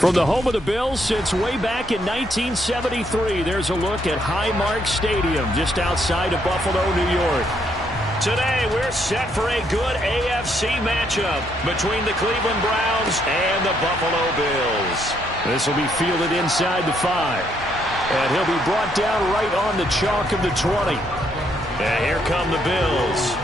From the home of the Bills since way back in 1973, there's a look at Highmark Stadium just outside of Buffalo, New York. Today, we're set for a good AFC matchup between the Cleveland Browns and the Buffalo Bills. This will be fielded inside the 5. And he'll be brought down right on the chalk of the 20. And here come the Bills.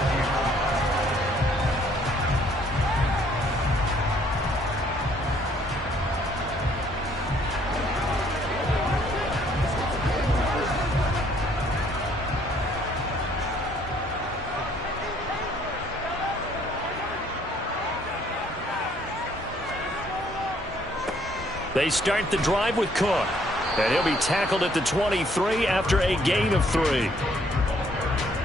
They start the drive with Cook. And he'll be tackled at the 23 after a gain of 3.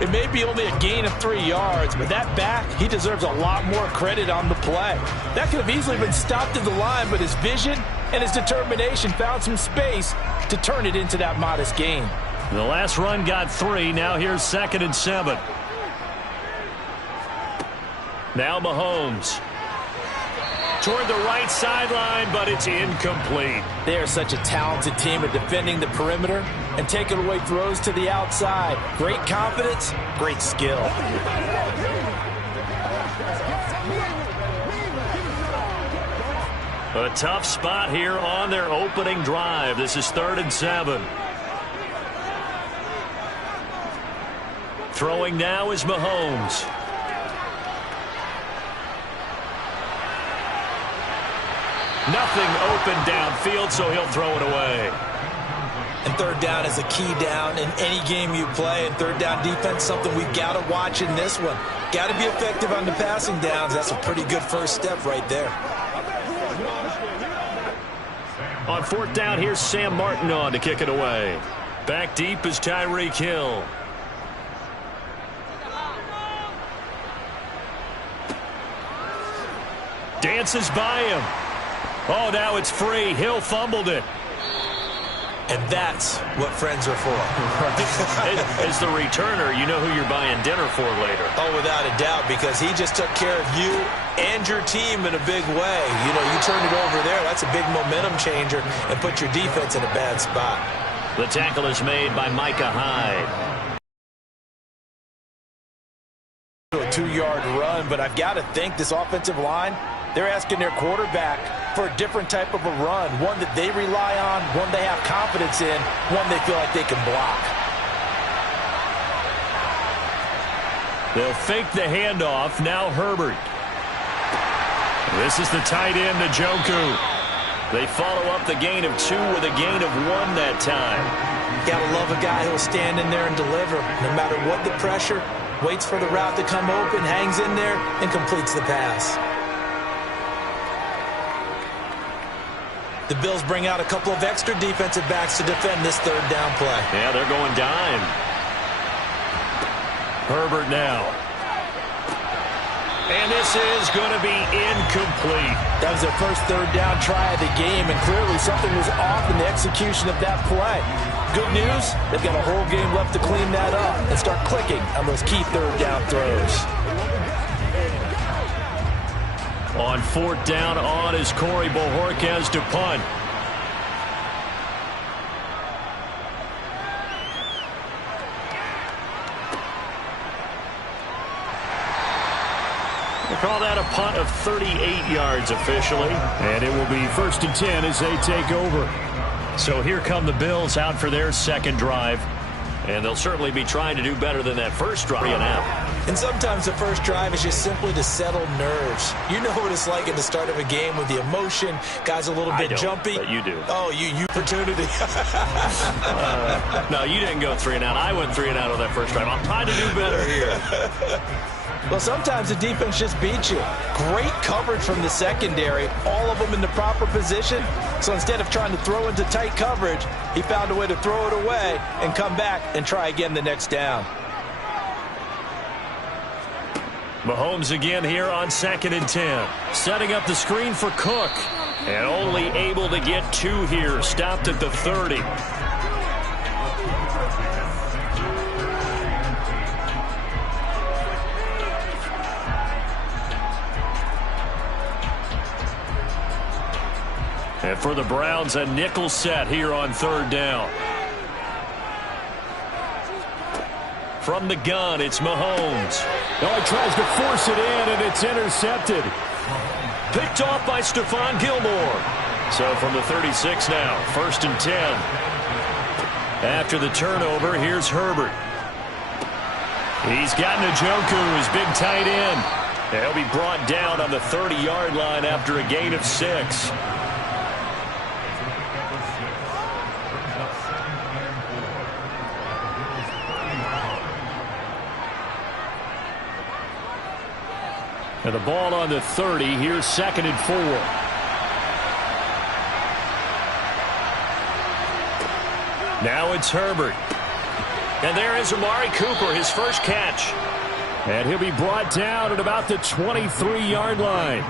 It may be only a gain of 3 yards, but that back, he deserves a lot more credit on the play. That could have easily been stopped at the line, but his vision and his determination found some space to turn it into that modest gain. The last run got 3. Now here's 2nd and 7. Now Mahomes. Toward the right sideline, but it's incomplete. They are such a talented team at defending the perimeter and taking away throws to the outside. Great confidence, great skill. A tough spot here on their opening drive. This is 3rd and 7. Throwing now is Mahomes. Nothing open downfield, so he'll throw it away. And 3rd down is a key down in any game you play. And 3rd down defense, something we've got to watch in this one. Got to be effective on the passing downs. That's a pretty good first step right there. On 4th down, here's Sam Martin on to kick it away. Back deep is Tyreek Hill. Dances by him. Oh, now it's free. Hill fumbled it. And that's what friends are for. As the returner, you know who you're buying dinner for later. Oh, without a doubt, because he just took care of you and your team in a big way. You know, you turned it over there. That's a big momentum changer and put your defense in a bad spot. The tackle is made by Micah Hyde. A 2-yard run, but I've got to think this offensive line, they're asking their quarterback for a different type of a run, one that they rely on, one they have confidence in, one they feel like they can block. They'll fake the handoff. Now Herbert. This is the tight end, Njoku. They follow up the gain of 2 with a gain of 1 that time. Gotta love a guy who'll stand in there and deliver. No matter what the pressure, waits for the route to come open, hangs in there, and completes the pass. The Bills bring out a couple of extra defensive backs to defend this 3rd down play. Yeah, they're going dime. Herbert now. And this is going to be incomplete. That was their first 3rd down try of the game, and clearly something was off in the execution of that play. Good news, they've got a whole game left to clean that up and start clicking on those key 3rd down throws. On 4th down, on is Corey Bojorquez to punt. We'll call that a punt of 38 yards officially. And it will be 1st and 10 as they take over. So here come the Bills out for their 2nd drive. And they'll certainly be trying to do better than that first drive now. And sometimes the first drive is just simply to settle nerves. You know what it's like at the start of a game with the emotion. Guys a little bit jumpy. But you do. Oh, you opportunity. No, you didn't go 3 and out. I went 3 and out on that first drive. I'm trying to do better here. Well, sometimes the defense just beats you. Great coverage from the secondary, all of them in the proper position. So instead of trying to throw into tight coverage, he found a way to throw it away and come back and try again the next down. Mahomes again here on 2nd and 10. Setting up the screen for Cook. And only able to get 2 here. Stopped at the 30. And for the Browns, a nickel set here on third down. From the gun, it's Mahomes. Oh, he tries to force it in, and it's intercepted. Picked off by Stephon Gilmore. So from the 36 now, 1st and 10. After the turnover, here's Herbert. He's got Njoku, his big tight end. He'll be brought down on the 30-yard line after a gain of 6. And the ball on the 30. Here's 2nd and 4. Now it's Herbert. And there is Amari Cooper, his first catch. And he'll be brought down at about the 23-yard line.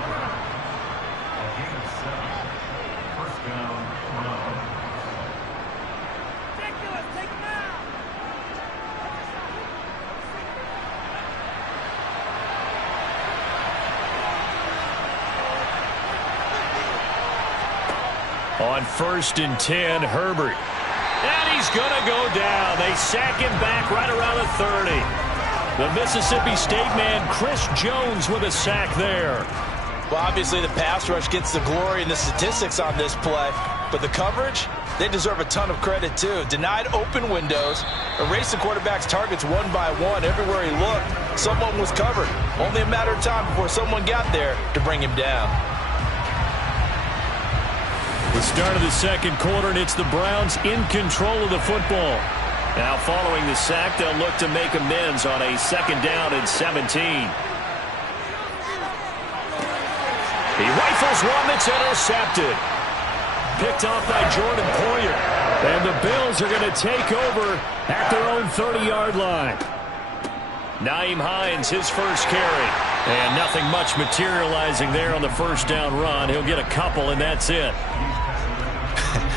On 1st and 10, Herbert. And he's going to go down. They sack him back right around the 30. The Mississippi State man, Chris Jones, with a sack there. Well, obviously the pass rush gets the glory and the statistics on this play. But the coverage, they deserve a ton of credit, too. Denied open windows, erased the quarterback's targets one by one. Everywhere he looked, someone was covered. Only a matter of time before someone got there to bring him down. The start of the second quarter, and it's the Browns in control of the football. Now following the sack, they'll look to make amends on a 2nd down and 17. He rifles one that's intercepted. Picked off by Jordan Poyer. And the Bills are going to take over at their own 30-yard line. Nyheim Hines, his first carry. And nothing much materializing there on the 1st down run. He'll get a couple, and that's it.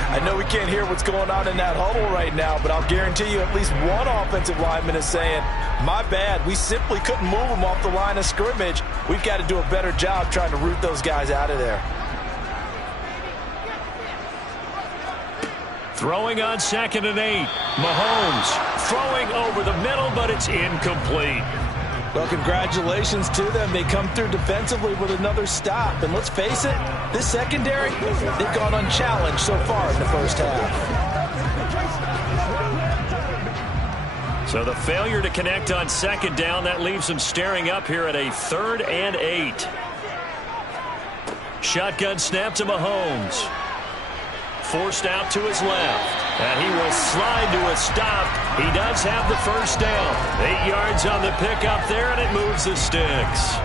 I know we can't hear what's going on in that huddle right now, but I'll guarantee you at least one offensive lineman is saying, my bad, we simply couldn't move them off the line of scrimmage. We've got to do a better job trying to root those guys out of there. Throwing on 2nd and 8. Mahomes throwing over the middle, but it's incomplete. Well, congratulations to them. They come through defensively with another stop. And let's face it, this secondary, they've gone unchallenged so far in the first half. So the failure to connect on 2nd down, that leaves them staring up here at a 3rd and 8. Shotgun snap to Mahomes. Forced out to his left. And he will slide to a stop. He does have the 1st down. 8 yards on the pickup there, and it moves the sticks.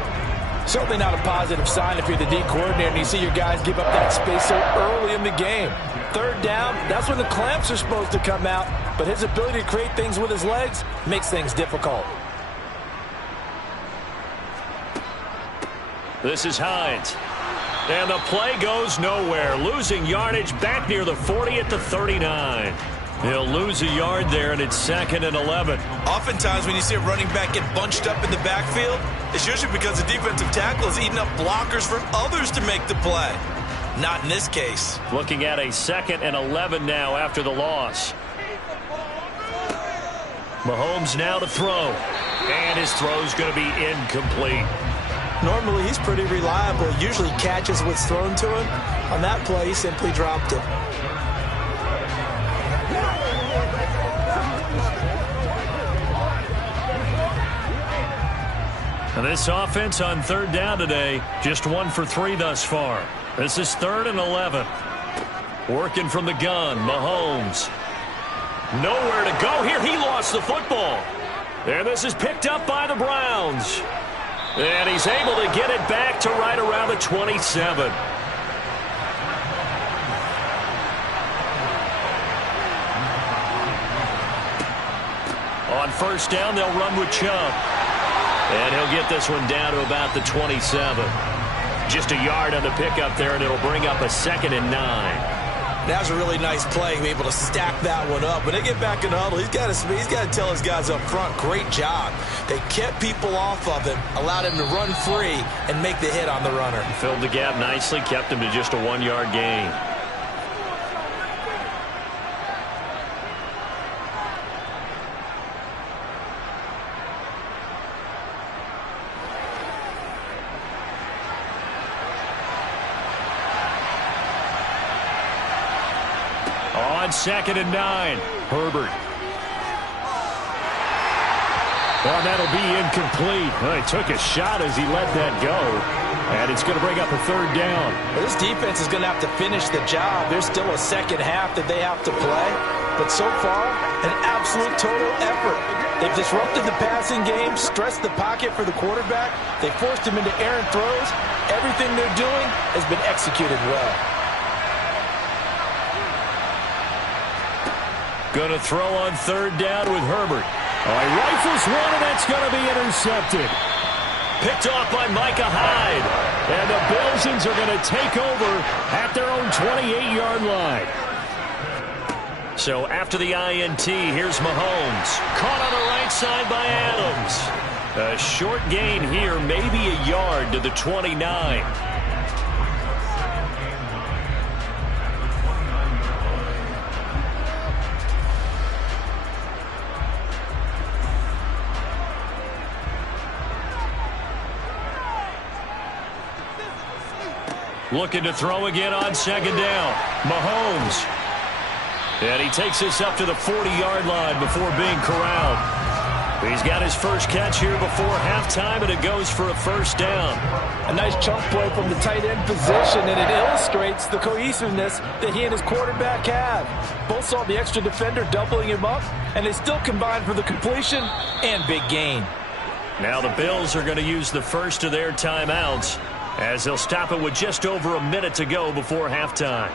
Certainly not a positive sign if you're the D coordinator and you see your guys give up that space so early in the game. 3rd down, that's when the clamps are supposed to come out. But his ability to create things with his legs makes things difficult. This is Hines. And the play goes nowhere. Losing yardage back near the 40 at the 39. He'll lose a yard there, and it's 2nd and 11. Oftentimes when you see a running back get bunched up in the backfield, it's usually because the defensive tackle is eating up blockers for others to make the play. Not in this case. Looking at a 2nd and 11 now after the loss. Mahomes now to throw. And his throw's going to be incomplete. Normally, he's pretty reliable. Usually catches what's thrown to him. On that play, he simply dropped it. And this offense on 3rd down today, just 1 for 3 thus far. This is 3rd and 11. Working from the gun, Mahomes. Nowhere to go here. He lost the football. And this is picked up by the Browns. And he's able to get it back to right around the 27. On 1st down, they'll run with Chubb. And he'll get this one down to about the 27. Just a yard on the pickup there, and it'll bring up a 2nd and 9. That's a really nice play, to be able to stack that one up. When they get back in the huddle, he's got to tell his guys up front, great job. They kept people off of him, allowed him to run free, and make the hit on the runner. Filled the gap nicely, kept him to just a 1-yard gain. on 2nd and 9. Herbert. Well, that'll be incomplete. Well, he took a shot as he let that go. And it's going to bring up a 3rd down. Well, this defense is going to have to finish the job. There's still a second half that they have to play. But so far, an absolute total effort. They've disrupted the passing game, stressed the pocket for the quarterback. They forced him into errant throws. Everything they're doing has been executed well. Going to throw on 3rd down with Herbert. Oh, he rifles one, and that's going to be intercepted. Picked off by Micah Hyde. And the Bills are going to take over at their own 28-yard line. So after the INT, here's Mahomes. Caught on the right side by Adams. A short gain here, maybe a yard to the 29. Looking to throw again on 2nd down. Mahomes. And he takes this up to the 40-yard line before being corralled. He's got his first catch here before halftime, and it goes for a 1st down. A nice chunk play from the tight end position, and it illustrates the cohesiveness that he and his quarterback have. Both saw the extra defender doubling him up, and they still combined for the completion and big gain. Now the Bills are going to use the first of their timeouts, as they'll stop it with just over a minute to go before halftime.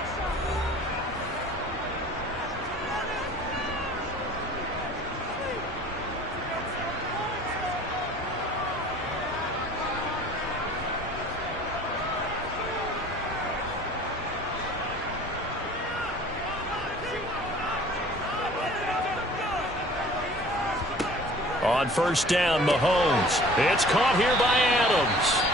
On 1st down, Mahomes. It's caught here by Adams.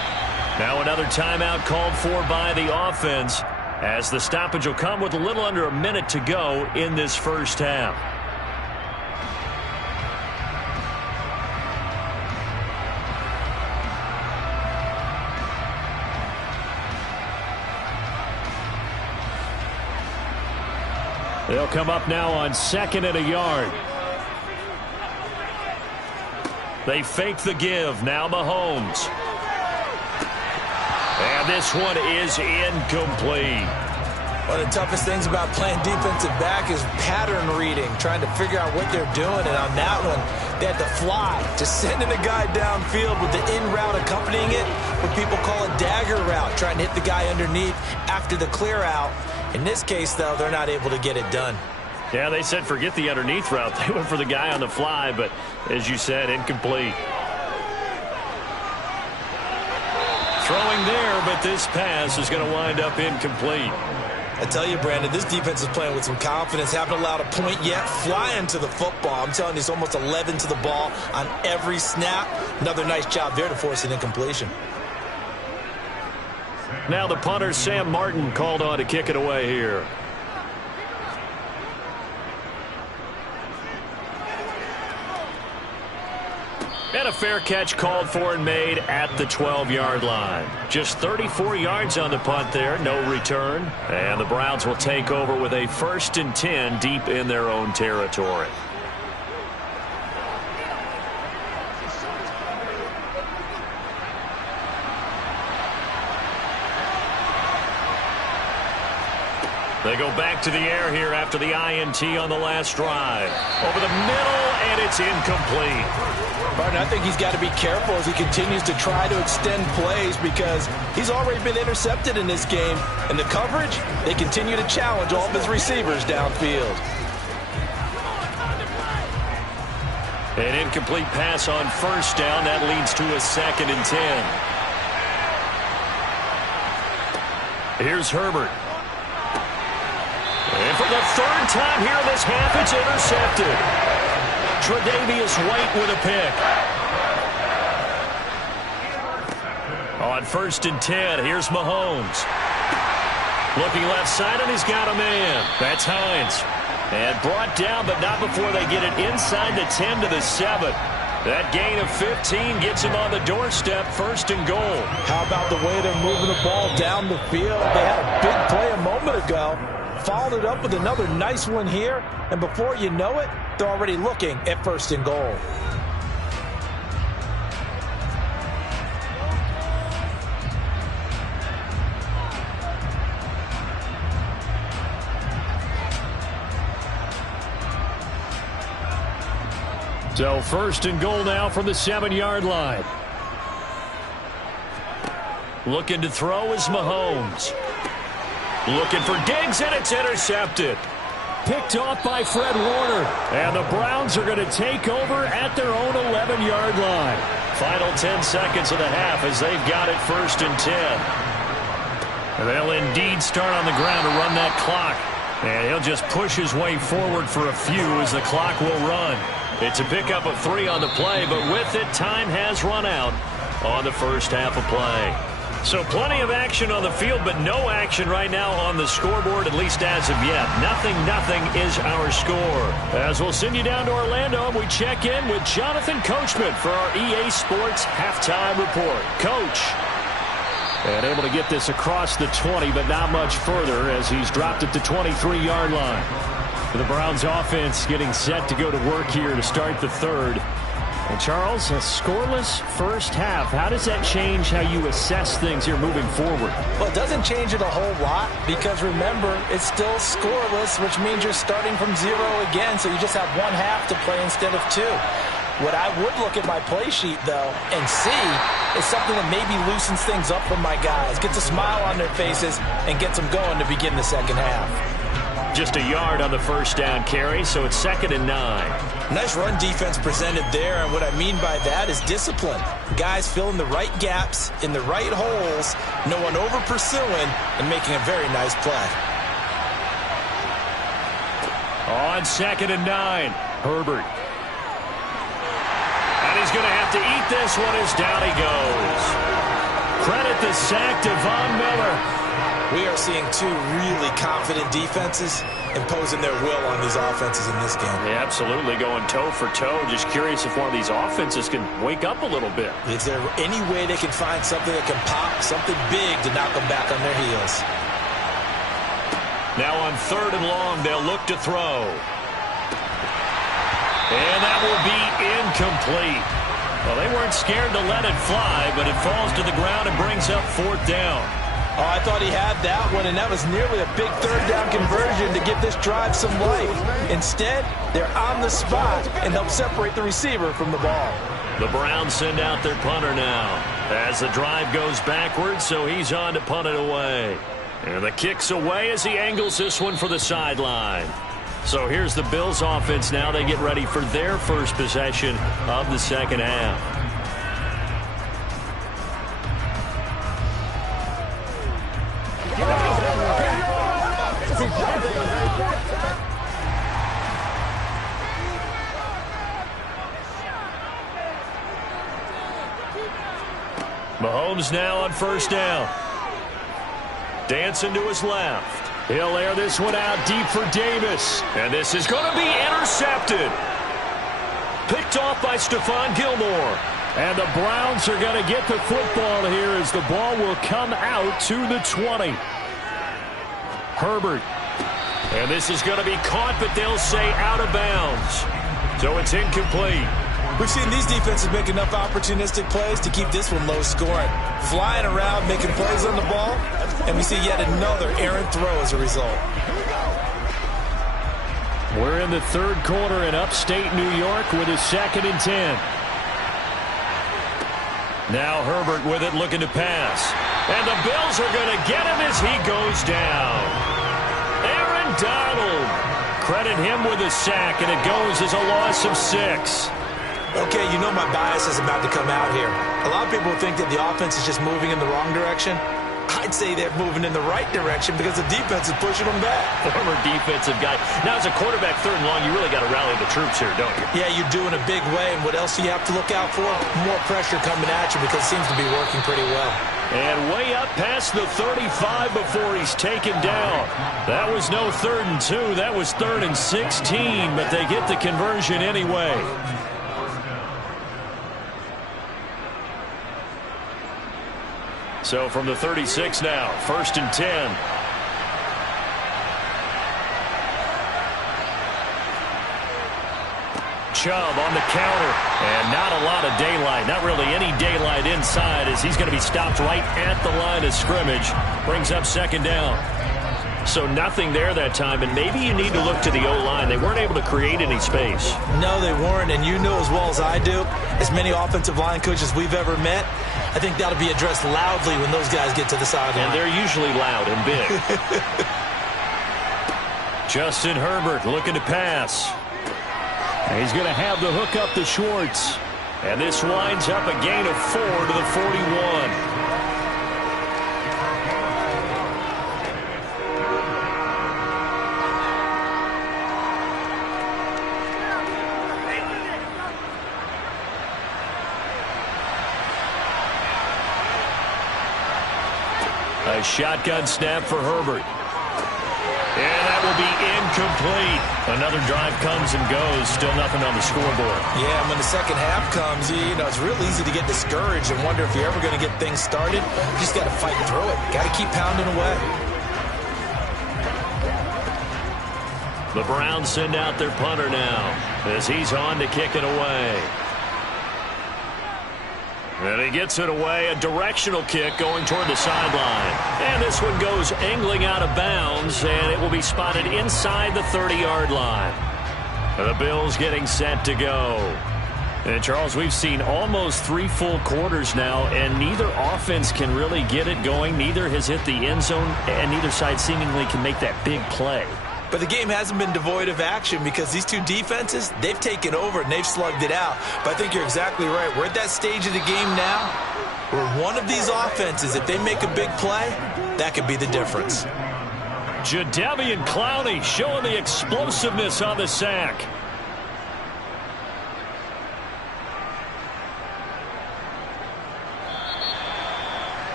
Now another timeout called for by the offense, as the stoppage will come with a little under a minute to go in this first half. They'll come up now on 2nd and a yard. They fake the give. Now Mahomes. And this one is incomplete. One of the toughest things about playing defensive back is pattern reading, trying to figure out what they're doing. And on that one, they had to fly, just sending a guy downfield with the in route accompanying it, what people call a dagger route, trying to hit the guy underneath after the clear out. In this case, though, they're not able to get it done. Yeah, they said forget the underneath route. They went for the guy on the fly, but as you said, incomplete. Throwing there, but this pass is going to wind up incomplete. I tell you, Brandon, this defense is playing with some confidence. Haven't allowed a point yet. Flying to the football. I'm telling you, it's almost 11 to the ball on every snap. Another nice job there to force an incompletion. Now the punter, Sam Martin, called on to kick it away here. And a fair catch called for and made at the 12-yard line. Just 34 yards on the punt there, no return. And the Browns will take over with a 1st and 10 deep in their own territory. They go back to the air here after the INT on the last drive. Over the middle, and it's incomplete. Martin, I think he's got to be careful as he continues to try to extend plays because he's already been intercepted in this game. And the coverage, they continue to challenge all of his receivers downfield. An incomplete pass on 1st down. That leads to a 2nd and 10. Here's Herbert. And for the 3rd time here in this half, it's intercepted. Tre'Davious White with a pick. On 1st and 10, here's Mahomes. Looking left side, and he's got a man. That's Hines. And brought down, but not before they get it inside the 10 to the 7. That gain of 15 gets him on the doorstep, 1st and goal. How about the way they're moving the ball down the field? They had a big play a moment ago. followed it up with another nice one here, and before you know it, they're already looking at 1st and goal. So 1st and goal now from the 7-yard line. Looking to throw is Mahomes. Looking for Diggs, and it's intercepted. Picked off by Fred Warner. And the Browns are going to take over at their own 11-yard line. Final 10 seconds of the half as they've got it 1st and 10. And they'll indeed start on the ground to run that clock. And he'll just push his way forward for a few as the clock will run. It's a pickup of 3 on the play, but with it, time has run out on the first half of play. So plenty of action on the field, but no action right now on the scoreboard, at least as of yet. 0-0 is our score. As we'll send you down to Orlando, we check in with Jonathan Coachman for our EA Sports Halftime Report. Coach. And able to get this across the 20, but not much further as he's dropped at the 23-yard line. The Browns offense getting set to go to work here to start the 3rd. And Charles, a scoreless first half. How does that change how you assess things here moving forward? Well, it doesn't change it a whole lot because, remember, it's still scoreless, which means you're starting from 0 again, so you just have 1 half to play instead of 2. What I would look at my play sheet, though, and see is something that maybe loosens things up for my guys, gets a smile on their faces, and gets them going to begin the second half. Just a yard on the first down carry, so it's 2nd and 9. Nice run defense presented there, and what I mean by that is discipline. Guys filling the right gaps in the right holes, no one over-pursuing, and making a very nice play. On 2nd and 9, Herbert. And he's going to have to eat this one as down he goes. Credit the sack to Von Miller. We are seeing 2 really confident defenses imposing their will on these offenses in this game. Yeah, absolutely, going toe for toe. Just curious if one of these offenses can wake up a little bit. Is there any way they can find something that can pop, something big to knock them back on their heels? Now on 3rd and long, they'll look to throw. And that will be incomplete. Well, they weren't scared to let it fly, but it falls to the ground and brings up 4th down. Oh, I thought he had that one, and that was nearly a big 3rd down conversion to give this drive some life. Instead, they're on the spot and help separate the receiver from the ball. The Browns send out their punter now as the drive goes backwards, so he's on to punt it away. And the kick's away as he angles this one for the sideline. So here's the Bills offense now. They get ready for their first possession of the second half. Mahomes now on 1st down. Dancing to his left. He'll air this one out deep for Davis. And this is going to be intercepted. Picked off by Stephon Gilmore. And the Browns are going to get the football here as the ball will come out to the 20. Herbert. And this is going to be caught, but they'll say out of bounds. So it's incomplete. We've seen these defenses make enough opportunistic plays to keep this one low scoring. Flying around, making plays on the ball, and we see yet another errant throw as a result. We're in the 3rd quarter in upstate New York with a 2nd and 10. Now Herbert with it, looking to pass. And the Bills are going to get him as he goes down. Aaron Donald. Credit him with a sack, and it goes as a loss of 6. Okay, you know my bias is about to come out here. A lot of people think that the offense is just moving in the wrong direction. I'd say they're moving in the right direction because the defense is pushing them back. Former defensive guy. Now, as a quarterback 3rd and long, you really got to rally the troops here, don't you? Yeah, you're doing a big way, and what else do you have to look out for? More pressure coming at you because it seems to be working pretty well. And way up past the 35 before he's taken down. That was no 3rd and 2. That was 3rd and 16, but they get the conversion anyway. So from the 36 now, 1st and 10. Chubb on the counter. And not a lot of daylight, not really any daylight inside, as he's going to be stopped right at the line of scrimmage. Brings up second down. So nothing there that time, and maybe you need to look to the O-line. They weren't able to create any space. No, they weren't, and you know as well as I do, as many offensive line coaches we've ever met, I think that'll be addressed loudly when those guys get to the sideline. And they're usually loud and big. Justin Herbert looking to pass. And he's going to have the hook up to Schwartz. And this winds up a gain of 4 to the 41. A shotgun snap for Herbert. And that will be incomplete. Another drive comes and goes. Still nothing on the scoreboard. Yeah, and when the second half comes, you know, it's real easy to get discouraged and wonder if you're ever going to get things started. You just got to fight through it. Got to keep pounding away. The Browns send out their punter now as he's on to kick it away. And he gets it away, a directional kick going toward the sideline. And this one goes angling out of bounds, and it will be spotted inside the 30-yard line. The Bills getting set to go. And, Charles, we've seen almost 3 full quarters now, and neither offense can really get it going. Neither has hit the end zone, and neither side seemingly can make that big play. But the game hasn't been devoid of action because these two defenses, they've taken over and they've slugged it out. But I think you're exactly right. We're at that stage of the game now where one of these offenses, if they make a big play, that could be the difference. Jadeveon Clowney showing the explosiveness on the sack.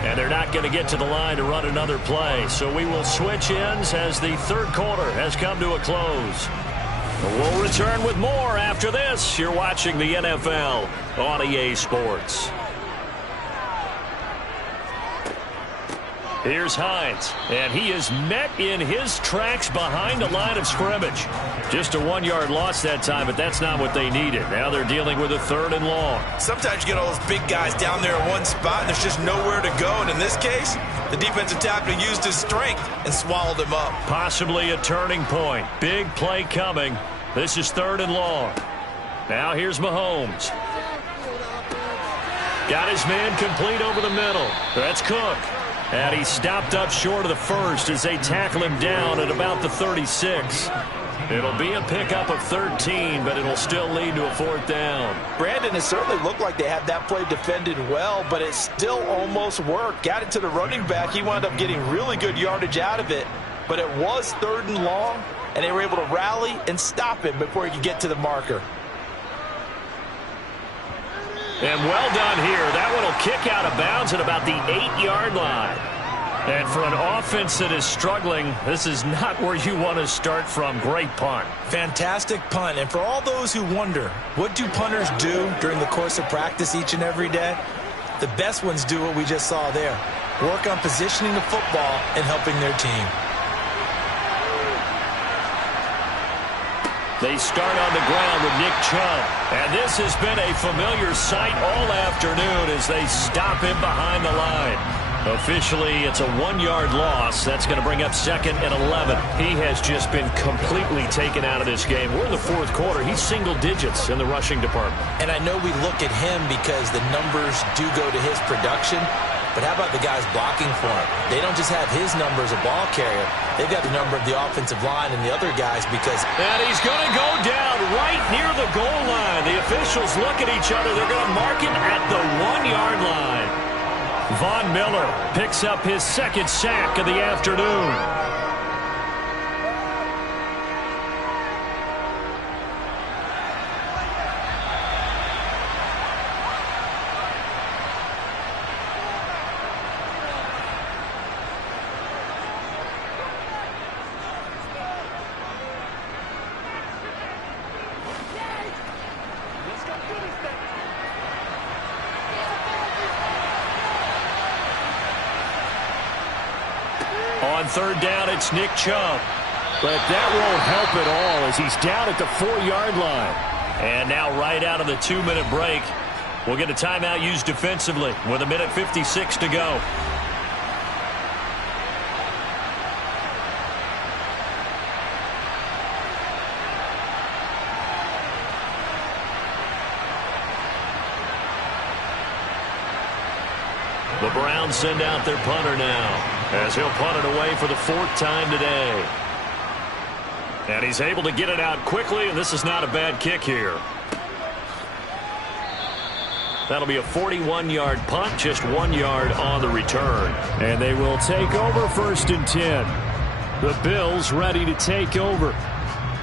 And they're not going to get to the line to run another play. So we will switch ends as the third quarter has come to a close. We'll return with more after this. You're watching the NFL on EA Sports. Here's Hines, and he is met in his tracks behind the line of scrimmage. Just a 1-yard loss that time, but that's not what they needed. Now they're dealing with a 3rd and long. Sometimes you get all those big guys down there in one spot, and there's just nowhere to go. And in this case, the defensive tackle used his strength and swallowed him up. Possibly a turning point. Big play coming. This is 3rd and long. Now here's Mahomes. Got his man complete over the middle. That's Cook. And he stopped up short of the first as they tackle him down at about the 36. It'll be a pickup of 13, but it'll still lead to a 4th down. Brandon, it certainly looked like they had that play defended well, but it still almost worked. Got it to the running back. He wound up getting really good yardage out of it, but it was 3rd and long, and they were able to rally and stop him before he could get to the marker. And well done here. That one will kick out of bounds at about the 8-yard line. And for an offense that is struggling, this is not where you want to start from. Great punt. Fantastic punt. And for all those who wonder, what do punters do during the course of practice each and every day? The best ones do what we just saw there. Work on positioning the football and helping their team. They start on the ground with Nick Chubb. And this has been a familiar sight all afternoon as they stop him behind the line. Officially, it's a 1-yard loss. That's going to bring up 2nd and 11. He has just been completely taken out of this game. We're in the 4th quarter. He's single digits in the rushing department. And I know we look at him because the numbers do go to his production. But how about the guys blocking for him? They don't just have his number as a ball carrier. They've got the number of the offensive line and the other guys because... And he's going to go down right near the goal line. The officials look at each other. They're going to mark him at the 1-yard line. Von Miller picks up his 2nd sack of the afternoon. On 3rd down, it's Nick Chubb. But that won't help at all as he's down at the 4-yard line. And now right out of the 2-minute break, we'll get a timeout used defensively with 1:56 to go. The Browns send out their punter now as he'll punt it away for the 4th time today. And he's able to get it out quickly, and this is not a bad kick here. That'll be a 41-yard punt, just 1 yard on the return. And they will take over 1st and 10. The Bills ready to take over.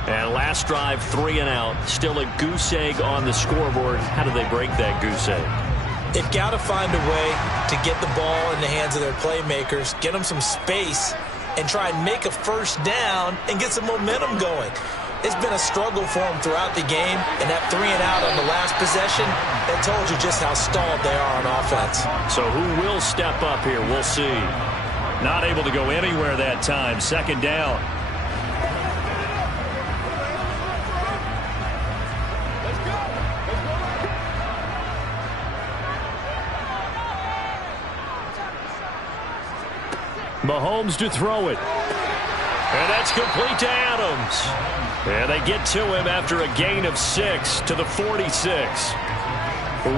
And last drive, 3 and out. Still a goose egg on the scoreboard. How do they break that goose egg? They've got to find a way to get the ball in the hands of their playmakers, get them some space, and try and make a 1st down and get some momentum going. It's been a struggle for them throughout the game, and that 3 and out on the last possession, that told you just how stalled they are on offense. So who will step up here? We'll see. Not able to go anywhere that time. 2nd down. Mahomes to throw it. And that's complete to Adams. And they get to him after a gain of 6 to the 46.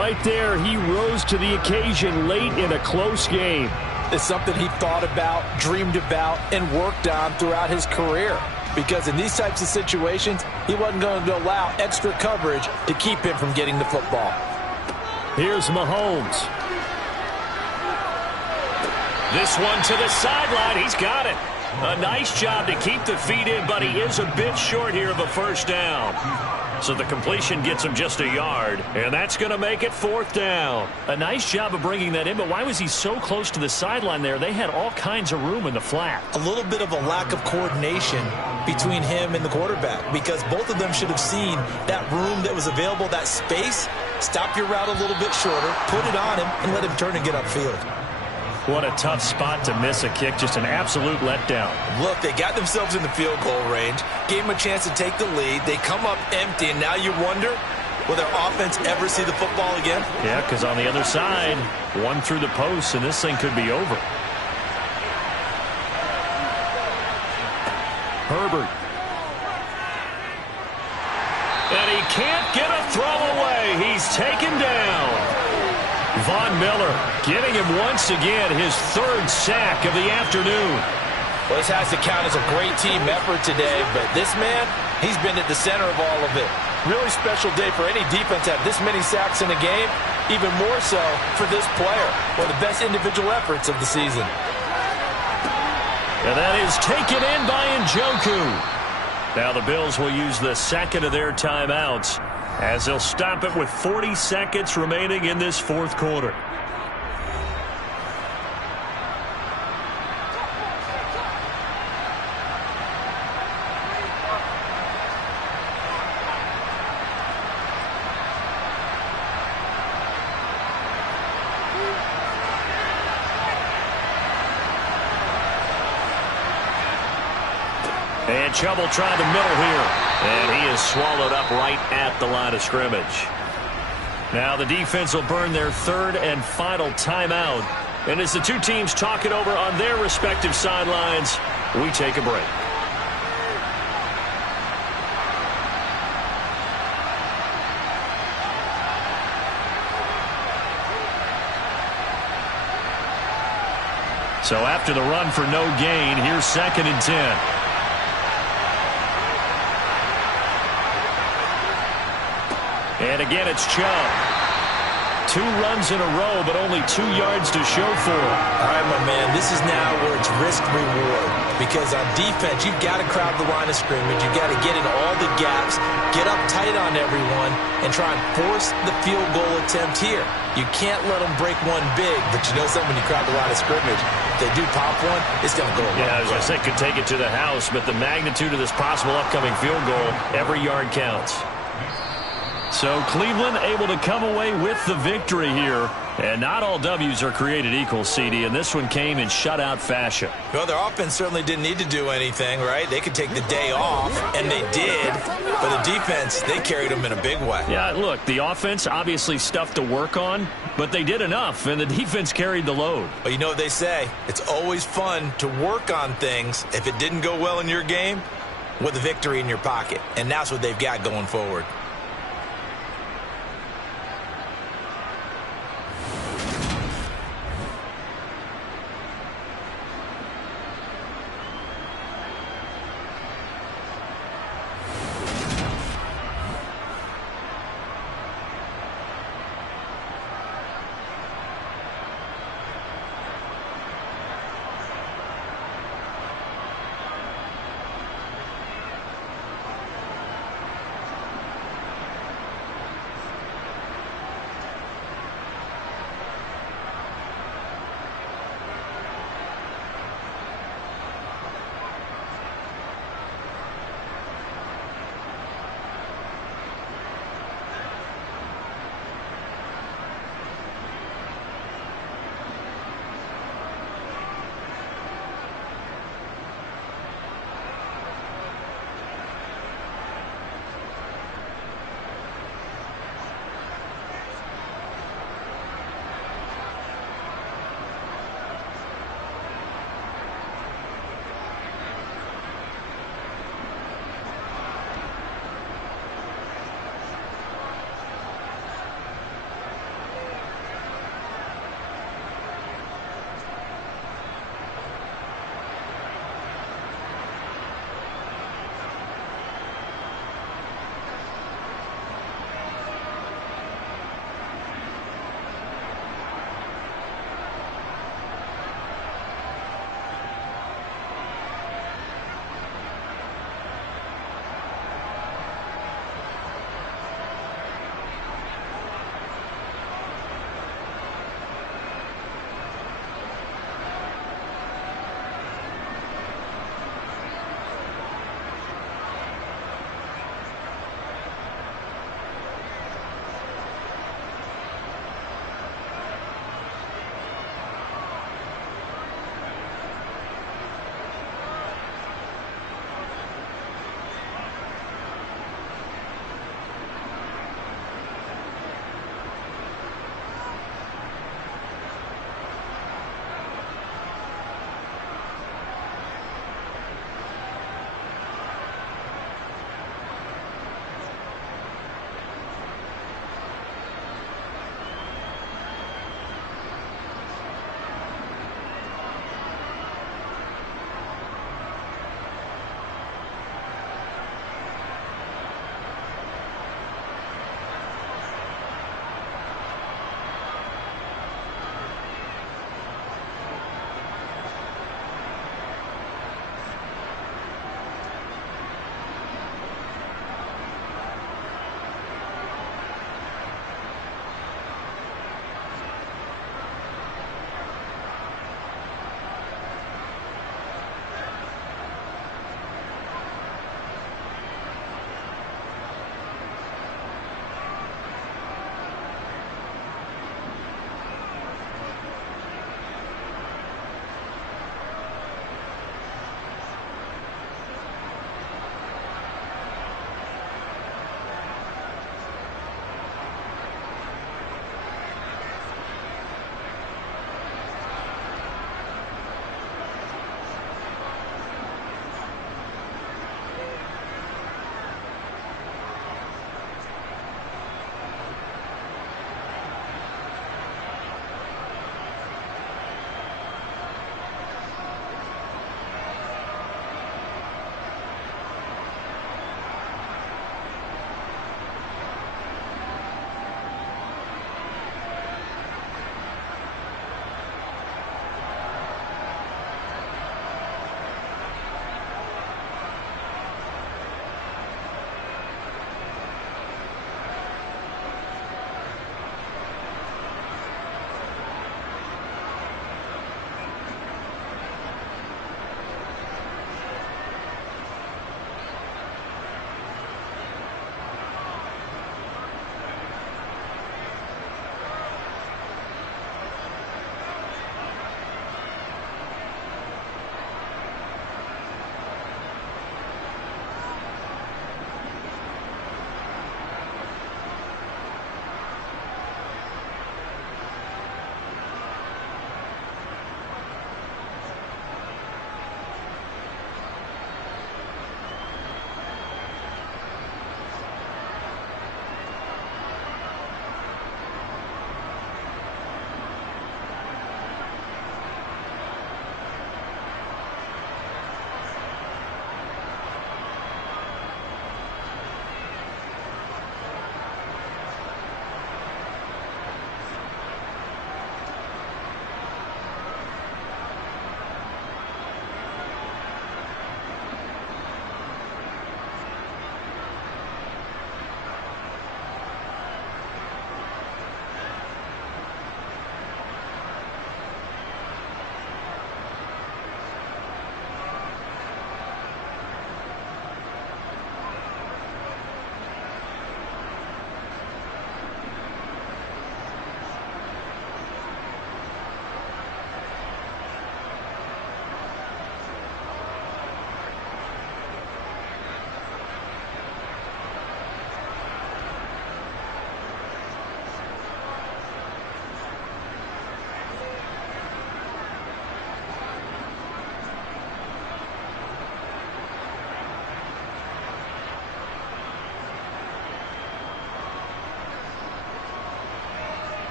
Right there, he rose to the occasion late in a close game. It's something he thought about, dreamed about, and worked on throughout his career. Because in these types of situations, he wasn't going to allow extra coverage to keep him from getting the football. Here's Mahomes. This one to the sideline. He's got it. A nice job to keep the feet in, but he is a bit short here of a 1st down. So the completion gets him just a yard, and that's going to make it 4th down. A nice job of bringing that in, but why was he so close to the sideline there? They had all kinds of room in the flat. A little bit of a lack of coordination between him and the quarterback, because both of them should have seen that room that was available, that space. Stop your route a little bit shorter, put it on him, and let him turn and get upfield. What a tough spot to miss a kick. Just an absolute letdown. Look, they got themselves in the field goal range, gave them a chance to take the lead. They come up empty, and now you wonder, will their offense ever see the football again? Yeah, because on the other side, one through the post, and this thing could be over. Herbert. And he can't get a throw away. He's taken down. Von Miller getting him once again his 3rd sack of the afternoon. Well, this has to count as a great team effort today, but this man, he's been at the center of all of it. Really special day for any defense to have this many sacks in a game, even more so for this player. One of the best individual efforts of the season. And that is taken in by Njoku. Now the Bills will use the 2nd of their timeouts, as they'll stop it with 40 seconds remaining in this 4th quarter. And Chubb will try the middle here. And he is swallowed up right at the line of scrimmage. Now the defense will burn their 3rd and final timeout. And as the two teams talk it over on their respective sidelines, we take a break. So after the run for no gain, here's 2nd and 10. And again, it's Chubb. 2 runs in a row, but only 2 yards to show for it. All right, my man, this is now where it's risk-reward. Because on defense, you've got to crowd the line of scrimmage. You've got to get in all the gaps, get up tight on everyone, and try and force the field goal attempt here. You can't let them break one big, but you know something, when you crowd the line of scrimmage, if they do pop one, it's going to go away. Yeah, I was going to say, could take it to the house, but the magnitude of this possible upcoming field goal, every yard counts. So Cleveland able to come away with the victory here. And not all W's are created equal, CD, and this one came in shutout fashion. Well, their offense certainly didn't need to do anything, right? They could take the day off, and they did. But the defense, they carried them in a big way. Yeah, look, the offense, obviously stuff to work on, but they did enough, and the defense carried the load. But you know what they say? It's always fun to work on things if it didn't go well in your game with a victory in your pocket. And that's what they've got going forward.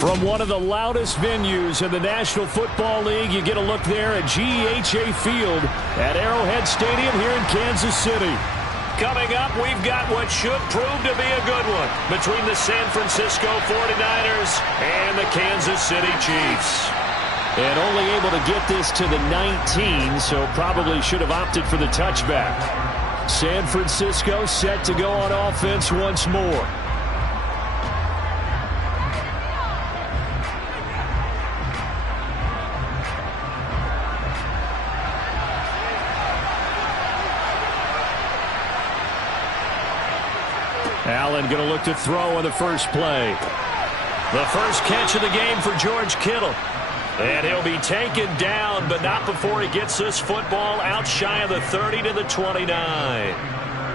From one of the loudest venues in the National Football League, you get a look there at GEHA Field at Arrowhead Stadium here in Kansas City. Coming up, we've got what should prove to be a good one between the San Francisco 49ers and the Kansas City Chiefs. And only able to get this to the 19, so probably should have opted for the touchback. San Francisco set to go on offense once more. Allen going to look to throw on the first play. The first catch of the game for George Kittle. And he'll be taken down, but not before he gets this football out shy of the 30 to the 29.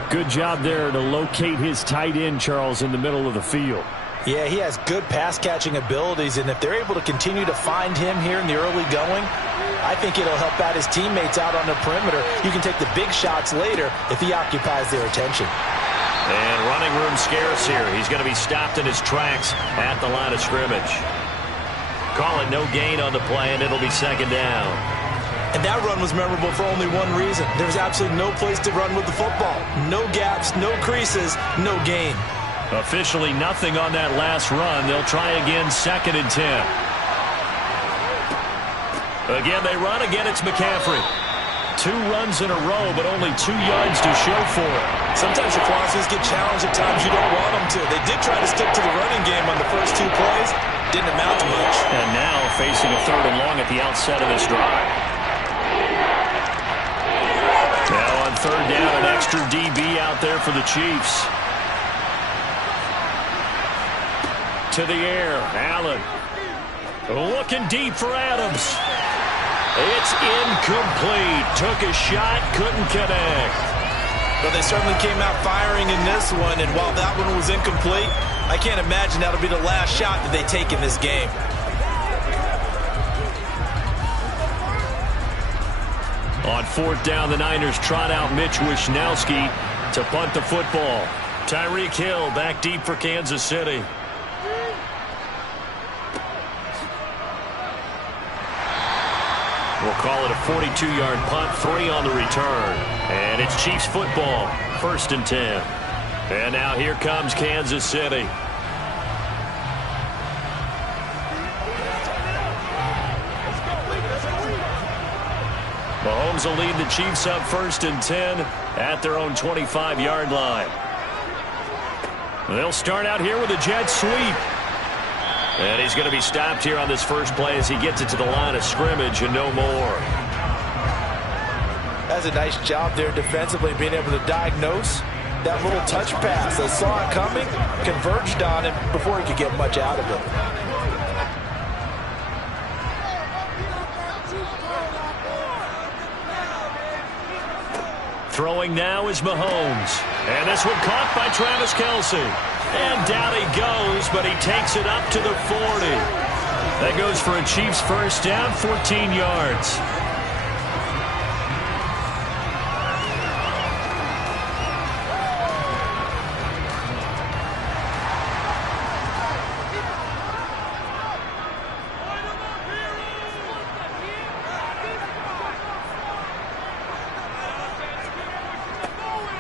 Good job there to locate his tight end, Charles, in the middle of the field. Yeah, he has good pass-catching abilities, and if they're able to continue to find him here in the early going, I think it'll help out his teammates out on the perimeter. You can take the big shots later if he occupies their attention. And running room scarce here. He's going to be stopped in his tracks at the line of scrimmage. Call it no gain on the play, and it'll be second down. And that run was memorable for only one reason. There was absolutely no place to run with the football. No gaps, no creases, no gain. Officially nothing on that last run. They'll try again, 2nd and 10. Again, they run. Again, it's McCaffrey. 2 runs in a row, but only 2 yards to show for it. Sometimes your crosses get challenged at times you don't want them to. They did try to stick to the running game on the first 2 plays. Didn't amount to much. And now facing a 3rd and long at the outset of this drive. Now on 3rd down, an extra DB out there for the Chiefs. To the air, Allen. Looking deep for Adams. It's incomplete. Took a shot, couldn't connect. But they certainly came out firing in this one, and while that one was incomplete, I can't imagine that'll be the last shot that they take in this game. On 4th down, the Niners trot out Mitch Wishnowsky to punt the football. Tyreek Hill back deep for Kansas City. We'll call it a 42-yard punt, 3 on the return. And it's Chiefs football, 1st and 10. And now here comes Kansas City. Mahomes will lead the Chiefs up 1st and 10 at their own 25-yard line. They'll start out here with a jet sweep. And he's going to be stopped here on this first play as he gets it to the line of scrimmage and no more. That's a nice job there defensively, being able to diagnose that little touch pass. They saw it coming, converged on him before he could get much out of it. Throwing now is Mahomes. And this one caught by Travis Kelce. And down he goes, but he takes it up to the 40. That goes for a Chiefs first down, 14 yards.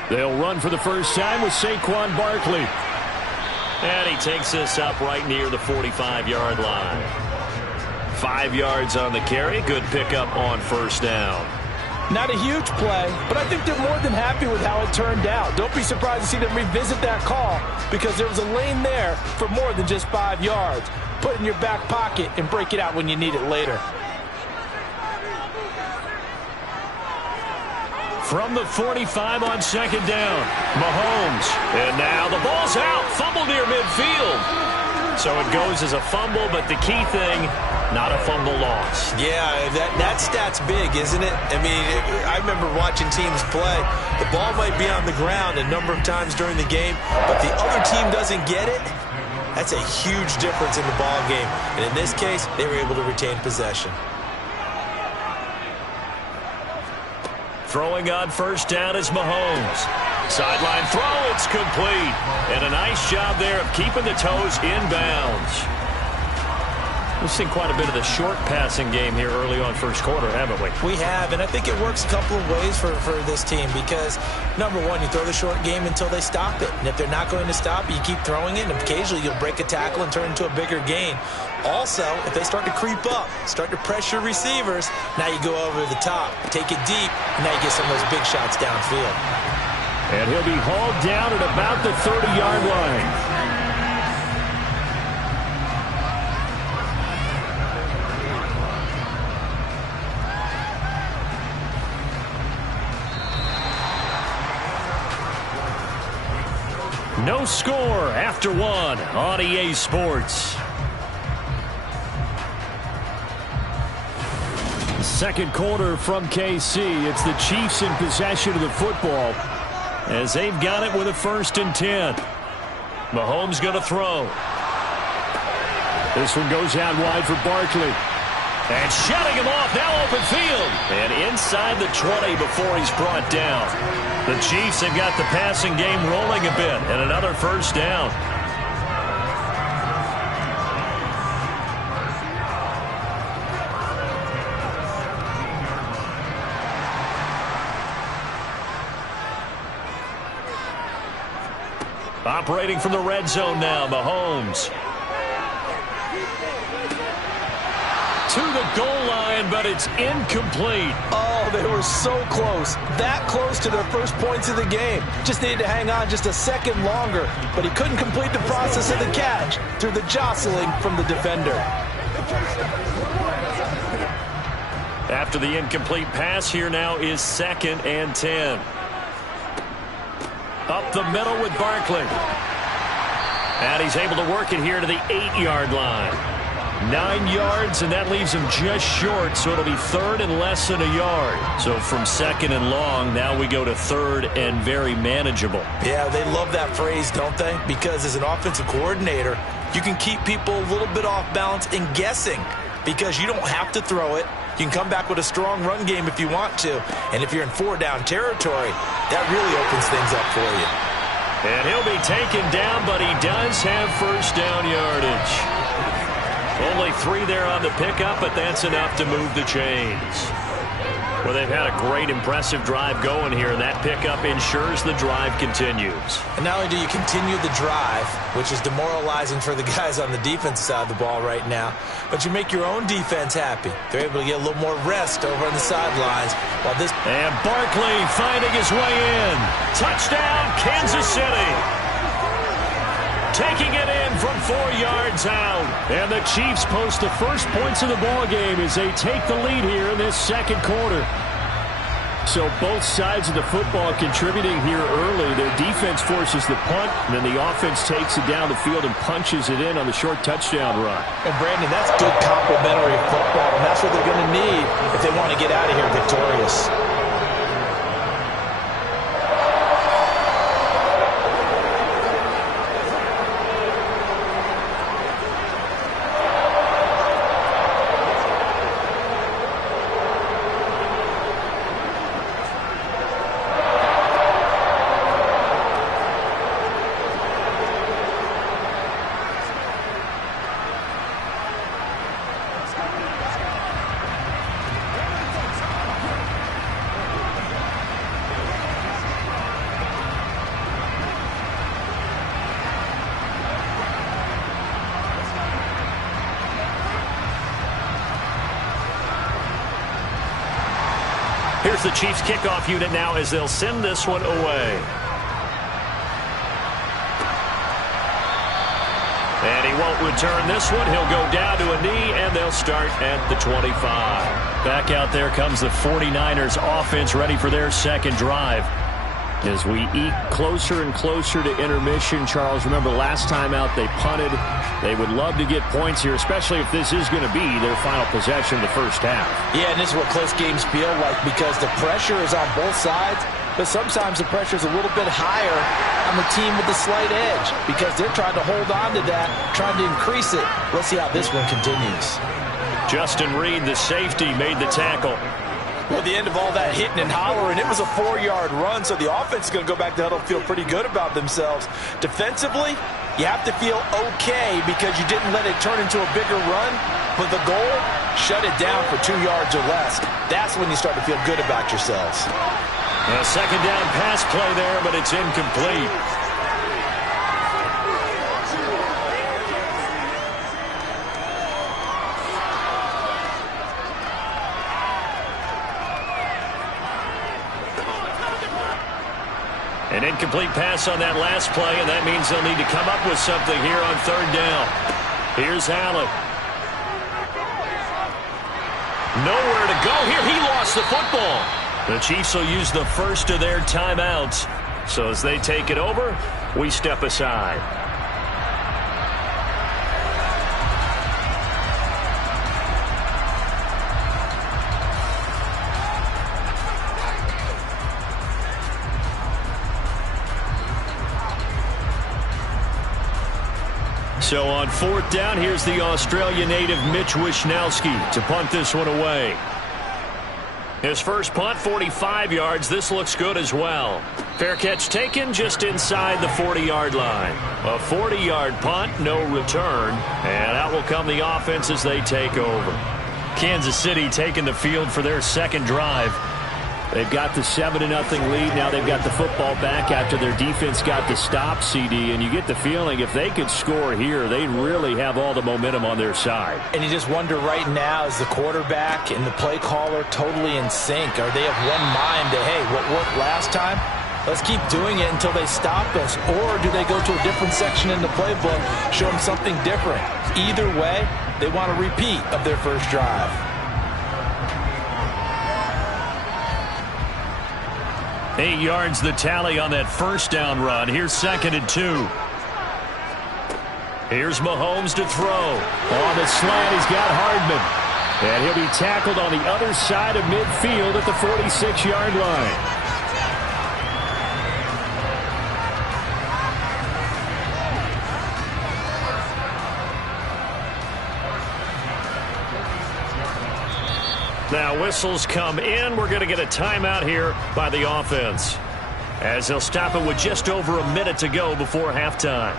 They'll run for the first time with Saquon Barkley. And he takes this up right near the 45-yard line. 5 yards on the carry. Good pickup on first down. Not a huge play, but I think they're more than happy with how it turned out. Don't be surprised to see them revisit that call because there was a lane there for more than just 5 yards. Put it in your back pocket and break it out when you need it later. From the 45 on 2nd down, Mahomes. And now the ball's out. Fumble near midfield. So it goes as a fumble, but the key thing, not a fumble loss. Yeah, that stat's big, isn't it? I mean, I remember watching teams play. The ball might be on the ground a number of times during the game, but the other team doesn't get it. That's a huge difference in the ball game. And in this case, they were able to retain possession. Throwing on first down is Mahomes. Sideline throw, it's complete. And a nice job there of keeping the toes inbounds. We've seen quite a bit of the short passing game here early on first quarter, haven't we? We have, and I think it works a couple of ways for this team because, number one, you throw the short game until they stop it. And if they're not going to stop, you keep throwing it, and occasionally you'll break a tackle and turn into a bigger gain. Also, if they start to creep up, start to pressure receivers, now you go over the top, take it deep, and now you get some of those big shots downfield. And he'll be hauled down at about the 30-yard line. No score after one on EA Sports. Second quarter from KC. It's the Chiefs in possession of the football as they've got it with a 1st and 10. Mahomes going to throw. This one goes out wide for Barkley. And shutting him off, now open field. And inside the 20 before he's brought down. The Chiefs have got the passing game rolling a bit, and another 1st down. Operating from the red zone now, Mahomes. To the goal line, but it's incomplete. Oh, they were so close. That close to their first points of the game. Just needed to hang on just a second longer, but he couldn't complete the process of the catch through the jostling from the defender. After the incomplete pass, here now is 2nd and 10. Up the middle with Barkley. And he's able to work it here to the 8-yard line. 9 yards, and that leaves him just short, so it'll be 3rd and less than a yard. So from 2nd and long, now we go to 3rd and very manageable. Yeah, they love that phrase, don't they? Because as an offensive coordinator, you can keep people a little bit off balance and guessing because you don't have to throw it. You can come back with a strong run game if you want to. And if you're in 4-down territory, that really opens things up for you. And he'll be taken down, but he does have 1st down yardage. Only 3 there on the pickup, but that's enough to move the chains. Well, they've had a great, impressive drive going here, and that pickup ensures the drive continues. And not only do you continue the drive, which is demoralizing for the guys on the defensive side of the ball right now, but you make your own defense happy. They're able to get a little more rest over on the sidelines. While this and Barkley finding his way in. Touchdown, Kansas City. Taking it in from 4 yards out. And the Chiefs post the first points of the ball game as they take the lead here in this second quarter. So both sides of the football contributing here early. Their defense forces the punt, and then the offense takes it down the field and punches it in on the short touchdown run. And Brandon, that's good complementary football, and that's what they're going to need if they want to get out of here victorious. Here's the Chiefs kickoff unit now as they'll send this one away. And he won't return this one. He'll go down to a knee, and they'll start at the 25. Back out there comes the 49ers offense ready for their second drive. As we eke closer and closer to intermission, Charles, remember last time out they punted. They would love to get points here, especially if this is going to be their final possession of the first half. Yeah, and this is what close games feel like because the pressure is on both sides, but sometimes the pressure is a little bit higher on the team with the slight edge because they're trying to hold on to that, trying to increase it. Let's see how this one continues. Justin Reed, the safety, made the tackle. Well, at the end of all that hitting and hollering, it was a 4-yard run, so the offense is going to go back to huddle and feel pretty good about themselves. Defensively, you have to feel okay because you didn't let it turn into a bigger run, but the goal, shut it down for 2 yards or less. That's when you start to feel good about yourselves. A second down pass play there, but it's incomplete. An incomplete pass on that last play, and that means they'll need to come up with something here on third down. Here's Allen. Nowhere to go here. He lost the football. The Chiefs will use the first of their timeouts. So as they take it over, we step aside. So on fourth down, here's the Australia native Mitch Wishnowsky to punt this one away. His first punt, 45 yards. This looks good as well. Fair catch taken just inside the 40-yard line. A 40-yard punt, no return. And out will come the offense as they take over. Kansas City taking the field for their second drive. They've got the 7-0 lead. Now they've got the football back after their defense got the stop, CD. And you get the feeling if they could score here, they'd really have all the momentum on their side. And you just wonder right now, is the quarterback and the play caller totally in sync? Are they of one mind that, hey, what worked last time? Let's keep doing it until they stop us. Or do they go to a different section in the playbook, show them something different? Either way, they want a repeat of their first drive. 8 yards the tally on that first down run. Here's 2nd and 2. Here's Mahomes to throw. On the slant, he's got Hardman. And he'll be tackled on the other side of midfield at the 46-yard line. Now whistles come in. We're going to get a timeout here by the offense, as they'll stop it with just over a minute to go before halftime.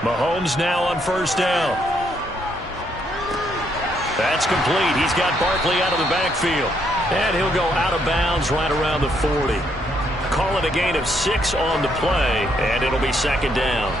Mahomes now on first down. That's complete. He's got Barkley out of the backfield. And he'll go out of bounds right around the 40. Call it a gain of 6 on the play, and it'll be second down.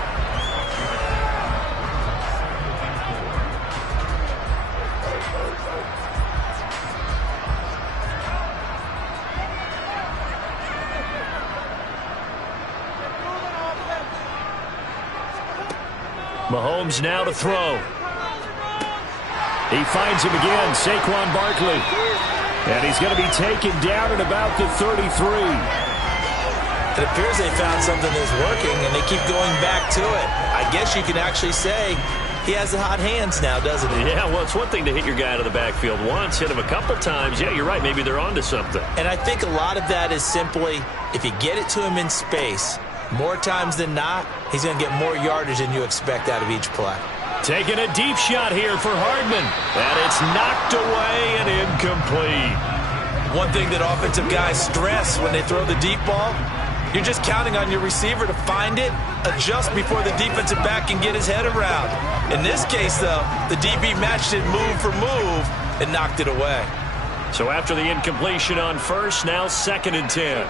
Mahomes now to throw. He finds him again, Saquon Barkley. And he's going to be taken down at about the 33. It appears they found something that's working, and they keep going back to it. I guess you can actually say he has the hot hands now, doesn't he? Yeah, well, it's one thing to hit your guy out of the backfield once, hit him a couple times. Yeah, you're right. Maybe they're onto something. And I think a lot of that is simply if you get it to him in space, more times than not, he's going to get more yardage than you expect out of each play. Taking a deep shot here for Hardman. And it's knocked away and incomplete. One thing that offensive guys stress when they throw the deep ball, you're just counting on your receiver to find it, adjust before the defensive back can get his head around. In this case, though, the DB matched it move for move and knocked it away. So after the incompletion on first, now 2nd and 10.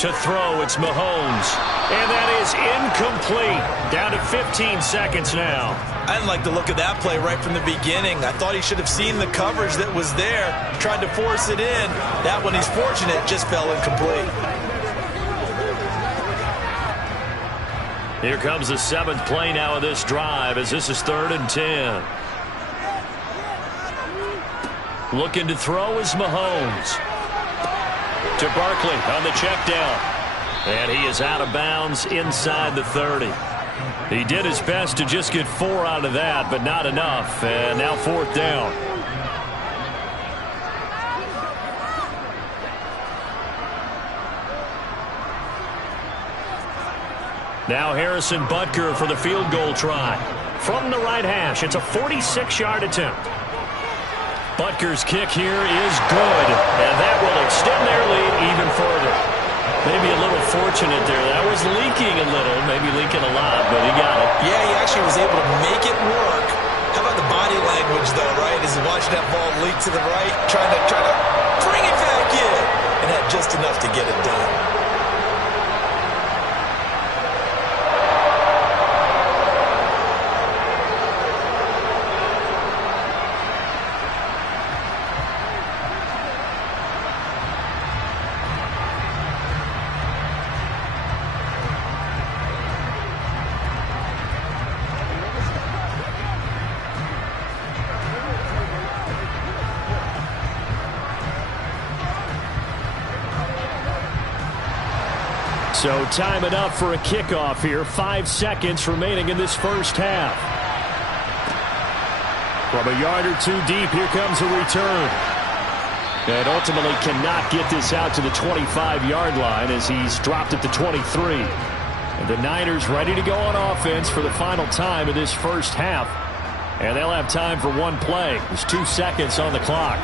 To throw, it's Mahomes. And that is incomplete. Down to 15 seconds now. I didn't like the look of that play right from the beginning. I thought he should have seen the coverage that was there, tried to force it in. That one, he's fortunate, just fell incomplete. Here comes the 7th play now of this drive, as this is 3rd and 10. Looking to throw is Mahomes. To Barkley on the check down. And he is out of bounds inside the 30. He did his best to just get 4 out of that, but not enough. And now 4th down. Now Harrison Butker for the field goal try. From the right hash, it's a 46-yard attempt. Butker's kick here is good, and that will extend their lead even further. Maybe a little fortunate there. That was leaking a little, maybe leaking a lot, but he got it. Yeah, he actually was able to make it work. How about the body language, though, right? As he watched that ball leak to the right, trying to bring it back in, and had just enough to get it done. So time enough for a kickoff here. 5 seconds remaining in this first half. From a yard or 2 deep, here comes a return. And ultimately cannot get this out to the 25-yard line as he's dropped at the 23. And the Niners ready to go on offense for the final time of this first half. And they'll have time for 1 play. There's 2 seconds on the clock.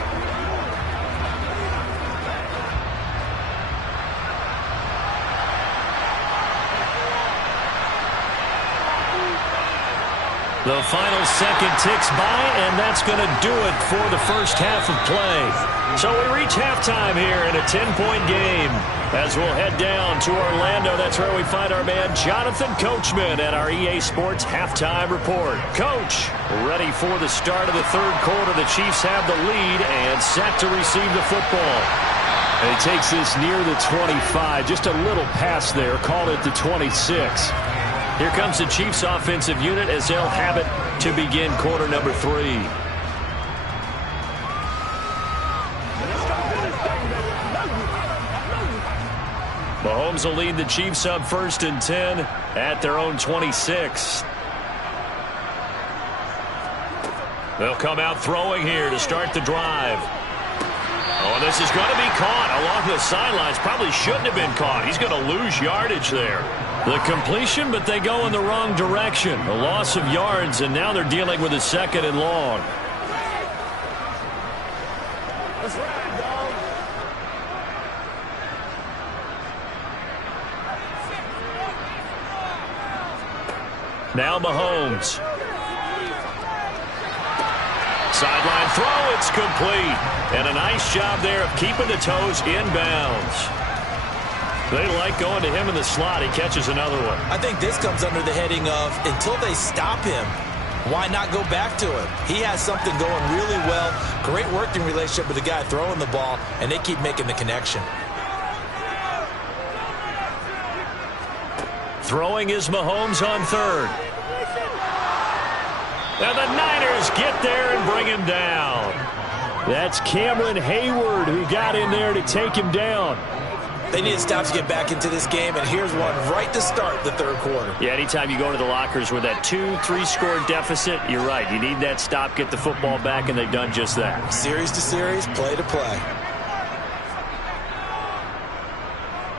The final second ticks by, and that's going to do it for the first half of play. So we reach halftime here in a 10-point game. As we'll head down to Orlando, that's where we find our man Jonathan Coachman at our EA Sports Halftime Report. Coach, ready for the start of the third quarter. The Chiefs have the lead and set to receive the football. And he takes this near the 25, just a little pass there, called it the 26. Here comes the Chiefs offensive unit as they'll have it to begin quarter number 3. Mahomes will lead the Chiefs up 1st and 10 at their own 26. They'll come out throwing here to start the drive. Oh, this is going to be caught along the sidelines. Probably shouldn't have been caught. He's going to lose yardage there. The completion, but they go in the wrong direction. A loss of yards, and now they're dealing with a 2nd and long. Now Mahomes. Sideline throw, it's complete. And a nice job there of keeping the toes inbounds. They like going to him in the slot. He catches another one. I think this comes under the heading of until they stop him, why not go back to it? He has something going really well. Great working relationship with the guy throwing the ball, and they keep making the connection. Throwing is Mahomes on 3rd. And the Niners get there and bring him down. That's Cameron Hayward who got in there to take him down. They need a stop to get back into this game, and here's one right to start the third quarter. Yeah, anytime you go to the lockers with that 2-3 score deficit, you're right. You need that stop, get the football back, and they've done just that. Series to series, play to play.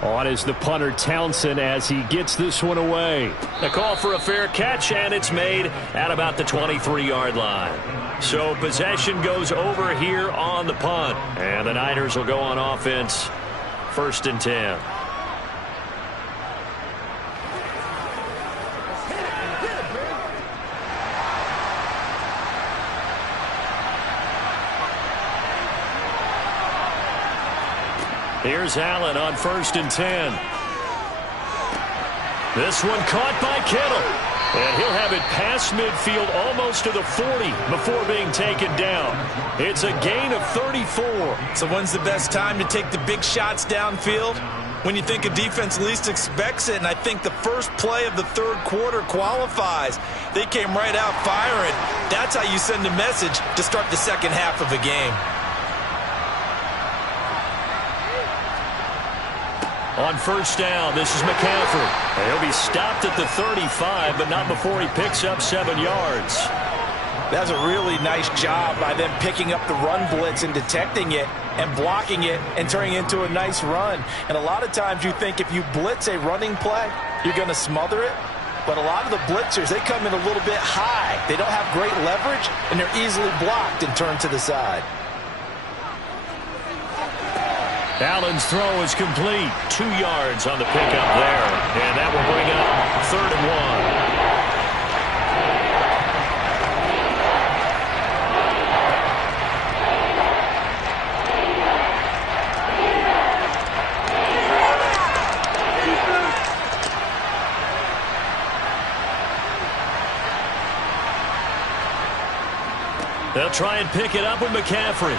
On is the punter Townsend as he gets this one away. The call for a fair catch, and it's made at about the 23-yard line. So possession goes over here on the punt, and the Niners will go on offense. 1st and 10. Here's Allen on 1st and 10. This one caught by Kittle. And he'll have it past midfield almost to the 40 before being taken down. It's a gain of 34. So when's the best time to take the big shots downfield? When you think a defense least expects it, and I think the first play of the third quarter qualifies. They came right out firing. That's how you send a message to start the second half of a game. On first down, this is McCaffrey. He'll be stopped at the 35, but not before he picks up 7 yards. That's a really nice job by them picking up the run blitz and detecting it and blocking it and turning it into a nice run. And a lot of times you think if you blitz a running play, you're going to smother it. But a lot of the blitzers, they come in a little bit high. They don't have great leverage, and they're easily blocked and turned to the side. Allen's throw is complete. 2 yards on the pickup there. And that will bring up 3rd and 1. They'll try and pick it up with McCaffrey.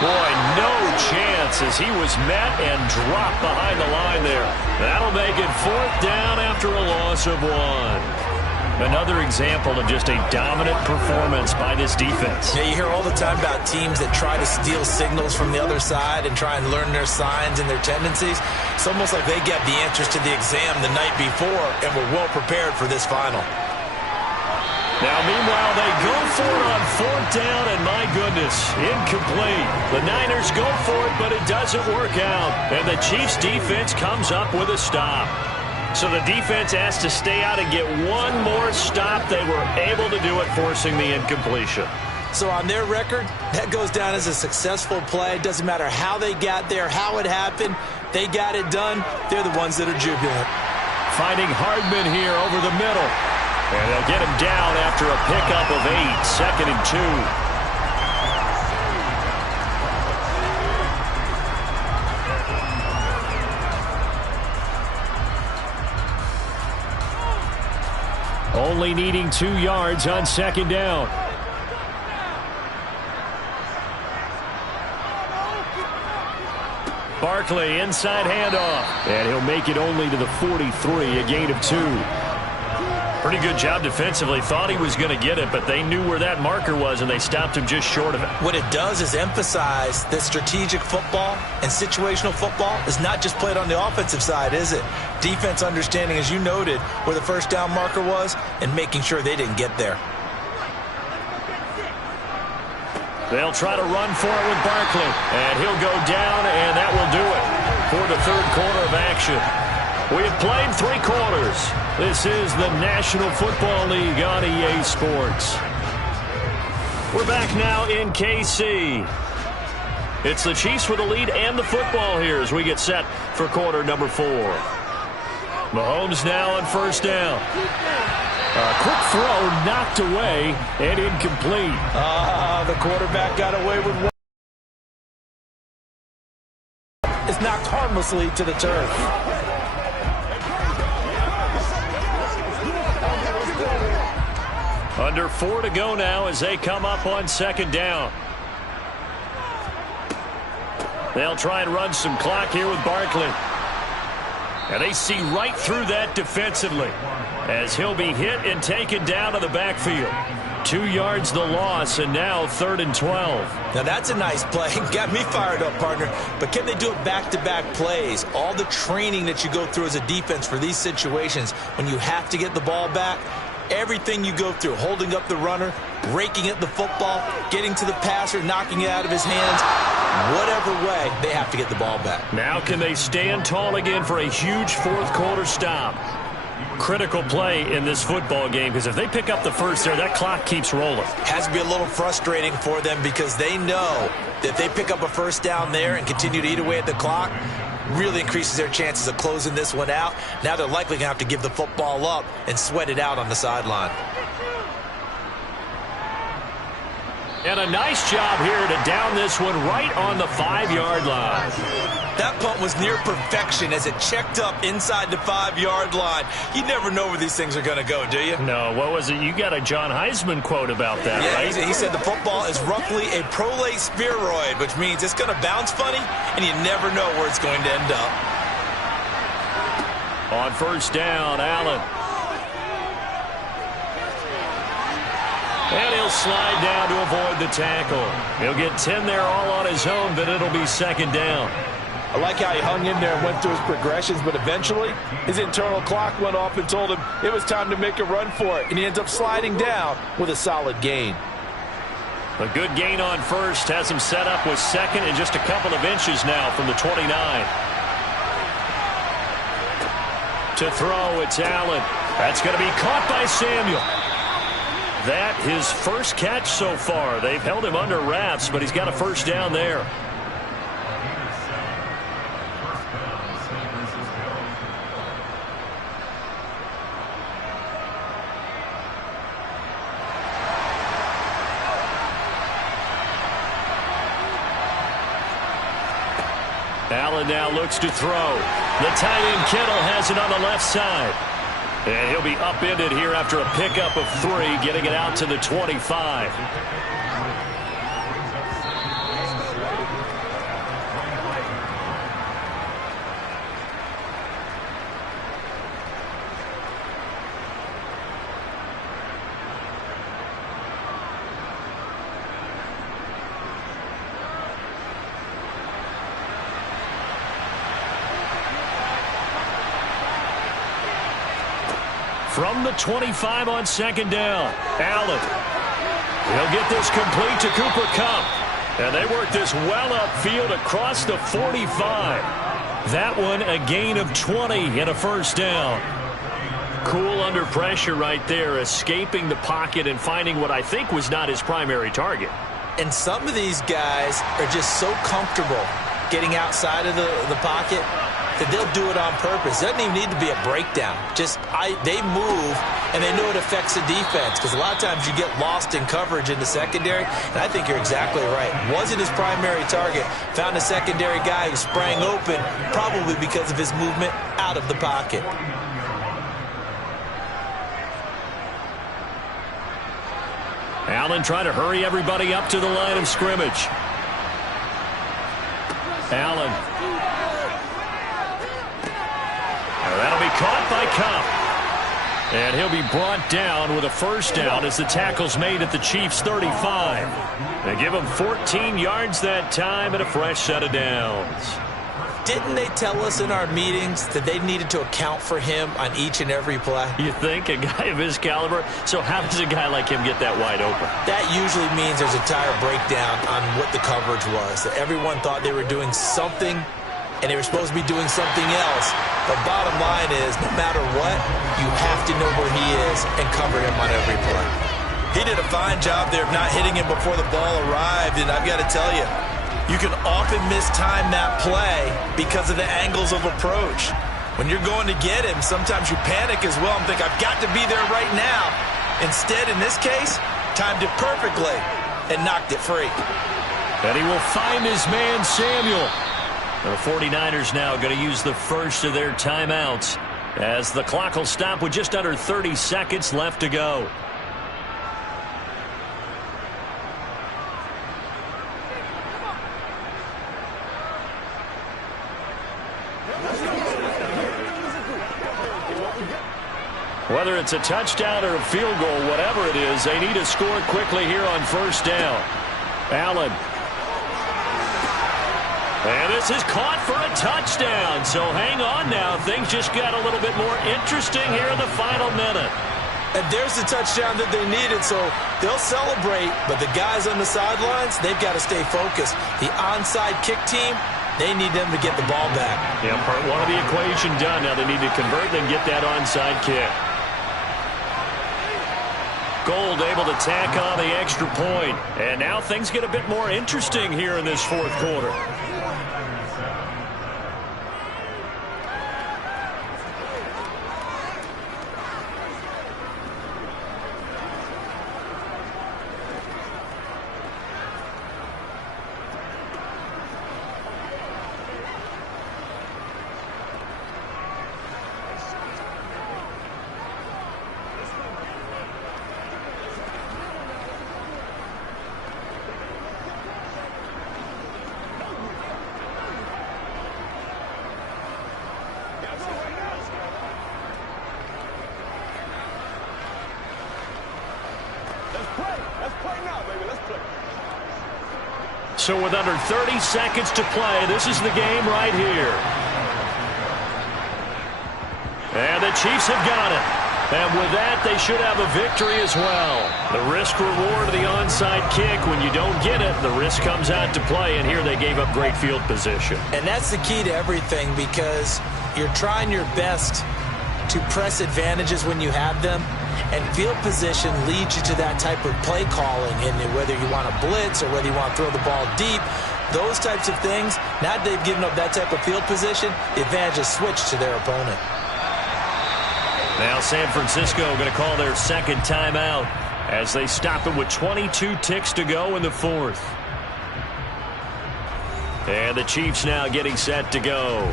Boy, no chance as he was met and dropped behind the line there. That'll make it 4th down after a loss of 1. Another example of just a dominant performance by this defense. Yeah, you hear all the time about teams that try to steal signals from the other side and try and learn their signs and their tendencies. It's almost like they get the answers to the exam the night before and were well prepared for this final. Now, meanwhile, they go for it on 4th down, and my goodness, incomplete. The Niners go for it, but it doesn't work out. And the Chiefs' defense comes up with a stop. So the defense has to stay out and get one more stop. They were able to do it, forcing the incompletion. So on their record, that goes down as a successful play. It doesn't matter how they got there, how it happened. They got it done. They're the ones that are jubilant. Finding Hardman here over the middle. And they'll get him down after a pickup of 8, 2nd and 2. Only needing 2 yards on 2nd down. Barkley, inside handoff. And he'll make it only to the 43, a gain of 2. Pretty good job defensively. Thought he was going to get it, but they knew where that marker was, and they stopped him just short of it. What it does is emphasize that strategic football and situational football is not just played on the offensive side, is it? Defense understanding, as you noted, where the first down marker was and making sure they didn't get there. They'll try to run for it with Barkley, and he'll go down, and that will do it for the 3rd quarter of action. We have played 3 quarters. This is the National Football League on EA Sports. We're back now in KC. It's the Chiefs with the lead and the football here as we get set for quarter number 4. Mahomes now on 1st down. A quick throw knocked away and incomplete. The quarterback got away with one. It's knocked harmlessly to the turf. Under 4 to go now as they come up on 2nd down. They'll try and run some clock here with Barkley. And they see right through that defensively as he'll be hit and taken down to the backfield. 2 yards the loss, and now 3rd and 12. Now that's a nice play. Got me fired up, partner. But can they do it back-to-back plays? All the training that you go through as a defense for these situations, when you have to get the ball back, everything you go through, holding up the runner, raking at the football, getting to the passer, knocking it out of his hands, whatever way, they have to get the ball back. Now can they stand tall again for a huge 4th quarter stop? Critical play in this football game, because if they pick up the first there, that clock keeps rolling. Has to be a little frustrating for them because they know that if they pick up a 1st down there and continue to eat away at the clock, really increases their chances of closing this one out. Now they're likely going to have to give the football up and sweat it out on the sideline. And a nice job here to down this one right on the 5-yard line. That punt was near perfection as it checked up inside the 5-yard line. You never know where these things are going to go, do you? No, what was it? You got a John Heisman quote about that, yeah, right? He said the football is roughly a prolate spheroid, which means it's going to bounce funny, and you never know where it's going to end up. On 1st down, Allen. And he'll slide down to avoid the tackle. He'll get 10 there all on his own, but it'll be 2nd down. I like how he hung in there and went through his progressions, but eventually his internal clock went off and told him it was time to make a run for it, and he ends up sliding down with a solid gain. A good gain on first has him set up with second and just a couple of inches now from the 29. To throw, it's Allen. That's going to be caught by Samuel. That his first catch so far. They've held him under wraps, but he's got a first down there. Allen now looks to throw. The tight end Kittle has it on the left side. And he'll be upended here after a pickup of 3, getting it out to the 25. From the 25 on second down, Allen. He'll get this complete to Cooper Kupp. And they work this well upfield across the 45. That one a gain of 20 and a first down. Cool under pressure right there, escaping the pocket and finding what I think was not his primary target. And some of these guys are just so comfortable getting outside of the pocket that they'll do it on purpose. It doesn't even need to be a breakdown. They move, and they know it affects the defense, because a lot of times you get lost in coverage in the secondary, and I think you're exactly right. Wasn't his primary target. Found a secondary guy who sprang open, probably because of his movement out of the pocket. Allen trying to hurry everybody up to the line of scrimmage. Allen. That'll be caught by Kupp. And he'll be brought down with a first down as the tackle's made at the Chiefs' 35. They give him 14 yards that time and a fresh set of downs. Didn't they tell us in our meetings that they needed to account for him on each and every play? You think? A guy of his caliber? So how does a guy like him get that wide open? That usually means there's a tire breakdown on what the coverage was. That everyone thought they were doing something, and they were supposed to be doing something else. The bottom line is, no matter what, you have to know where he is and cover him on every play. He did a fine job there of not hitting him before the ball arrived, and I've got to tell you, you can often mistime that play because of the angles of approach. When you're going to get him, sometimes you panic as well and think, I've got to be there right now. Instead, in this case, timed it perfectly and knocked it free. And he will find his man, Samuel. The 49ers now going to use the first of their timeouts as the clock will stop with just under 30 seconds left to go. Whether it's a touchdown or a field goal, whatever it is, they need to score quickly here on first down. Allen. And this is caught for a touchdown. So hang on now. Things just got a little bit more interesting here in the final minute. And there's the touchdown that they needed, so they'll celebrate. But the guys on the sidelines, they've got to stay focused. The onside kick team, they need them to get the ball back. Yeah, part one of the equation done. Now they need to convert and get that onside kick. Gold able to tack on the extra point. And now things get a bit more interesting here in this fourth quarter. So with under 30 seconds to play, this is the game right here. And the Chiefs have got it. And with that, they should have a victory as well. The risk-reward of the onside kick, when you don't get it, the risk comes out to play, and here they gave up great field position. And that's the key to everything, because you're trying your best to press advantages when you have them, and field position leads you to that type of play calling, and whether you want to blitz or whether you want to throw the ball deep, those types of things, now they've given up that type of field position, the advantage is switched to their opponent. Now San Francisco going to call their second timeout as they stop it with 22 ticks to go in the fourth. And the Chiefs now getting set to go.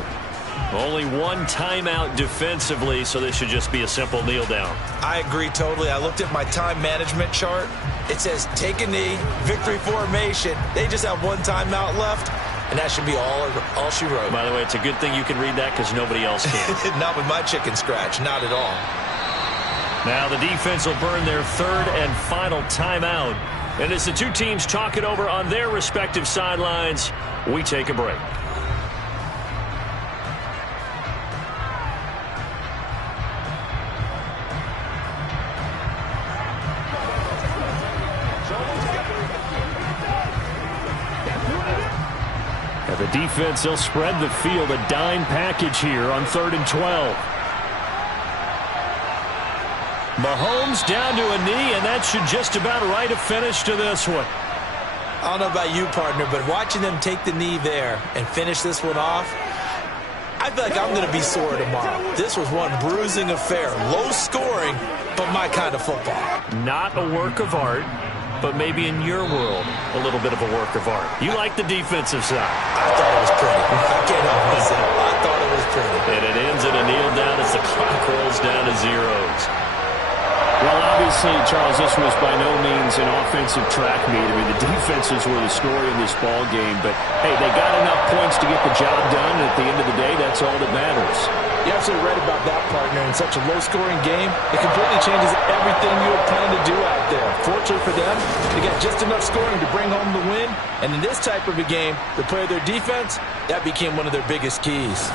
Only one timeout defensively, so this should just be a simple kneel down. I agree totally. I looked at my time management chart. It says take a knee, victory formation. They just have one timeout left, and that should be all she wrote. By the way, it's a good thing you can read that because nobody else can. Not with my chicken scratch, not at all. Now the defense will burn their third and final timeout. And as the two teams talk it over on their respective sidelines, we take a break. The defense, they'll spread the field, a dime package here on 3rd and 12. Mahomes down to a knee, and that should just about write a finish to this one. I don't know about you, partner, but watching them take the knee there and finish this one off, I feel like I'm going to be sore tomorrow. This was one bruising affair. Low scoring, but my kind of football. Not a work of art, but maybe in your world, a little bit of a work of art. You like the defensive side. I thought it was pretty. I can't help myself. I thought it was pretty. And it ends in a kneel down as the clock rolls down to zeros. Well, obviously, Charles, this was by no means an offensive track meet. I mean, the defenses were the story of this ball game. But, hey, they got enough points to get the job done. And at the end of the day, that's all that matters. You're absolutely right about that, partner. In such a low-scoring game, it completely changes everything you had planned to do out there. Fortunately for them, they got just enough scoring to bring home the win. And in this type of a game, to play their defense, that became one of their biggest keys.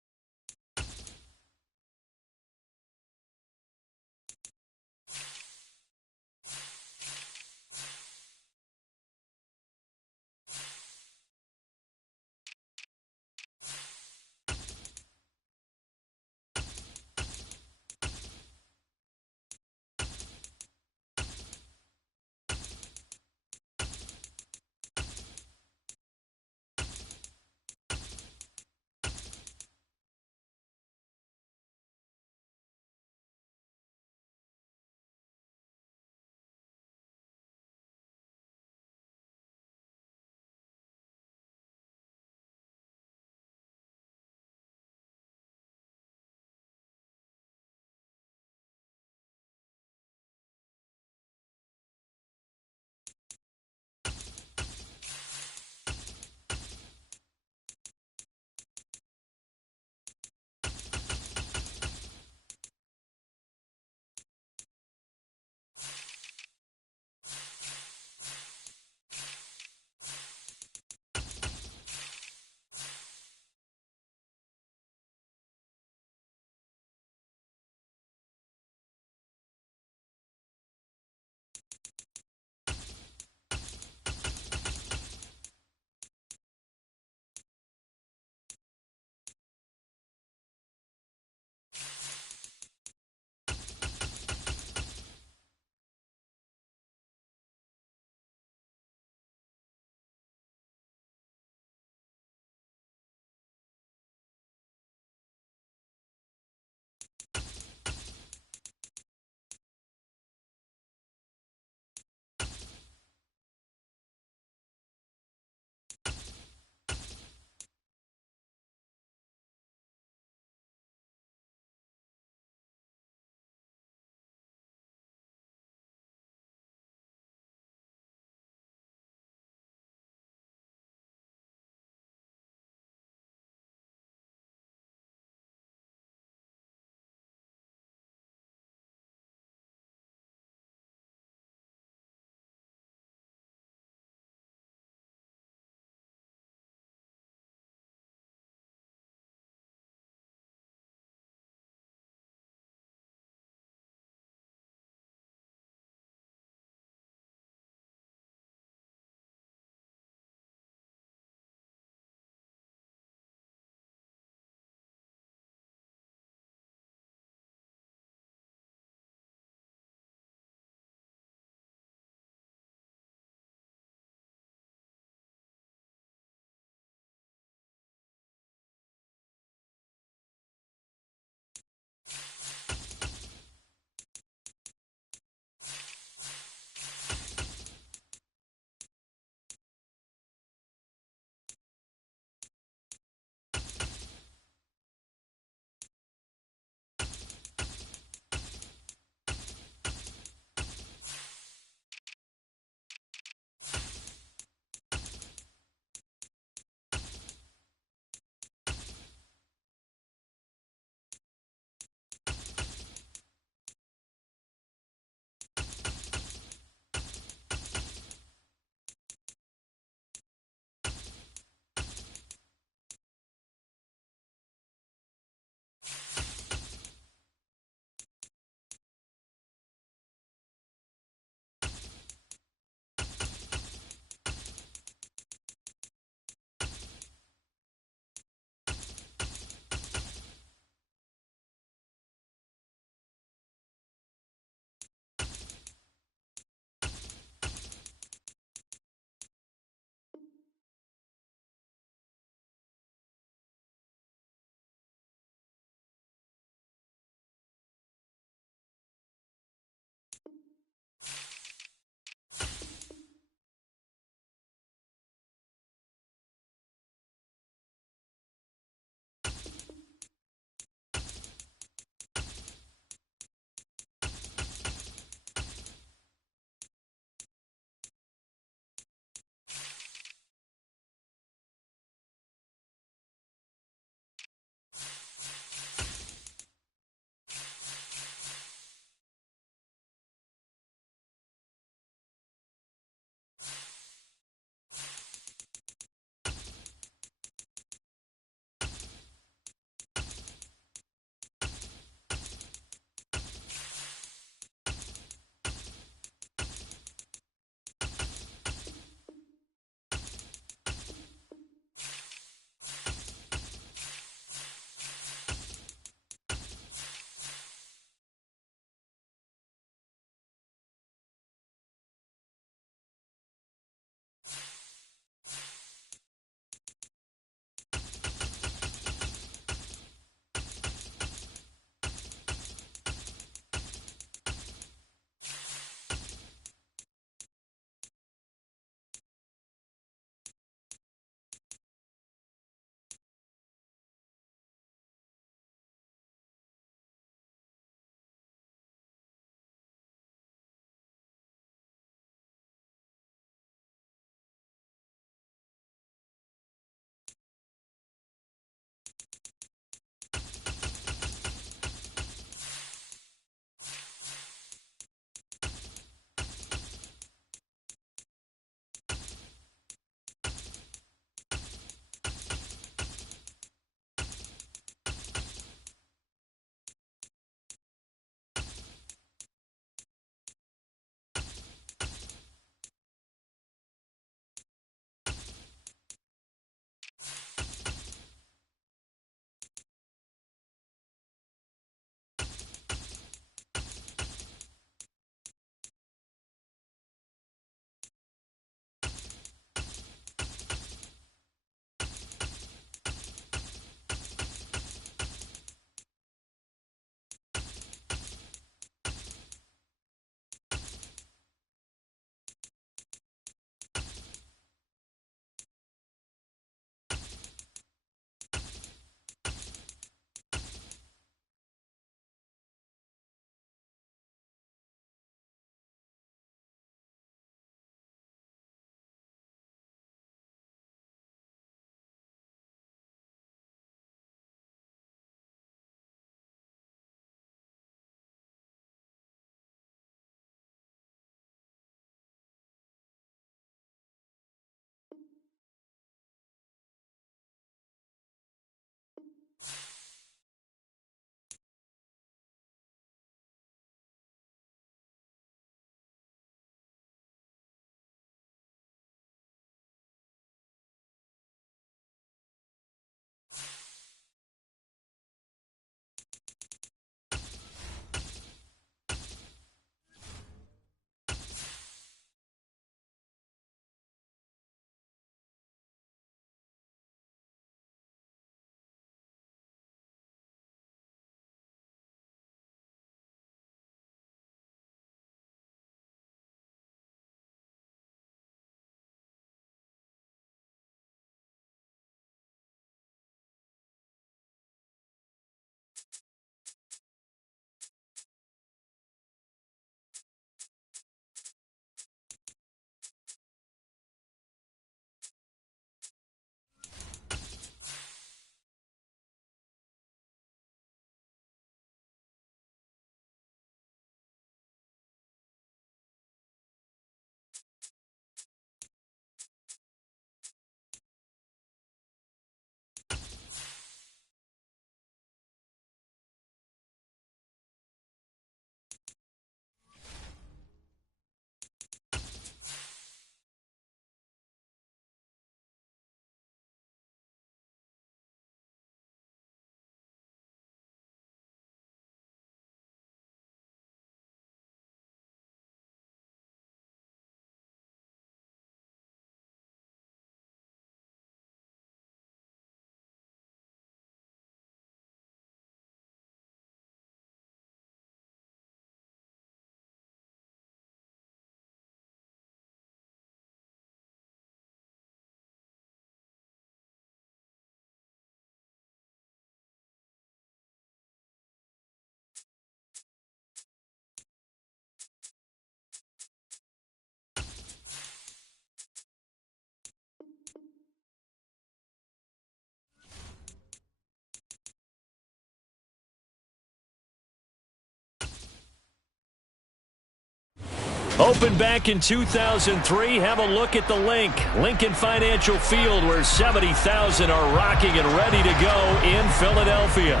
Opened back in 2003, have a look at the Lincoln Financial Field, where 70,000 are rocking and ready to go in Philadelphia.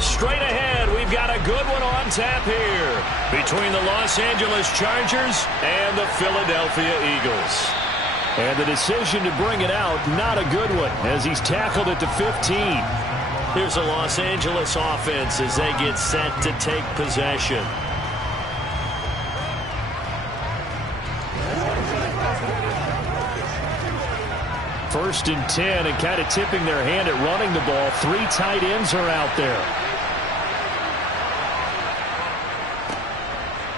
Straight ahead, we've got a good one on tap here between the Los Angeles Chargers and the Philadelphia Eagles. And the decision to bring it out, not a good one, as he's tackled it to 15. Here's the Los Angeles offense as they get set to take possession. First and 10, and kind of tipping their hand at running the ball. 3 tight ends are out there.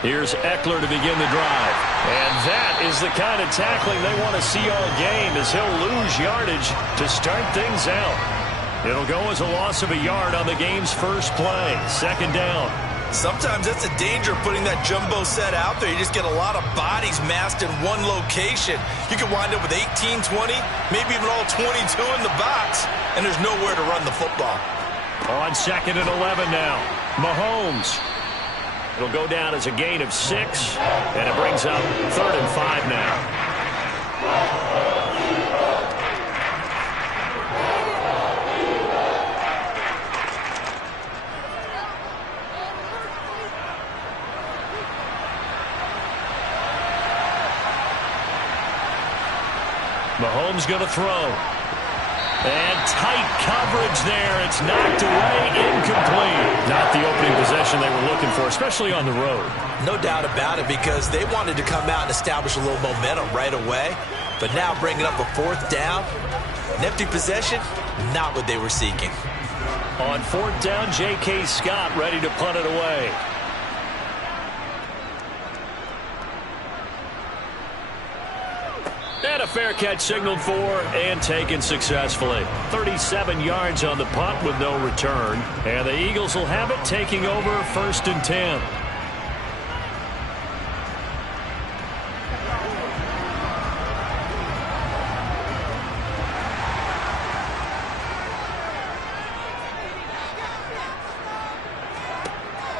Here's Eckler to begin the drive. And that is the kind of tackling they want to see all game, as he'll lose yardage to start things out. It'll go as a loss of a yard on the game's first play. Second down. Sometimes that's the danger of putting that jumbo set out there. You just get a lot of bodies massed in one location. You could wind up with 18, 20, maybe even all 22 in the box, and there's nowhere to run the football. On second and 11 now. Mahomes. It'll go down as a gain of 6, and it brings up 3rd and 5 now. Mahomes going to throw. And tight coverage there. It's knocked away, incomplete. Not the opening possession they were looking for, especially on the road. No doubt about it, because they wanted to come out and establish a little momentum right away. But now bringing up a 4th down, an empty possession, not what they were seeking. On 4th down, J.K. Scott ready to punt it away. And a fair catch signaled for and taken successfully. 37 yards on the punt with no return. And the Eagles will have it, taking over 1st and 10.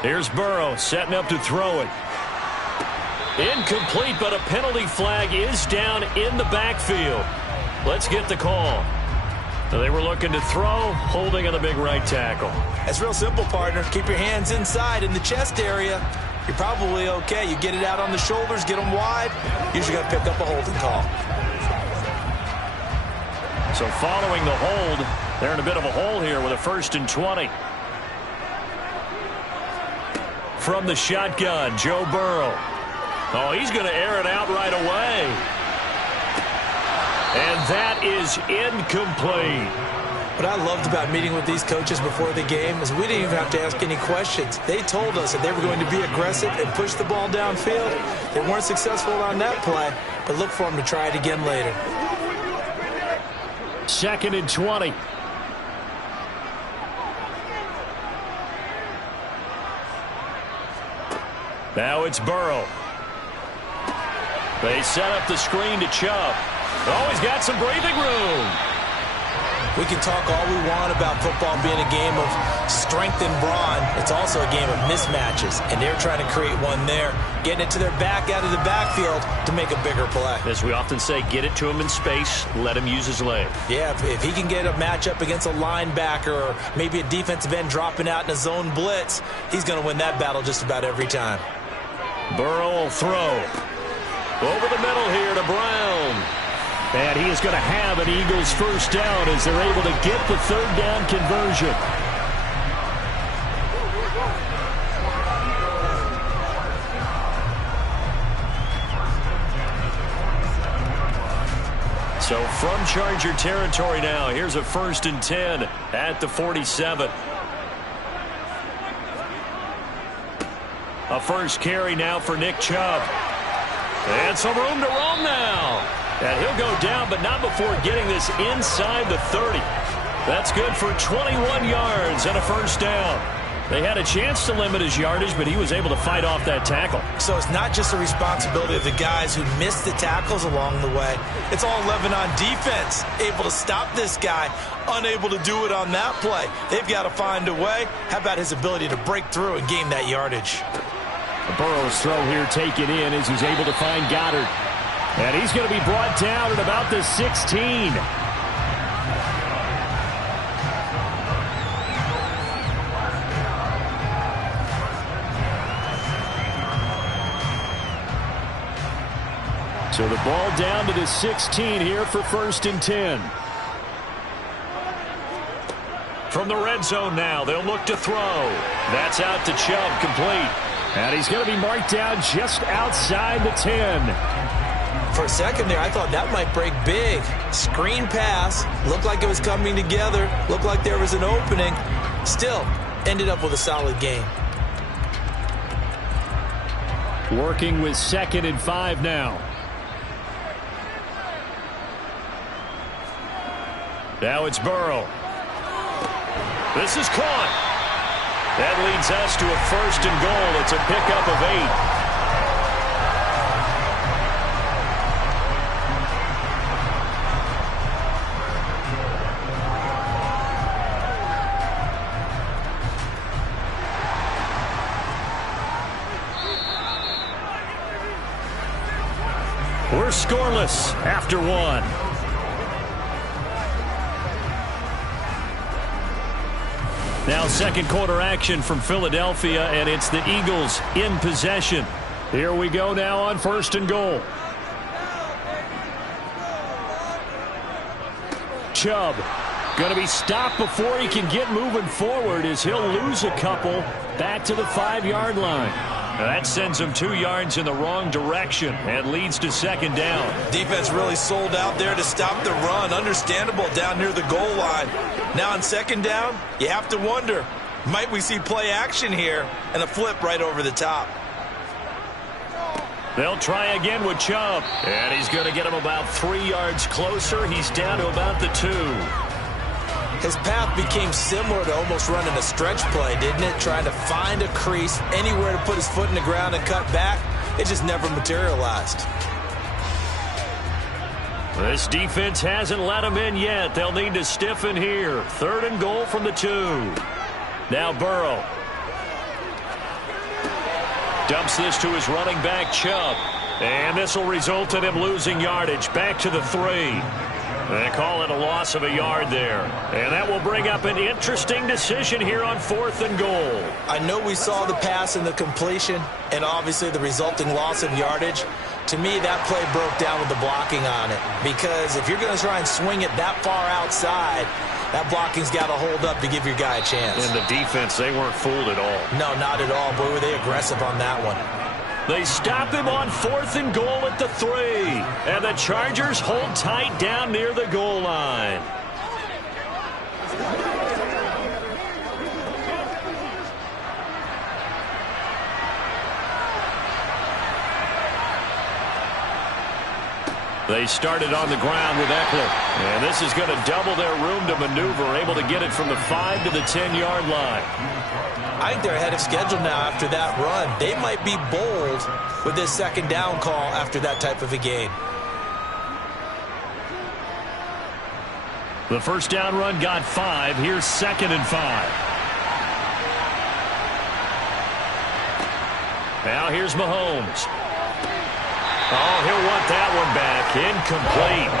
Here's Burrow setting up to throw it. Incomplete, but a penalty flag is down in the backfield. Let's get the call. They were looking to throw, holding on the big right tackle. It's real simple, partner. Keep your hands inside in the chest area. You're probably okay. You get it out on the shoulders, get them wide. Usually got to pick up a holding call. So following the hold, they're in a bit of a hole here with a 1st and 20. From the shotgun, Joe Burrow. Oh, he's going to air it out right away. And that is incomplete. What I loved about meeting with these coaches before the game is we didn't even have to ask any questions. They told us that they were going to be aggressive and push the ball downfield. They weren't successful on that play, but look for them to try it again later. 2nd and 20. Now it's Burrow. They set up the screen to Chubb. Oh, he's got some breathing room. We can talk all we want about football being a game of strength and brawn. It's also a game of mismatches, and they're trying to create one there, getting it to their back out of the backfield to make a bigger play. As we often say, get it to him in space, let him use his leg. Yeah, if he can get a matchup against a linebacker or maybe a defensive end dropping out in a zone blitz, he's going to win that battle just about every time. Burrow will throw. Over the middle here to Brown. And he is going to have an Eagles first down as they're able to get the 3rd down conversion. So from Charger territory now, here's a 1st and 10 at the 47. A first carry now for Nick Chubb. And some room to roam now. And he'll go down, but not before getting this inside the 30. That's good for 21 yards and a first down. They had a chance to limit his yardage, but he was able to fight off that tackle. So it's not just the responsibility of the guys who missed the tackles along the way. It's all 11 on defense, able to stop this guy, unable to do it on that play. They've got to find a way. How about his ability to break through and gain that yardage? Burrow's throw here taken in as he's able to find Goddard. And he's going to be brought down at about the 16. So the ball down to the 16 here for 1st and 10. From the red zone now, they'll look to throw. That's out to Chubb, complete. And he's going to be marked down just outside the 10. For a second there, I thought that might break big. Screen pass. Looked like it was coming together. Looked like there was an opening. Still, ended up with a solid game. Working with 2nd and 5 now. Now it's Burrow. This is caught. That leads us to a 1st and goal. It's a pickup of 8. We're scoreless after 1. Now 2nd quarter action from Philadelphia, and it's the Eagles in possession. Here we go now on 1st and goal. Chubb going to be stopped before he can get moving forward as he'll lose a couple back to the 5-yard line. Now that sends him 2 yards in the wrong direction and leads to 2nd down. Defense really sold out there to stop the run. Understandable down near the goal line. Now on 2nd down, you have to wonder, might we see play action here and a flip right over the top? They'll try again with Chubb. And he's going to get him about 3 yards closer. He's down to about the 2. His path became similar to almost running a stretch play, didn't it? Trying to find a crease, anywhere to put his foot in the ground and cut back. It just never materialized. This defense hasn't let him in yet. They'll need to stiffen here. 3rd and goal from the 2. Now Burrow. Dumps this to his running back, Chubb. And this will result in him losing yardage back to the 3. They call it a loss of a yard there. And that will bring up an interesting decision here on 4th and goal. I know we saw the pass and the completion and obviously the resulting loss of yardage. To me, that play broke down with the blocking on it. Because if you're going to try and swing it that far outside, that blocking's got to hold up to give your guy a chance. And the defense, they weren't fooled at all. No, not at all. Boy, were they aggressive on that one. They stop him on 4th and goal at the 3. And the Chargers hold tight down near the goal line. They started on the ground with Eckler. And this is going to double their room to maneuver, able to get it from the 5 to the 10-yard line. I think they're ahead of schedule now after that run. They might be bold with this 2nd down call after that type of a game. The 1st down run got 5. Here's 2nd and 5. Now here's Mahomes. Oh, he'll want that one back. Incomplete.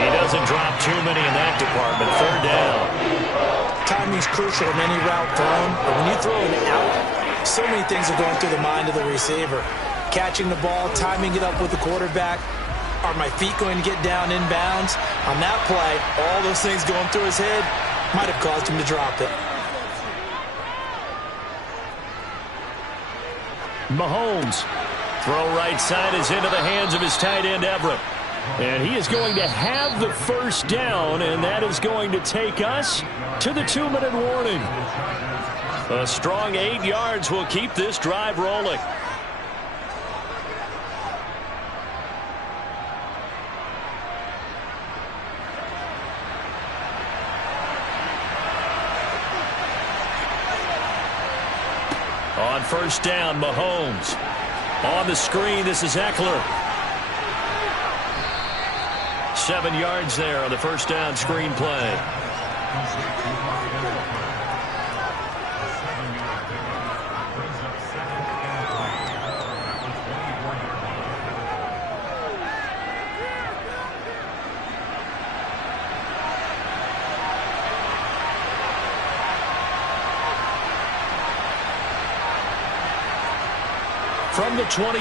He doesn't drop too many in that department. 3rd down. Timing's crucial in any route thrown, but when you throw it out, so many things are going through the mind of the receiver. Catching the ball, timing it up with the quarterback. Are my feet going to get down inbounds? On that play, all those things going through his head might have caused him to drop it. Mahomes. Throw right side is into the hands of his tight end, Everett. And he is going to have the 1st down, and that is going to take us to the 2-minute warning. A strong 8 yards will keep this drive rolling. On 1st down, Mahomes. On the screen, this is Eckler. 7 yards there on the 1st down screen play. From the 24,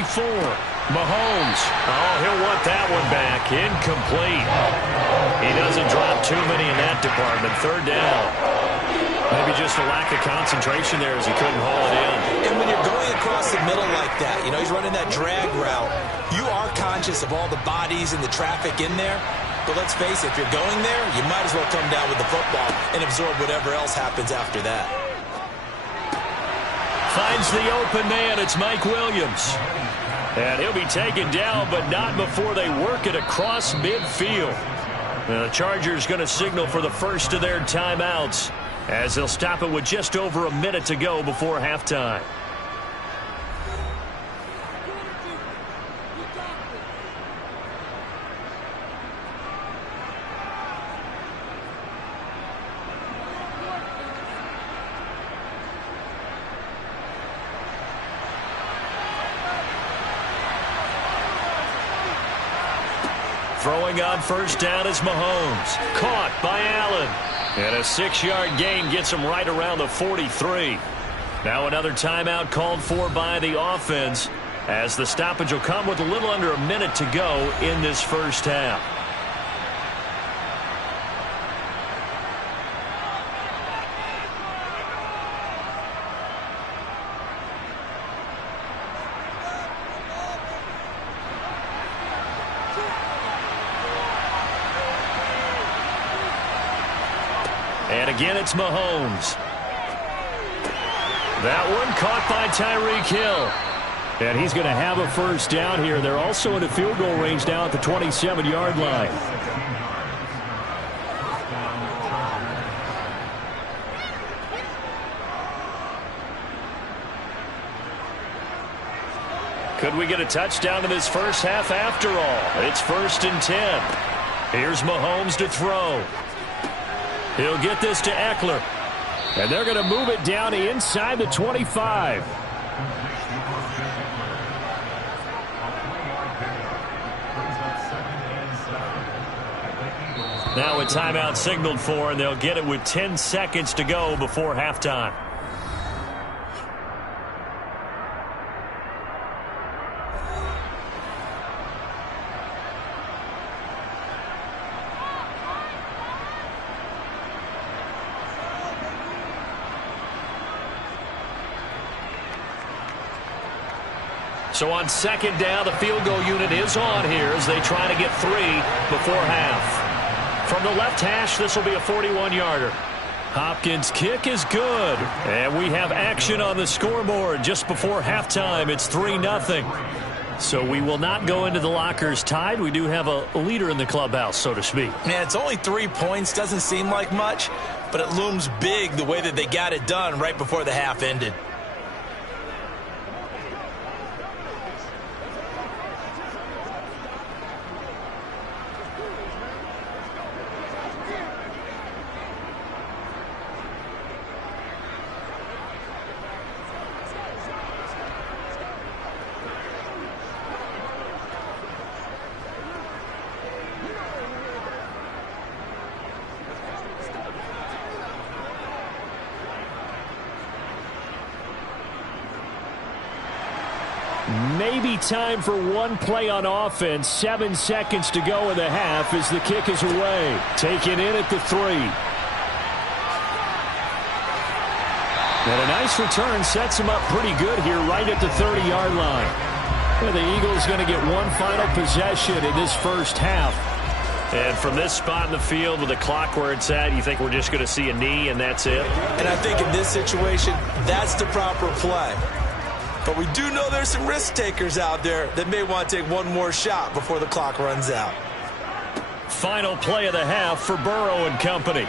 Mahomes. Oh, he'll want that one back. Incomplete. He doesn't drop too many in that department. Third down. Maybe just a lack of concentration there as he couldn't haul it in. And when you're going across the middle like that, you know, he's running that drag route, you are conscious of all the bodies and the traffic in there. But let's face it, if you're going there, you might as well come down with the football and absorb whatever else happens after that. Finds the open man. It's Mike Williams. And he'll be taken down, but not before they work it across midfield. And the Chargers going to signal for the first of their timeouts as they'll stop it with just over a minute to go before halftime. Throwing on first down is Mahomes. Caught by Allen. And a 6-yard gain gets him right around the 43. Now another timeout called for by the offense as the stoppage will come with a little under a minute to go in this first half. And again, it's Mahomes. That one caught by Tyreek Hill. And he's going to have a first down here. They're also in a field goal range now at the 27-yard line. Could we get a touchdown in this first half after all? It's 1st and 10. Here's Mahomes to throw. He'll get this to Eckler. And they're going to move it down inside the 25. Now a timeout signaled for, and they'll get it with 10 seconds to go before halftime. So on second down, the field goal unit is on here as they try to get 3 before half. From the left hash, this will be a 41-yarder. Hopkins' kick is good. And we have action on the scoreboard just before halftime. It's 3-0. So we will not go into the lockers tied. We do have a leader in the clubhouse, so to speak. Man, it's only 3 points. Doesn't seem like much, but it looms big the way that they got it done right before the half ended. Maybe time for one play on offense. 7 seconds to go in the half as the kick is away. Taken in at the 3. And a nice return sets him up pretty good here right at the 30-yard line. And the Eagles going to get one final possession in this first half. And from this spot in the field with the clock where it's at, you think we're just going to see a knee and that's it? And I think in this situation, that's the proper play. But we do know there's some risk takers out there that may want to take one more shot before the clock runs out. Final play of the half for Burrow and company.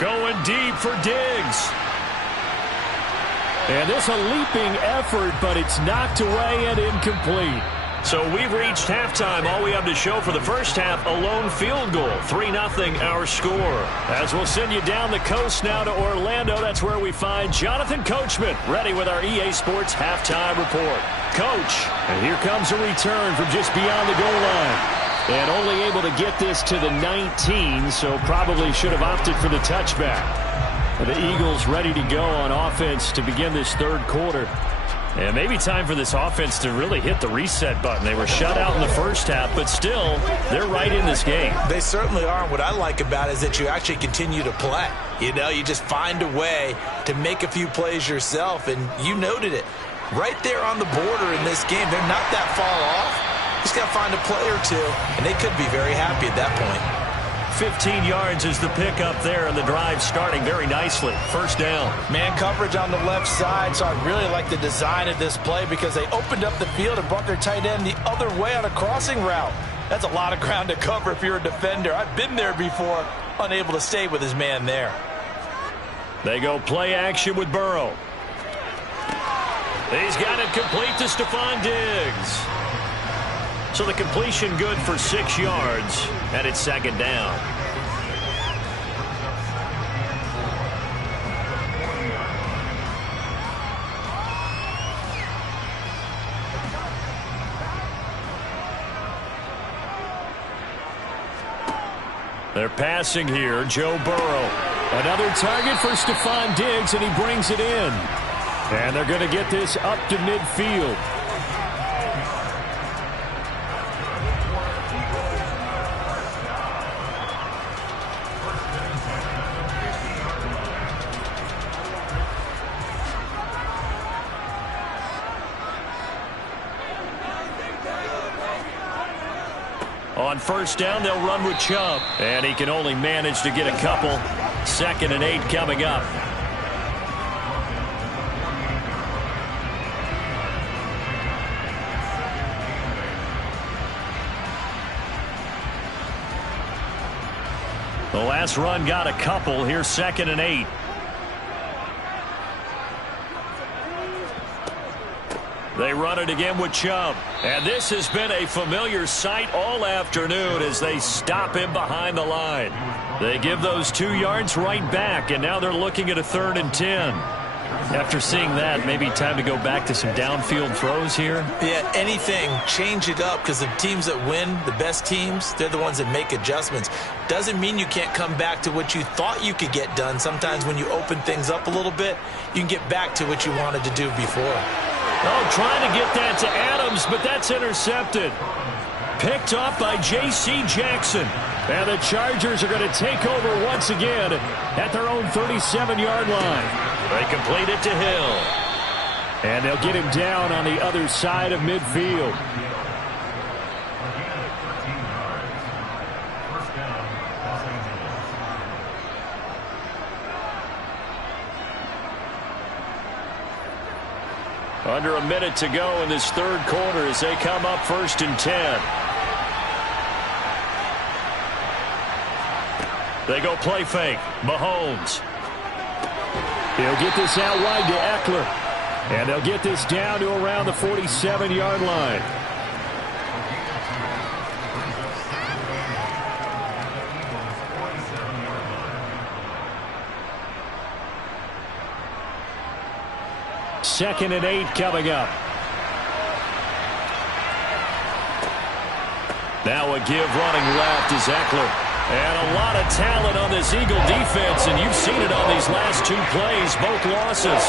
Going deep for Diggs. And this a leaping effort, but it's knocked away and incomplete. So we've reached halftime. All we have to show for the first half, a lone field goal. 3-0 our score. As we'll send you down the coast now to Orlando. That's where we find Jonathan Coachman ready with our EA Sports halftime report. Coach, and here comes a return from just beyond the goal line. And only able to get this to the 19, so probably should have opted for the touchback. The Eagles ready to go on offense to begin this third quarter. And maybe time for this offense to really hit the reset button. They were shut out in the first half, but still, they're right in this game. They certainly are. And what I like about it is that you actually continue to play. You know, you just find a way to make a few plays yourself, and you noted it. Right there on the border in this game, they're not that far off. Just got to find a play or two, and they could be very happy at that point. 15 yards is the pickup there, and the drive starting very nicely. First down. Man coverage on the left side, so I really like the design of this play because they opened up the field and brought their tight end the other way on a crossing route. That's a lot of ground to cover if you're a defender. I've been there before, unable to stay with his man there. They go play action with Burrow. He's got it complete to Stephon Diggs. So the completion good for 6 yards, and it's second down. They're passing here, Joe Burrow. Another target for Stephon Diggs, and he brings it in. And they're going to get this up to midfield. On first down, they'll run with Chubb. And he can only manage to get a couple. 2nd and 8 coming up. The last run got a couple. Here's 2nd and 8. They run it again with Chubb. And this has been a familiar sight all afternoon as they stop him behind the line. They give those 2 yards right back, and now they're looking at a 3rd and 10. After seeing that, maybe time to go back to some downfield throws here. Yeah, anything. Change it up, because the teams that win, the best teams, they're the ones that make adjustments. Doesn't mean you can't come back to what you thought you could get done. Sometimes when you open things up a little bit, you can get back to what you wanted to do before. Oh, trying to get that to Adams, but that's intercepted. Picked off by J.C. Jackson. And the Chargers are going to take over once again at their own 37-yard line. They complete it to Hill. And they'll get him down on the other side of midfield. Under a minute to go in this third quarter as they come up 1st and 10. They go play fake. Mahomes. He'll get this out wide to Eckler. And they'll get this down to around the 47-yard line. Second and 8 coming up. Now a give running left is Eckler. And a lot of talent on this Eagle defense, and you've seen it on these last 2 plays, both losses.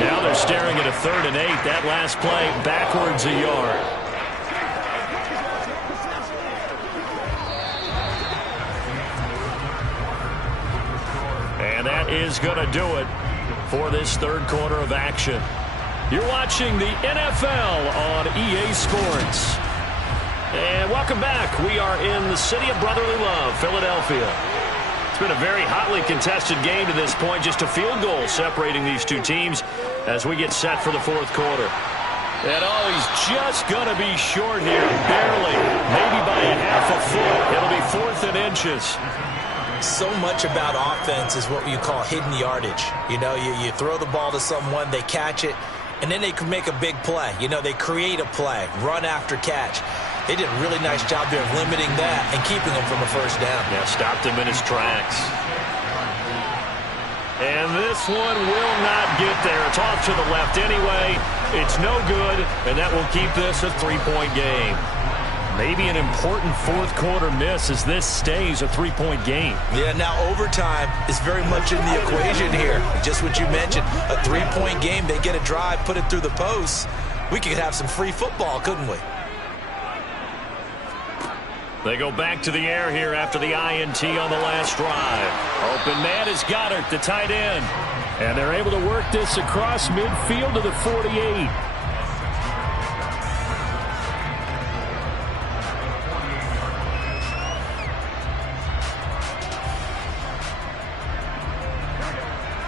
Now they're staring at a 3rd and 8. That last play backwards a yard. And that is going to do it for this third quarter of action. You're watching the NFL on EA Sports. And welcome back. We are in the city of brotherly love, Philadelphia. It's been a very hotly contested game to this point. Just a field goal separating these two teams as we get set for the fourth quarter. And oh, he's just going to be short here, barely, maybe by a half a foot. It'll be 4th and inches. So much about offense is what you call hidden yardage. You know, you throw the ball to someone, they catch it, and then they can make a big play. You know, they create a play, run after catch. They did a really nice job there of limiting that and keeping him from a first down. Yeah, stopped him in his tracks. And this one will not get there. It's off to the left anyway. It's no good, and that will keep this a 3-point game. Maybe an important fourth quarter miss as this stays a three-point game. Yeah, now overtime is very much in the equation here. Just what you mentioned, a three-point game. They get a drive, put it through the posts. We could have some free football, couldn't we? They go back to the air here after the INT on the last drive. Open man is Goddard, the tight end. And they're able to work this across midfield to the 48.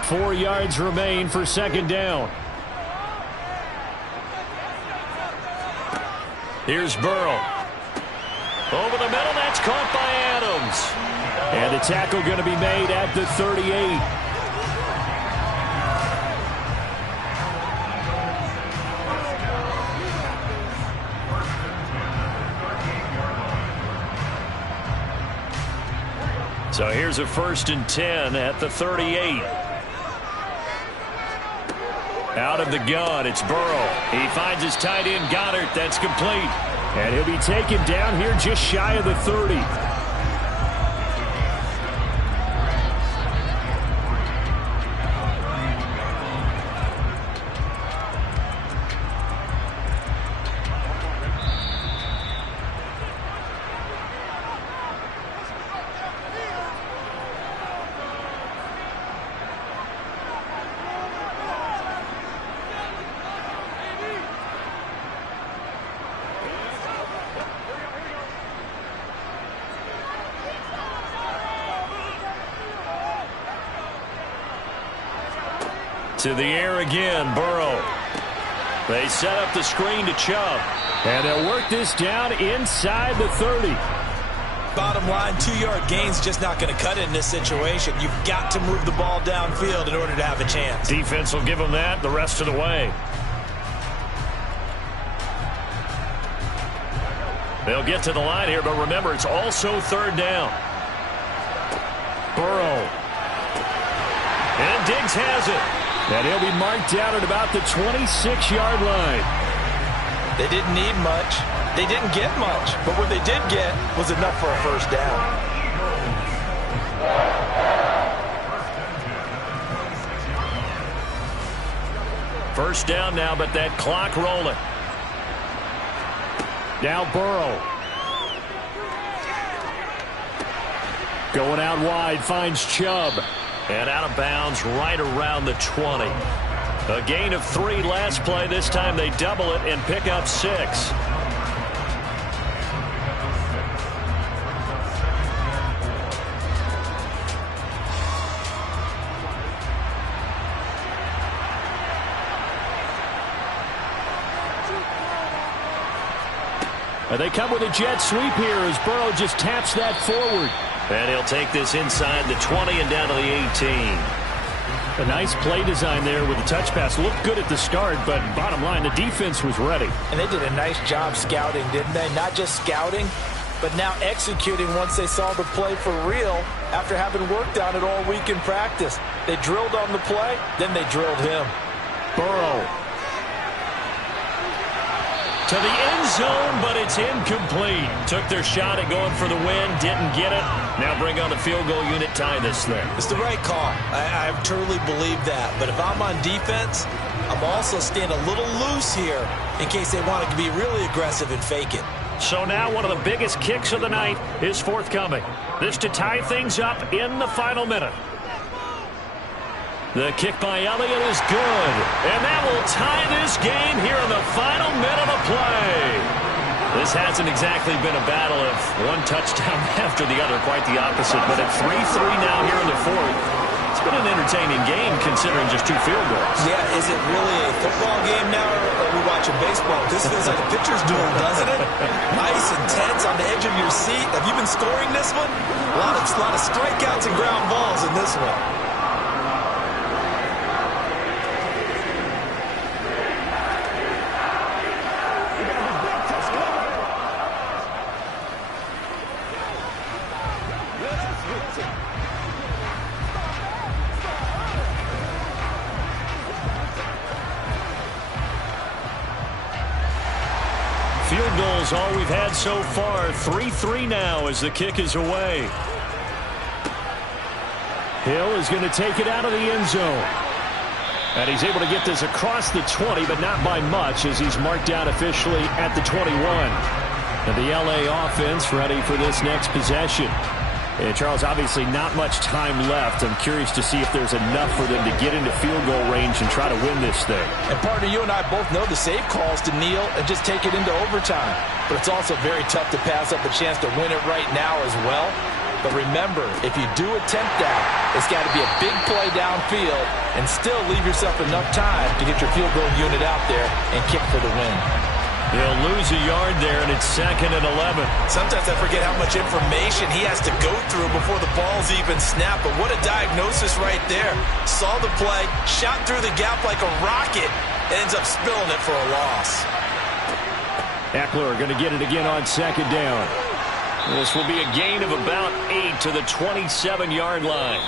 Four yards remain for second down. Here's Burrow. Over the middle, that's caught by Adams. And the tackle going to be made at the 38. So here's a 1st and 10 at the 38. Out of the gun, it's Burrow. He finds his tight end, Goddard. That's complete. And he'll be taken down here just shy of the 30. To the air again, Burrow. They set up the screen to Chubb. And they'll work this down inside the 30. Bottom line, 2-yard gain's just not going to cut it in this situation. You've got to move the ball downfield in order to have a chance. Defense will give them that the rest of the way. They'll get to the line here, but remember, it's also third down. Burrow. And Diggs has it. And he'll be marked down at about the 26-yard line. They didn't need much. They didn't get much. But what they did get was enough for a first down. First down now, but that clock rolling. Now Burrow. Going out wide, finds Chubb. And out of bounds right around the 20. A gain of 3 last play. This time they double it and pick up 6. And they come with a jet sweep here as Burrow just taps that forward. And he'll take this inside the 20 and down to the 18. A nice play design there with the touch pass. Looked good at the start, but bottom line, the defense was ready. And they did a nice job scouting, didn't they? Not just scouting, but now executing once they saw the play for real after having worked on it all week in practice. They drilled on the play, then they drilled him. Burrow. To the end zone, but it's incomplete. Took their shot at going for the win, didn't get it. Now bring on the field goal unit, tie this thing. It's the right call. I truly believe that. But if I'm on defense, I'm also staying a little loose here in case they want to be really aggressive and fake it. So now one of the biggest kicks of the night is forthcoming. This to tie things up in the final minute. The kick by Elliott is good. And that will tie this game here in the final minute of play. This hasn't exactly been a battle of one touchdown after the other, quite the opposite. But at 3-3 now here in the fourth, it's been an entertaining game considering just 2 field goals. Yeah, is it really a football game now or are we watching baseball? This feels like a pitcher's duel, doesn't it? Nice, intense, on the edge of your seat. Have you been scoring this one? A lot of strikeouts and ground balls in this one. Field goal's all we've had so far. 3-3 now as the kick is away. Hill is going to take it out of the end zone. And he's able to get this across the 20, but not by much as he's marked down officially at the 21. And the LA offense ready for this next possession. And Charles, obviously not much time left. I'm curious to see if there's enough for them to get into field goal range and try to win this thing. And partner, you and I both know the safe calls to kneel and just take it into overtime. But it's also very tough to pass up a chance to win it right now as well. But remember, if you do attempt that, it's got to be a big play downfield and still leave yourself enough time to get your field goal unit out there and kick for the win. He'll lose a yard there, and it's 2nd and 11. Sometimes I forget how much information he has to go through before the ball's even snapped. But what a diagnosis right there. Saw the play, shot through the gap like a rocket, and ends up spilling it for a loss. Eckler going to get it again on 2nd down. This will be a gain of about 8 to the 27-yard line.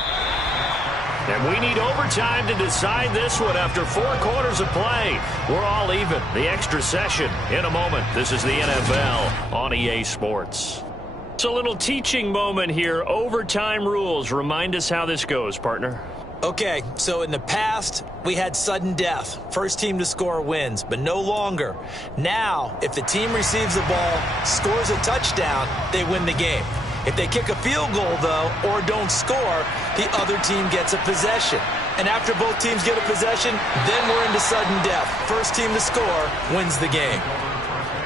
And we need overtime to decide this one after 4 quarters of play. We're all even. The extra session in a moment. This is the NFL on EA Sports. It's a little teaching moment here. Overtime rules. Remind us how this goes, partner. Okay, so in the past, we had sudden death. First team to score wins, but no longer. Now, if the team receives the ball, scores a touchdown, they win the game. If they kick a field goal, though, or don't score, the other team gets a possession. And after both teams get a possession, then we're into sudden death. First team to score wins the game.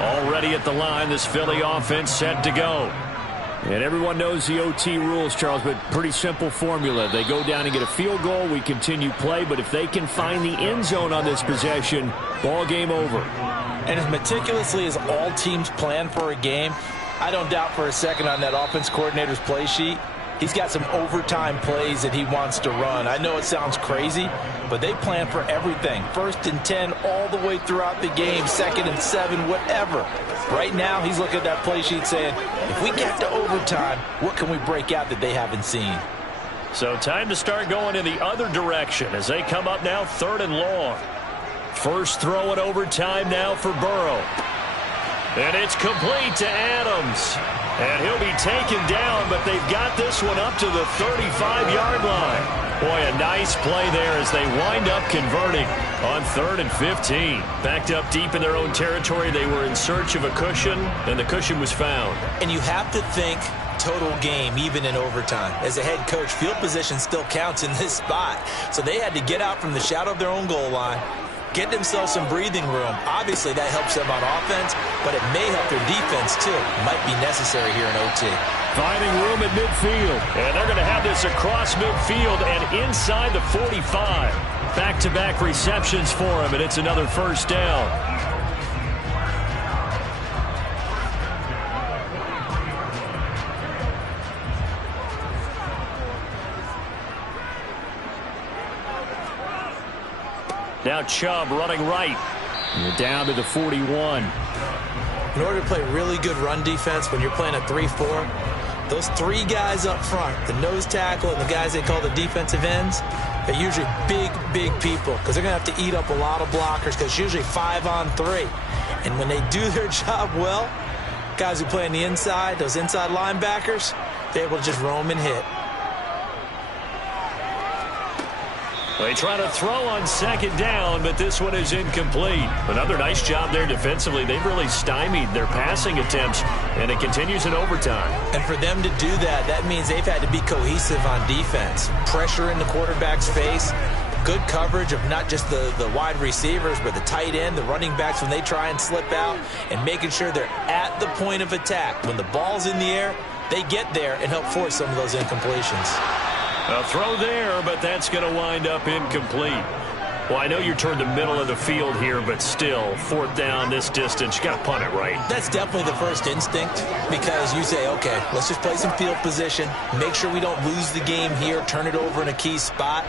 Already at the line, this Philly offense set to go. And everyone knows the OT rules, Charles, but pretty simple formula. They go down and get a field goal, we continue play, but if they can find the end zone on this possession, ball game over. And as meticulously as all teams plan for a game, I don't doubt for a second on that offense coordinator's play sheet, he's got some overtime plays that he wants to run. I know it sounds crazy, but they plan for everything. 1st and 10 all the way throughout the game, 2nd and 7, whatever. Right now, he's looking at that play sheet saying, if we get to overtime, what can we break out that they haven't seen? So time to start going in the other direction as they come up now 3rd and long. First throw in overtime now for Burrow. And it's complete to Adams. And he'll be taken down, but they've got this one up to the 35-yard line. Boy, a nice play there as they wind up converting on 3rd and 15. Backed up deep in their own territory, they were in search of a cushion, and the cushion was found. And you have to think total game, even in overtime. As a head coach, field position still counts in this spot. So they had to get out from the shadow of their own goal line, get themselves some breathing room. Obviously, that helps them on offense, but it may help their defense, too. Might be necessary here in OT. Finding room at midfield. And they're going to have this across midfield and inside the 45. Back-to-back receptions for him, and it's another first down. Now Chubb running right. And down to the 41. In order to play really good run defense when you're playing a 3-4, those 3 guys up front, the nose tackle and the guys they call the defensive ends, they're usually big, big people because they're going to have to eat up a lot of blockers because it's usually 5 on 3. And when they do their job well, guys who play on the inside, those inside linebackers, they're able to just roam and hit. They try to throw on 2nd down, but this one is incomplete. Another nice job there defensively. They've really stymied their passing attempts, and it continues in overtime. And for them to do that, that means they've had to be cohesive on defense. Pressure in the quarterback's face, good coverage of not just the wide receivers, but the tight end, the running backs when they try and slip out, and making sure they're at the point of attack. When the ball's in the air, they get there and help force some of those incompletions. A throw there, but that's going to wind up incomplete. Well, I know you're toward the middle of the field here, but still, 4th down this distance, you got to punt it right. That's definitely the first instinct because you say, okay, let's just play some field position, make sure we don't lose the game here, turn it over in a key spot.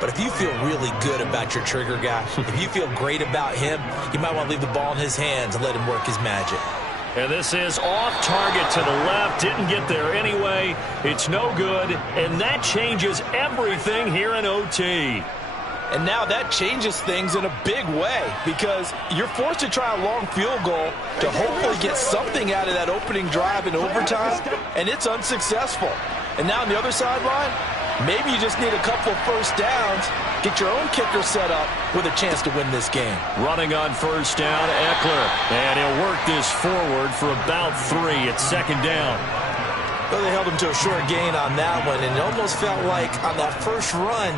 But if you feel really good about your trigger guy, if you feel great about him, you might want to leave the ball in his hands and let him work his magic. And this is off target to the left. Didn't get there anyway. It's no good. And that changes everything here in OT. And now that changes things in a big way because you're forced to try a long field goal to hopefully get something out of that opening drive in overtime, and it's unsuccessful. And now on the other sideline, maybe you just need a couple of first downs, get your own kicker set up with a chance to win this game. Running on first down, Eckler. And he'll work this forward for about 3 at second down. Well, they held him to a short gain on that one, and it almost felt like on that first run,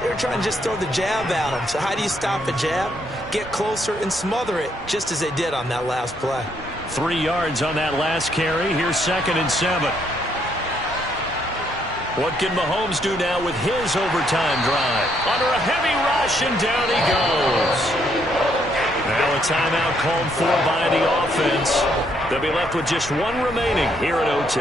they were trying to just throw the jab at him. So how do you stop a jab? Get closer and smother it, just as they did on that last play. 3 yards on that last carry. Here's 2nd and 7. What can Mahomes do now with his overtime drive? Under a heavy rush, and down he goes. Now a timeout called for by the offense. They'll be left with just 1 remaining here at OT.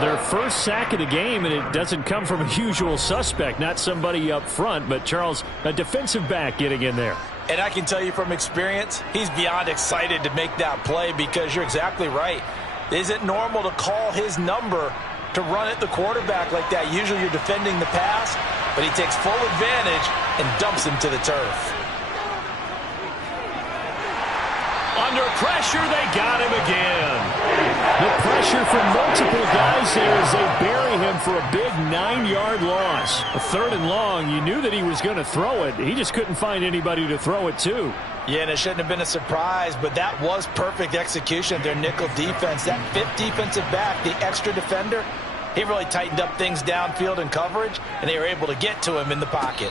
Their first sack of the game, and it doesn't come from a usual suspect, not somebody up front, but Charles, a defensive back getting in there. And I can tell you from experience, he's beyond excited to make that play because you're exactly right. Is it normal to call his number to run at the quarterback like that? Usually you're defending the pass, but he takes full advantage and dumps him to the turf. Under pressure, they got him again. The pressure from multiple guys there as they bury him for a big 9-yard loss. A 3rd and long, you knew that he was going to throw it. He just couldn't find anybody to throw it to. Yeah, and it shouldn't have been a surprise, but that was perfect execution of their nickel defense. That 5th defensive back, the extra defender, he really tightened up things downfield in coverage, and they were able to get to him in the pocket.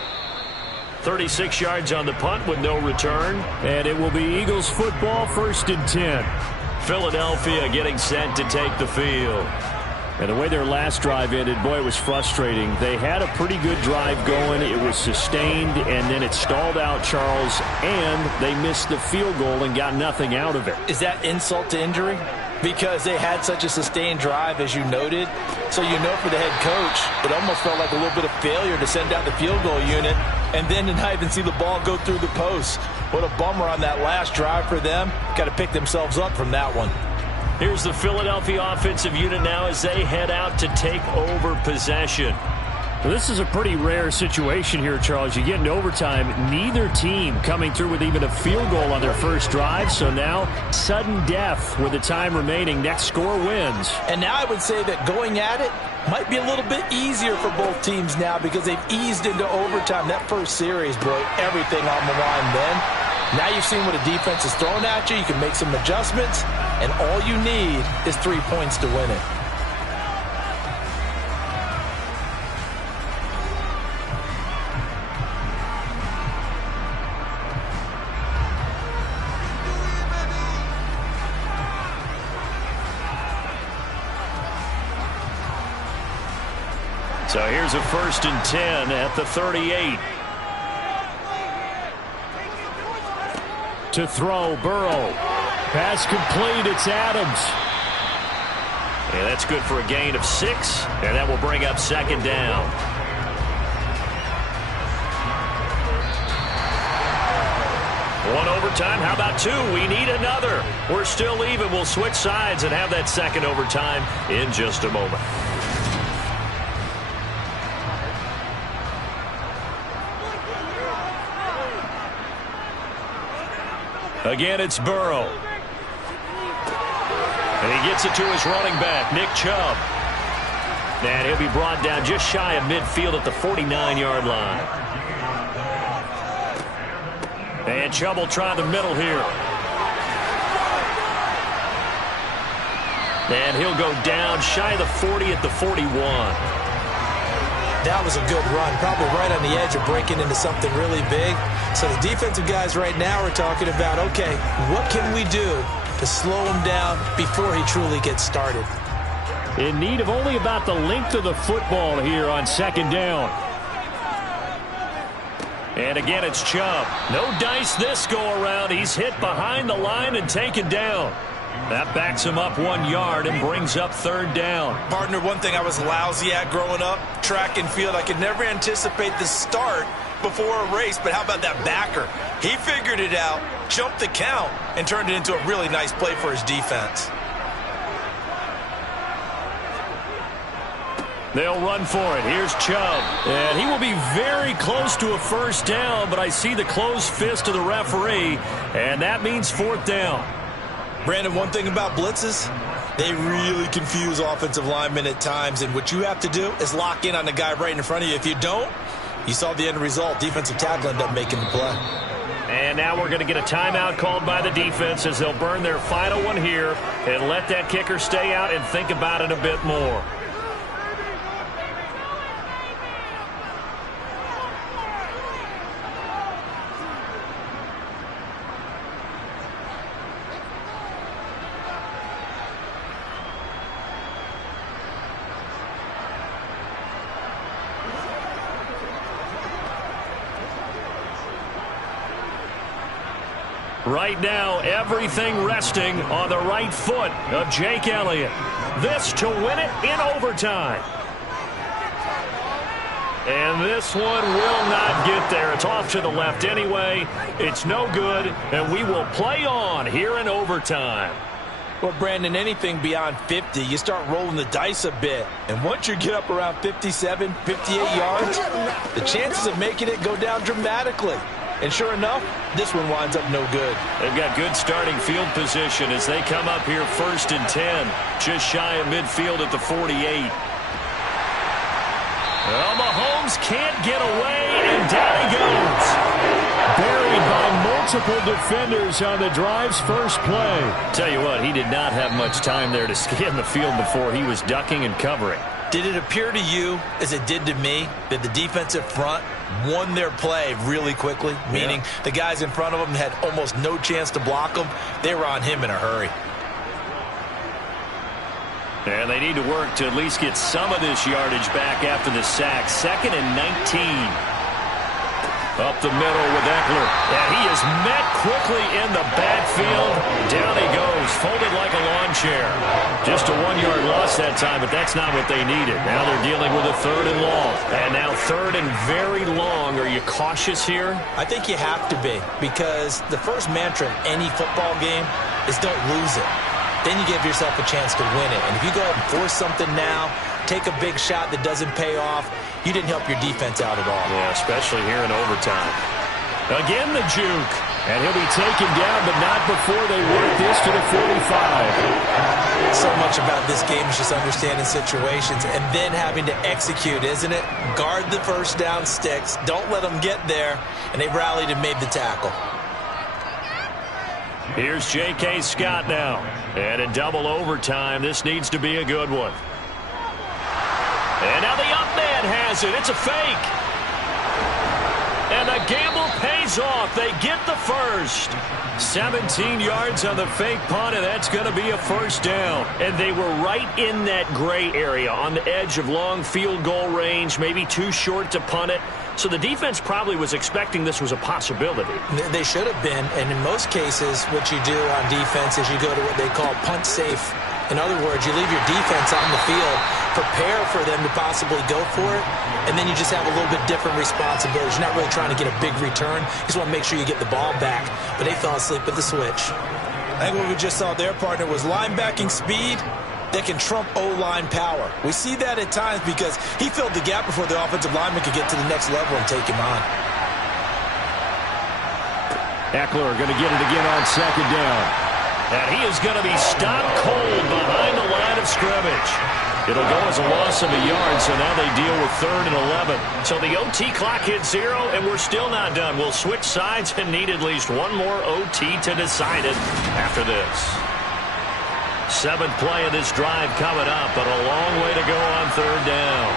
36 yards on the punt with no return. And it will be Eagles football, 1st and 10. Philadelphia getting set to take the field. And the way their last drive ended, boy, it was frustrating. They had a pretty good drive going. It was sustained, and then it stalled out, Charles, and they missed the field goal and got nothing out of it. Is that insult to injury? Because they had such a sustained drive, as you noted. So you know for the head coach, it almost felt like a little bit of failure to send out the field goal unit and then to not even see the ball go through the post. What a bummer on that last drive for them. Got to pick themselves up from that one. Here's the Philadelphia offensive unit now as they head out to take over possession. Well, this is a pretty rare situation here, Charles. You get into overtime, neither team coming through with even a field goal on their first drive. So now, sudden death with the time remaining. Next score wins. And now I would say that going at it might be a little bit easier for both teams now because they've eased into overtime. That first series, boy, everything on the line then. Now you've seen what a defense is throwing at you. You can make some adjustments, and all you need is 3 points to win it. So here's a 1st and 10 at the 38. To throw, Burrow. Pass complete, it's Adams. And that's good for a gain of 6, and that will bring up 2nd down. One overtime, how about 2? We need another. We're still even. We'll switch sides and have that 2nd overtime in just a moment. Again, it's Burrow. And he gets it to his running back, Nick Chubb. And he'll be brought down just shy of midfield at the 49-yard line. And Chubb will try the middle here. And he'll go down shy of the 40 at the 41. That was a good run, probably right on the edge of breaking into something really big. So the defensive guys right now are talking about, okay, what can we do to slow him down before he truly gets started? In need of only about the length of the football here on 2nd down. And again, it's Chubb. No dice this go-around. He's hit behind the line and taken down. That backs him up 1 yard and brings up 3rd down. Partner, one thing I was lousy at growing up, track and field, I could never anticipate the start before a race, but how about that backer? He figured it out, jumped the count, and turned it into a really nice play for his defense. They'll run for it. Here's Chubb. And he will be very close to a first down, but I see the closed fist of the referee, and that means fourth down. Brandon, one thing about blitzes, they really confuse offensive linemen at times, and what you have to do is lock in on the guy right in front of you. If you don't, you saw the end result. Defensive tackle ended up making the play. And now we're going to get a timeout called by the defense as they'll burn their final one here and let that kicker stay out and think about it a bit more. Right now, everything resting on the right foot of Jake Elliott. This to win it in overtime. And this one will not get there. It's off to the left anyway. It's no good, and we will play on here in overtime. Well, Brandon, anything beyond 50, you start rolling the dice a bit. And once you get up around 57, 58 yards, the chances of making it go down dramatically. And sure enough, this one winds up no good. They've got good starting field position as they come up here 1st and 10, just shy of midfield at the 48. Well, Mahomes can't get away, and down he goes. Buried by multiple defenders on the drive's first play. Tell you what, he did not have much time there to scan the field before he was ducking and covering. Did it appear to you, as it did to me, that the defensive front won their play really quickly? Meaning the guys in front of them had almost no chance to block him. They were on him in a hurry. And they need to work to at least get some of this yardage back after the sack. 2nd and 19. Up the middle with Eckler. And he is met quickly in the backfield. Down he goes, folded like a lawn chair. Just a 1-yard loss that time, but that's not what they needed. Now they're dealing with a 3rd and long. And now 3rd and very long. Are you cautious here? I think you have to be, because the first mantra in any football game is don't lose it. Then you give yourself a chance to win it. And if you go ahead and force something now, take a big shot that doesn't pay off, you didn't help your defense out at all. Yeah, especially here in overtime. Again, the juke. And he'll be taken down, but not before they work this to the 45. So much about this game is just understanding situations and then having to execute, isn't it? Guard the first down sticks. Don't let them get there. And they rallied and made the tackle. Here's J.K. Scott now. And in double overtime, this needs to be a good one. And now the up man has it. It's a fake. And the gamble pays off. They get the first. 17 yards on the fake punt, and that's going to be a first down. And they were right in that gray area on the edge of long field goal range, maybe too short to punt it. So the defense probably was expecting this was a possibility. They should have been, and in most cases, what you do on defense is you go to what they call punt safe. In other words, you leave your defense on the field, prepare for them to possibly go for it, and then you just have a little bit different responsibilities. You're not really trying to get a big return. You just want to make sure you get the ball back. But they fell asleep at the switch. I think what we just saw their partner was linebacking speed that can trump O-line power. We see that at times because he filled the gap before the offensive lineman could get to the next level and take him on. Eckler going to get it again on 2nd down. And he is going to be stopped cold behind the line of scrimmage. It'll go as a loss of a yard, so now they deal with 3rd and 11. So the OT clock hits 0, and we're still not done. We'll switch sides and need at least one more OT to decide it after this. 7th play of this drive coming up, but a long way to go on 3rd down.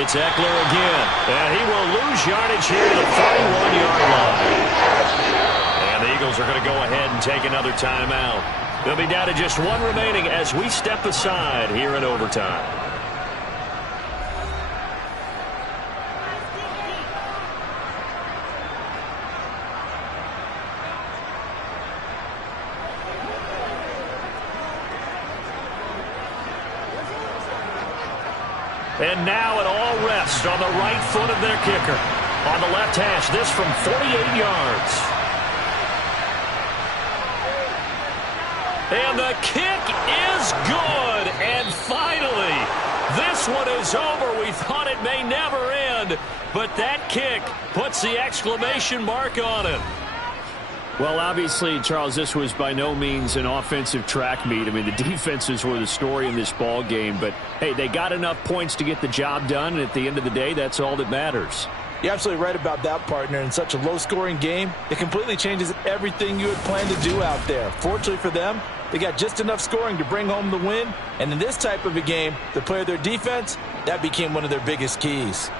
It's Eckler again, and he will lose yardage here to the 31-yard line. And the Eagles are going to go ahead and take another timeout. They'll be down to just one remaining as we step aside here in overtime. And now it all rests on the right foot of their kicker. On the left hash, this from 48 yards. And the kick is good. And finally, this one is over. We thought it may never end, but that kick puts the exclamation mark on it. Well, obviously, Charles, this was by no means an offensive track meet. I mean, the defenses were the story in this ball game, but hey, they got enough points to get the job done, and at the end of the day, that's all that matters. You're absolutely right about that, partner. In such a low-scoring game, it completely changes everything you had planned to do out there. Fortunately for them, they got just enough scoring to bring home the win, and in this type of a game, to play their defense, that became one of their biggest keys.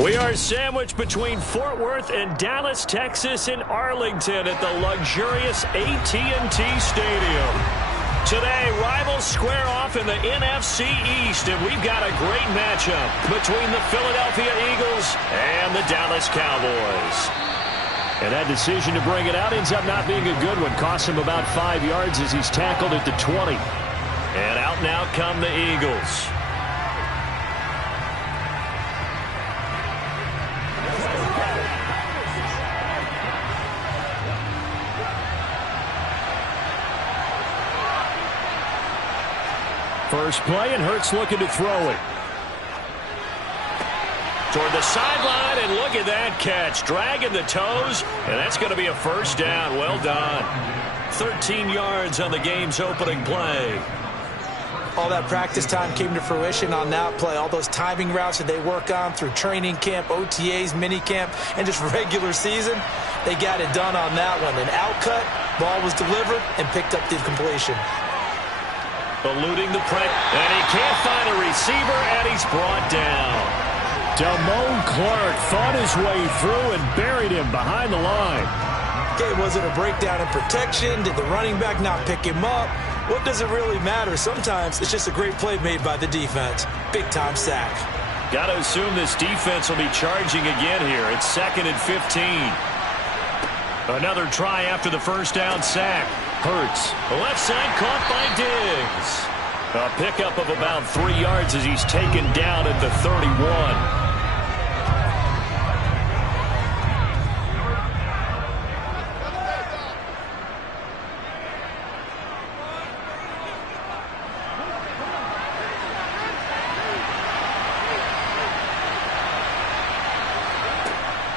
We are sandwiched between Fort Worth and Dallas, Texas in Arlington at the luxurious AT&T Stadium. Today, rivals square off in the NFC East, and we've got a great matchup between the Philadelphia Eagles and the Dallas Cowboys. And that decision to bring it out ends up not being a good one. Costs him about 5 yards as he's tackled at the 20. And out now come the Eagles. First play, and Hurts looking to throw it. Toward the sideline, and look at that catch. Dragging the toes, and that's going to be a first down. Well done. 13 yards on the game's opening play. All that practice time came to fruition on that play. All those timing routes that they work on through training camp, OTAs, minicamp, and just regular season, they got it done on that one. An outcut, ball was delivered, and picked up the completion. Eluding the pressure, and he can't find a receiver, and he's brought down. Damone Clark fought his way through and buried him behind the line. Okay, was it a breakdown in protection? Did the running back not pick him up? What does it really matter? Sometimes it's just a great play made by the defense. Big-time sack. Got to assume this defense will be charging again here. It's 2nd and 15. Another try after the first down sack. Hurts. The left side caught by Diggs. A pickup of about 3 yards as he's taken down at the 31.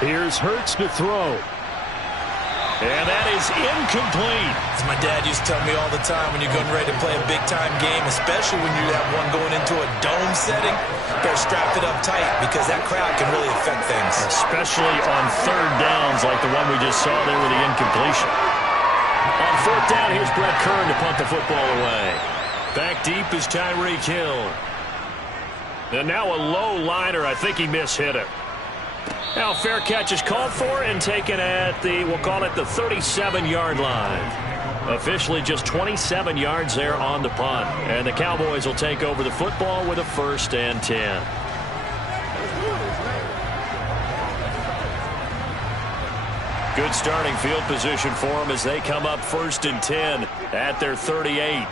Here's Hurts to throw. And that is incomplete. As my dad used to tell me all the time, when you're getting ready to play a big-time game, especially when you have one going into a dome setting, better strap it up tight because that crowd can really affect things. Especially on third downs like the one we just saw there with the incompletion. On fourth down, here's Brett Kern to punt the football away. Back deep is Tyreek Hill. And now a low liner. I think he mishit it. Now fair catch is called for and taken at the, we'll call it the 37-yard line. Officially just 27 yards there on the punt. And the Cowboys will take over the football with a 1st and 10. Good starting field position for them as they come up 1st and 10 at their 38.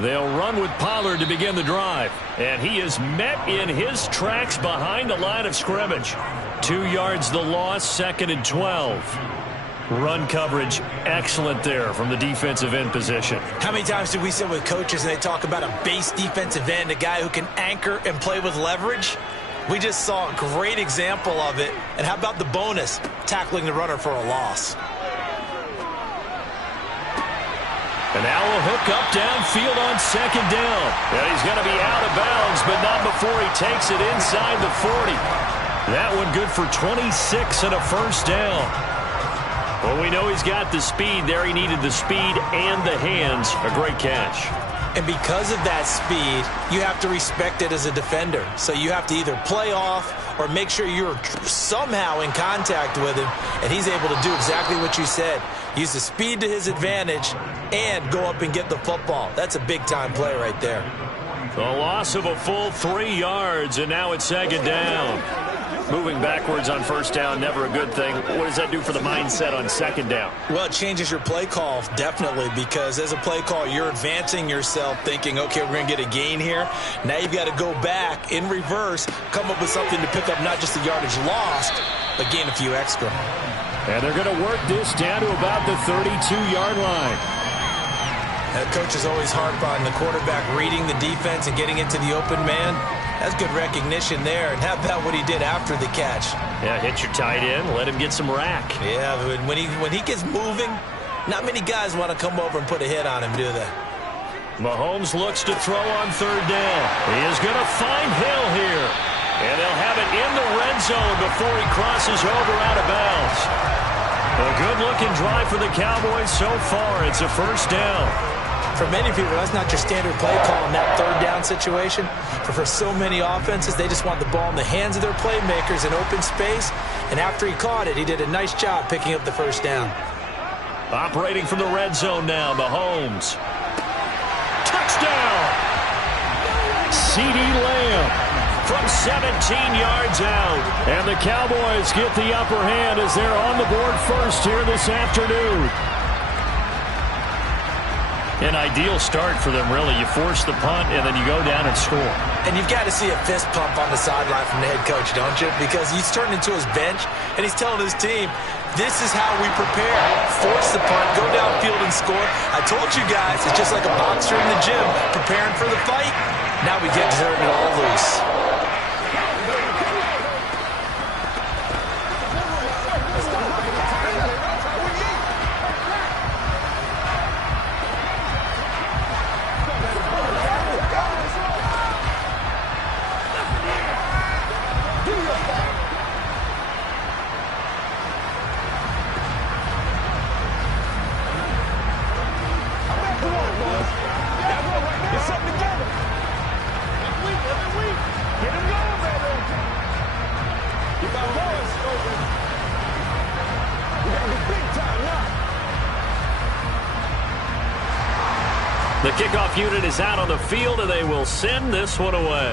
They'll run with Pollard to begin the drive. And he is met in his tracks behind the line of scrimmage. 2 yards the loss, 2nd and 12. Run coverage excellent there from the defensive end position. How many times do we sit with coaches and they talk about a base defensive end, a guy who can anchor and play with leverage? We just saw a great example of it. And how about the bonus, tackling the runner for a loss? And now a hook up downfield on 2nd down. And he's going to be out of bounds, but not before he takes it inside the 40. That one good for 26 and a 1st down. Well, we know he's got the speed there. He needed the speed and the hands. A great catch. And because of that speed, you have to respect it as a defender. So you have to either play off or make sure you're somehow in contact with him. And he's able to do exactly what you said. Use the speed to his advantage and go up and get the football. That's a big-time play right there. The loss of a full 3 yards, and now it's 2nd down. Moving backwards on 1st down, never a good thing. What does that do for the mindset on 2nd down? Well, it changes your play call, definitely, because as a play call, you're advancing yourself thinking, okay, we're going to get a gain here. Now you've got to go back in reverse, come up with something to pick up not just the yardage lost, but gain a few extra. And they're going to work this down to about the 32-yard line. Coaches always harp on the quarterback reading the defense and getting into the open man. That's good recognition there. And how about what he did after the catch? Yeah, hit your tight end, let him get some rack. Yeah, but when he gets moving, not many guys want to come over and put a hit on him, do they? Mahomes looks to throw on 3rd down. He is going to find Hill here. And they'll have it in the red zone before he crosses over out of bounds. A good-looking drive for the Cowboys so far. It's a 1st down. for many people, that's not your standard play call in that third down situation. But for so many offenses, they just want the ball in the hands of their playmakers in open space. And after he caught it, he did a nice job picking up the first down. Operating from the red zone now, Mahomes. Touchdown! CeeDee Lamb from 17 yards out. And the Cowboys get the upper hand as they're on the board first here this afternoon. An ideal start for them, really. You force the punt, and then you go down and score. And you've got to see a fist pump on the sideline from the head coach, don't you? Because he's turned into his bench, and he's telling his team, this is how we prepare. Force the punt, go downfield and score. I told you guys, it's just like a boxer in the gym preparing for the fight. Now we get to turn it all loose. The kickoff unit is out on the field, and they will send this one away.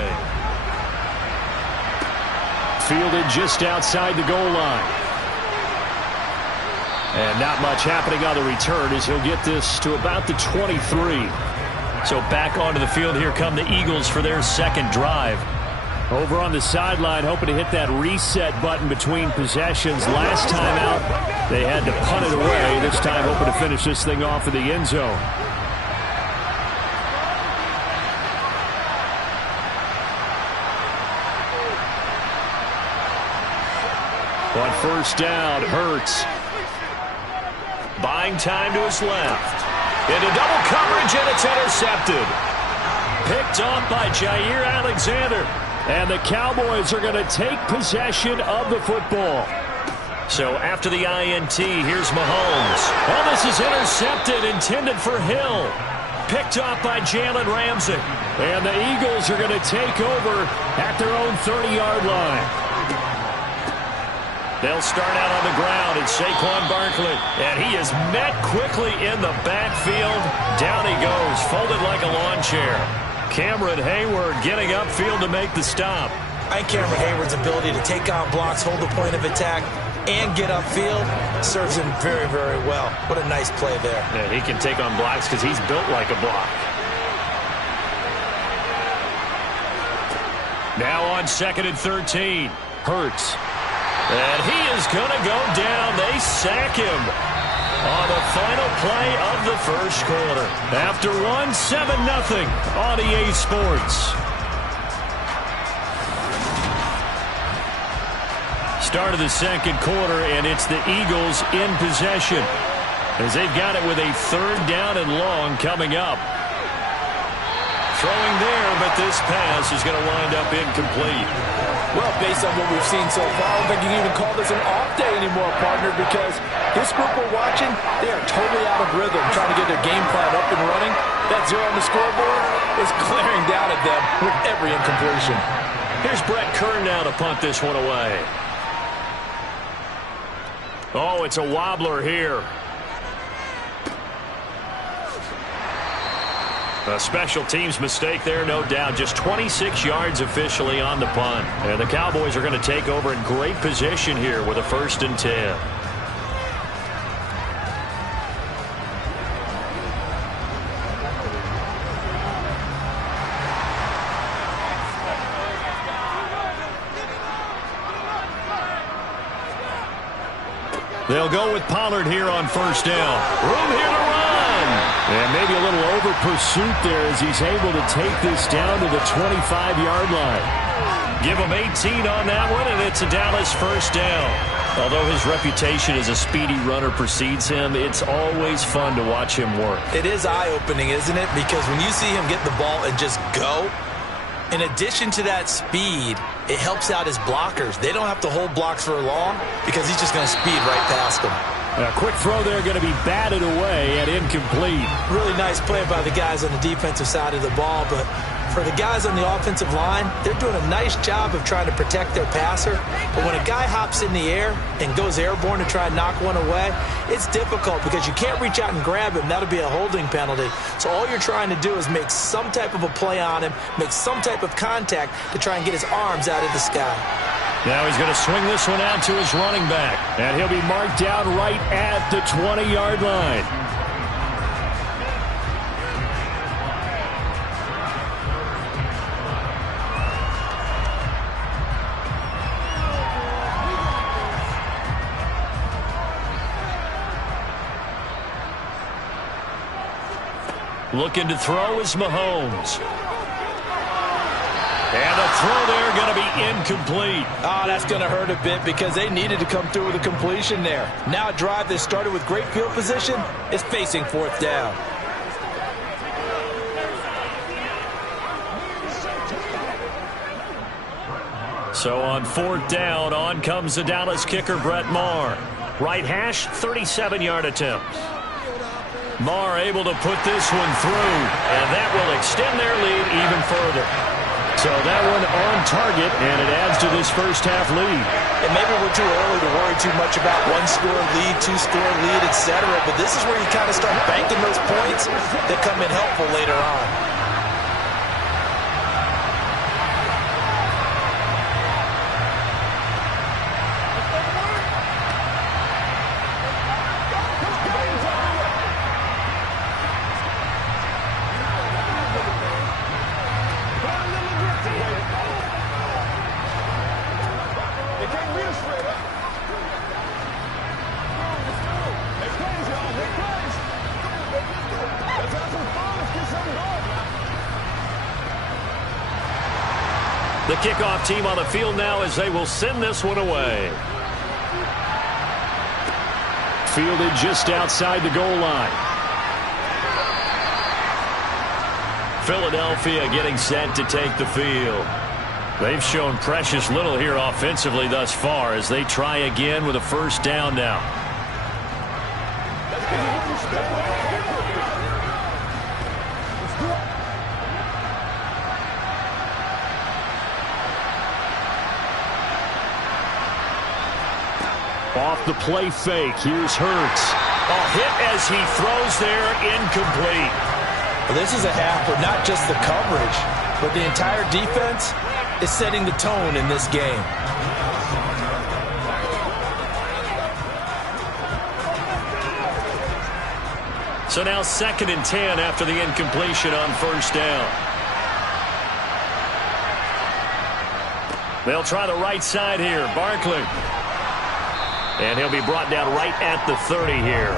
Fielded just outside the goal line. And not much happening on the return as he'll get this to about the 23. So back onto the field, here come the Eagles for their second drive. Over on the sideline, hoping to hit that reset button between possessions. Last time out, they had to punt it away. This time hoping to finish this thing off in the end zone. On first down, Hurts. Buying time to his left. Into double coverage, and it's intercepted. Picked off by Jair Alexander. And the Cowboys are going to take possession of the football. So after the INT, here's Mahomes. Oh, this is intercepted, intended for Hill. Picked off by Jalen Ramsey. And the Eagles are going to take over at their own 30-yard line. They'll start out on the ground, and Saquon Barkley. And he is met quickly in the backfield. Down he goes, folded like a lawn chair. Cameron Hayward getting upfield to make the stop. I think Cameron Hayward's ability to take on blocks, hold the point of attack, and get upfield serves him very, very well. What a nice play there. Yeah, he can take on blocks because he's built like a block. Now on 2nd and 13, Hurts. And he is going to go down. They sack him on the final play of the first quarter. After 7-0 on EA Sports. Start of the second quarter, and it's the Eagles in possession as they've got it with a 3rd down and long coming up. Throwing there, but this pass is going to wind up incomplete. Well, based on what we've seen so far, I don't think you can even call this an off day anymore, partner, because this group we're watching, they are totally out of rhythm, trying to get their game plan up and running. That 0 on the scoreboard is glaring down at them with every incompletion. Here's Brett Kern now to punt this one away. Oh, it's a wobbler here. A special teams mistake there, no doubt. Just 26 yards officially on the punt. And the Cowboys are going to take over in great position here with a 1st and 10. They'll go with Pollard here on 1st down. Room here to run. And maybe a little over pursuit there as he's able to take this down to the 25-yard line. Give him 18 on that one, and it's a Dallas 1st down. Although his reputation as a speedy runner precedes him, it's always fun to watch him work. It is eye-opening, isn't it? Because when you see him get the ball and just go, in addition to that speed, it helps out his blockers. They don't have to hold blocks for long because he's just going to speed right past them. A quick throw there going to be batted away and incomplete. Really nice play by the guys on the defensive side of the ball, but for the guys on the offensive line, they're doing a nice job of trying to protect their passer. But when a guy hops in the air and goes airborne to try and knock one away, it's difficult because you can't reach out and grab him. That'll be a holding penalty. So all you're trying to do is make some type of a play on him, make some type of contact to try and get his arms out of the sky. Now he's going to swing this one out to his running back, and he'll be marked down right at the 20-yard line. Looking to throw is Mahomes. And a throw there going to be incomplete. Oh, that's going to hurt a bit because they needed to come through with a completion there. Now a drive that started with great field position is facing fourth down. So on fourth down, on comes the Dallas kicker, Brett Maher. Right hash, 37-yard attempt. Maher able to put this one through, and that will extend their lead even further. So that one on target, and it adds to this first half lead. And maybe we're too early to worry too much about one-score lead, two-score lead, etc. But this is where you kind of start banking those points that come in helpful later on. The kickoff team on the field now as they will send this one away. Fielded just outside the goal line. Philadelphia getting set to take the field. They've shown precious little here offensively thus far as they try again with a first down now. Off the play fake, here's Hurts. A hit as he throws there, incomplete. Well, this is a half where not just the coverage, but the entire defense is setting the tone in this game. So now 2nd and 10 after the incompletion on first down. They'll try the right side here, Barkley. And he'll be brought down right at the 30 here.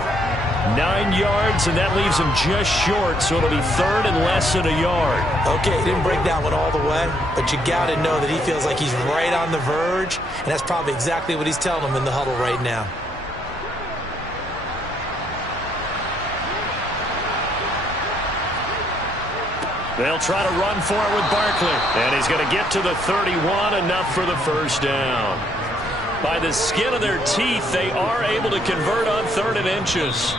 9 yards, and that leaves him just short, so it'll be 3rd and less than a yard. Okay, he didn't break that one all the way, but you got to know that he feels like he's right on the verge, and that's probably exactly what he's telling them in the huddle right now. They'll try to run for it with Barkley, and he's going to get to the 31, enough for the first down. By the skin of their teeth, they are able to convert on 3rd and inches.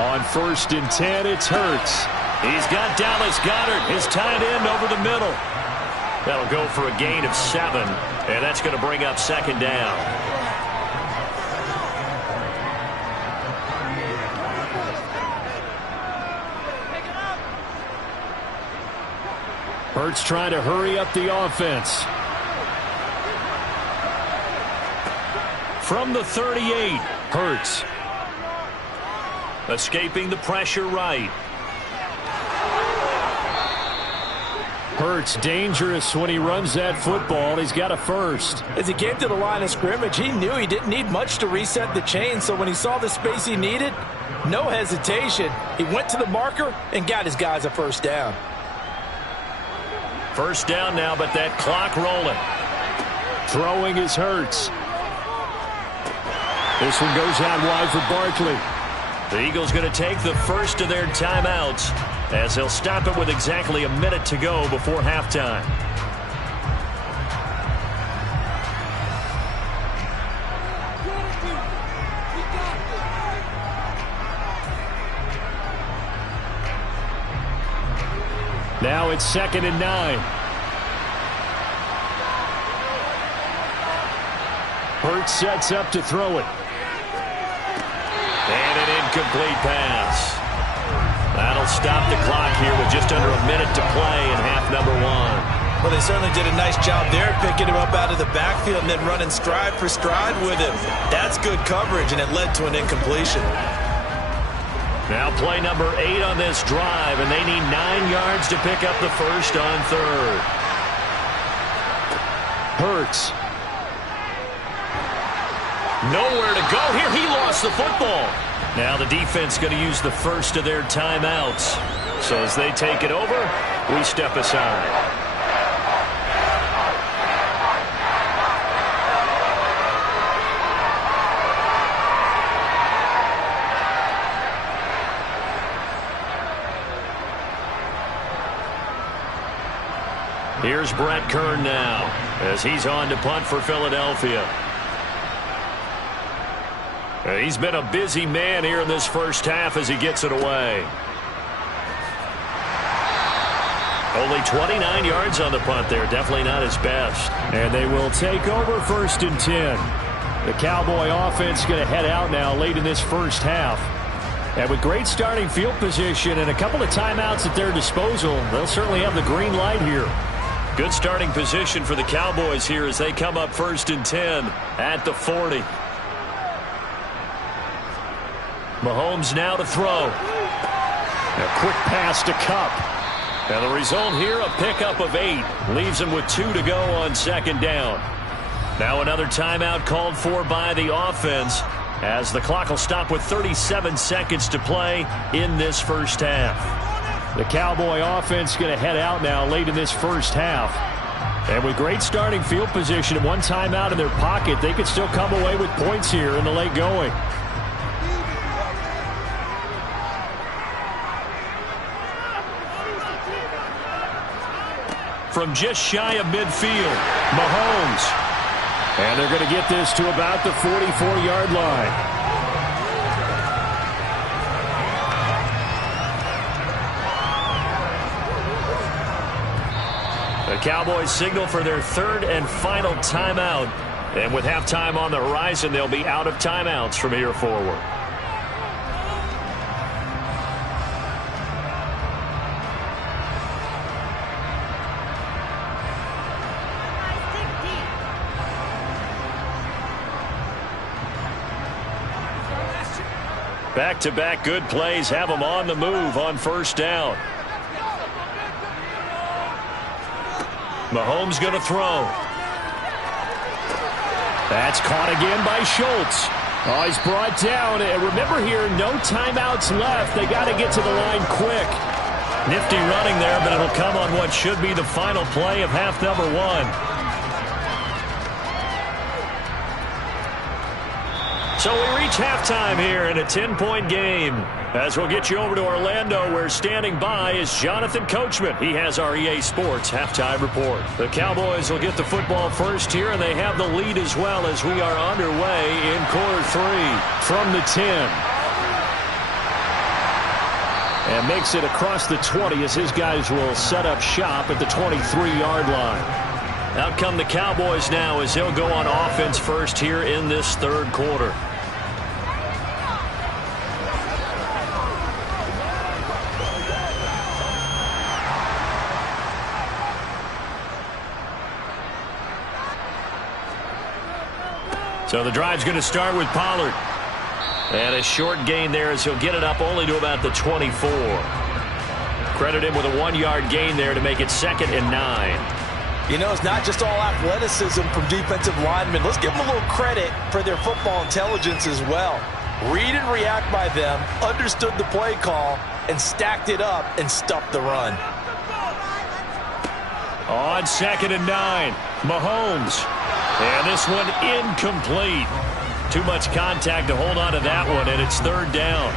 On 1st and 10, it's Hurts. He's got Dallas Goedert, his tight end, over the middle. That'll go for a gain of 7, and that's going to bring up 2nd down. Hurts trying to hurry up the offense. From the 38, Hurts. Escaping the pressure right. Hurts dangerous when he runs that football. He's got a first. As he came to the line of scrimmage, he knew he didn't need much to reset the chain, so when he saw the space he needed, no hesitation. He went to the marker and got his guys a first down. First down now, but that clock rolling. Throwing is Hurts. This one goes out wide for Barkley. The Eagles going to take the first of their timeouts as they'll stop it with exactly a minute to go before halftime. Now it's 2nd and 9. Hurts sets up to throw it. And an incomplete pass. That'll stop the clock here with just under a minute to play in half number 1. Well, they certainly did a nice job there picking him up out of the backfield and then running stride for stride with him. That's good coverage, and it led to an incompletion. Now play number 8 on this drive, and they need 9 yards to pick up the first on 3rd. Hurts. Nowhere to go here. He lost the football. Now the defense going to use the first of their timeouts. So as they take it over, we step aside. Here's Brett Kern now as he's on to punt for Philadelphia. He's been a busy man here in this first half as he gets it away. Only 29 yards on the punt there. Definitely not his best. And they will take over 1st and 10. The Cowboy offense going to head out now late in this first half. And with great starting field position and a couple of timeouts at their disposal, they'll certainly have the green light here. Good starting position for the Cowboys here as they come up 1st and 10 at the 40. Mahomes now to throw. A quick pass to Kupp. And the result here, a pickup of 8. Leaves him with 2 to go on 2nd down. Now another timeout called for by the offense as the clock will stop with 37 seconds to play in this first half. The Cowboy offense going to head out now late in this first half. And with great starting field position and one timeout in their pocket, they could still come away with points here in the late going. From just shy of midfield, Mahomes. And they're going to get this to about the 44-yard line. The Cowboys signal for their 3rd and final timeout. And with halftime on the horizon, they'll be out of timeouts from here forward. Back-to-back good plays have them on the move on 1st down. Mahomes going to throw. That's caught again by Schultz. Oh, he's brought down. And remember here, no timeouts left. They got to get to the line quick. Nifty running there, but it'll come on what should be the final play of half number 1. So we reach halftime here in a 10-point game. As we'll get you over to Orlando, where standing by is Jonathan Coachman. He has our EA Sports halftime report. The Cowboys will get the football first here, and they have the lead as well as we are underway in quarter 3. From the 10. And makes it across the 20 as his guys will set up shop at the 23-yard line. Out come the Cowboys now as they'll go on offense first here in this 3rd quarter. So the drive's going to start with Pollard. And a short gain there as he'll get it up only to about the 24. Credit him with a 1-yard gain there to make it 2nd and 9. You know, it's not just all athleticism from defensive linemen. Let's give them a little credit for their football intelligence as well. Read and react by them, understood the play call, and stacked it up and stuffed the run. On 2nd and 9, Mahomes. And this one incomplete. Too much contact to hold on to that one, and it's 3rd down.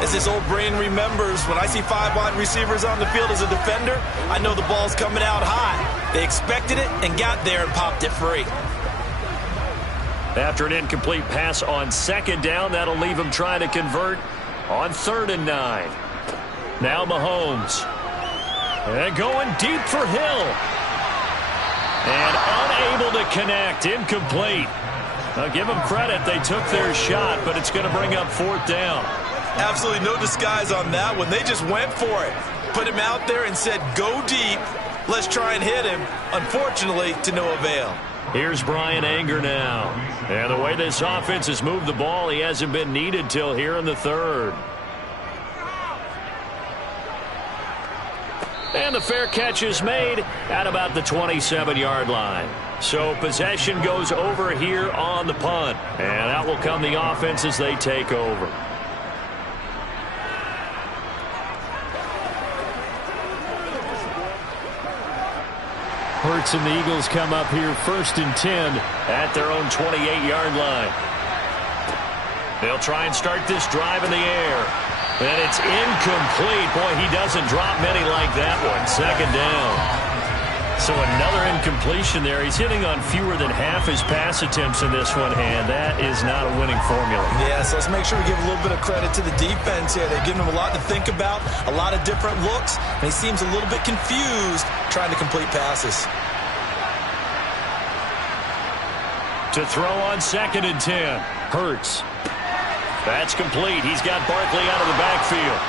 As this old brain remembers, when I see 5 wide receivers on the field as a defender, I know the ball's coming out high. They expected it and got there and popped it free. After an incomplete pass on 2nd down, that'll leave him trying to convert on 3rd and 9. Now Mahomes. And going deep for Hill. And unable to connect. Incomplete. I'll give them credit. They took their shot, but it's going to bring up 4th down. Absolutely no disguise on that one. They just went for it. Put him out there and said, go deep. Let's try and hit him. Unfortunately, to no avail. Here's Brian Anger now. And the way this offense has moved the ball, he hasn't been needed till here in the 3rd. And the fair catch is made at about the 27-yard line. So possession goes over here on the punt. And out will come the offense as they take over. Hurts and the Eagles come up here 1st and 10 at their own 28-yard line. They'll try and start this drive in the air. And it's incomplete. Boy, he doesn't drop many like that one. 2nd down. So another incompletion there. He's hitting on fewer than half his pass attempts in this one, and that is not a winning formula. Yeah, so let's make sure we give a little bit of credit to the defense here. They're giving him a lot to think about, a lot of different looks, and he seems a little bit confused trying to complete passes. To throw on 2nd and 10. Hurts. That's complete. He's got Barkley out of the backfield.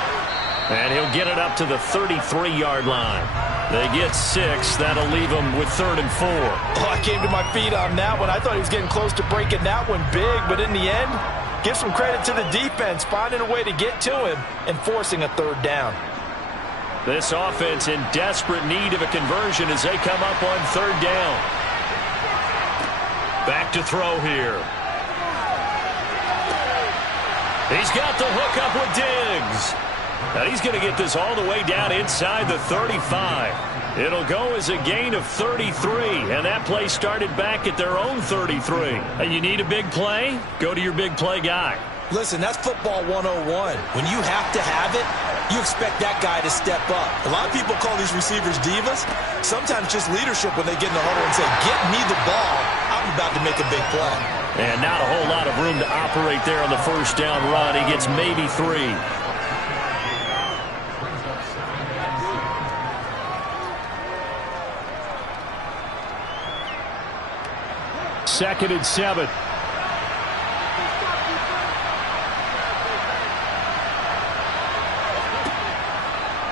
And he'll get it up to the 33-yard line. They get 6. That'll leave them with 3rd and 4. Oh, I came to my feet on that one. I thought he was getting close to breaking that one big, but in the end, give some credit to the defense, finding a way to get to him and forcing a 3rd down. This offense in desperate need of a conversion as they come up on 3rd down. Back to throw here. He's got the hook up with Diggs. And he's going to get this all the way down inside the 35. It'll go as a gain of 33. And that play started back at their own 33. And you need a big play? Go to your big play guy. Listen, that's football 101. When you have to have it, you expect that guy to step up. A lot of people call these receivers divas. Sometimes just leadership when they get in the huddle and say, get me the ball. I'm about to make a big play. And not a whole lot of room to operate there on the 1st down run. He gets maybe 3. Second and 7.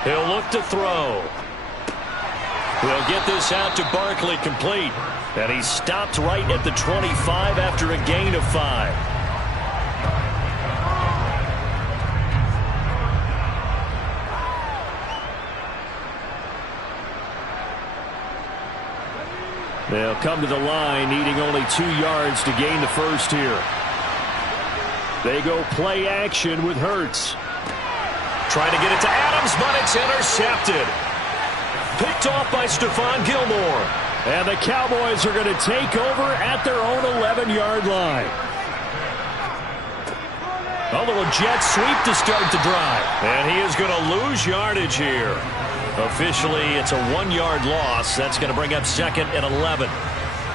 He'll look to throw. He'll get this out to Barkley complete. And he stopped right at the 25 after a gain of 5. They'll come to the line needing only 2 yards to gain the 1st here. They go play action with Hurts. Trying to get it to Adams, but it's intercepted. Picked off by Stephon Gilmore. And the Cowboys are going to take over at their own 11-yard line. A little jet sweep to start the drive. And he is going to lose yardage here. Officially, it's a 1-yard loss. That's going to bring up 2nd and 11.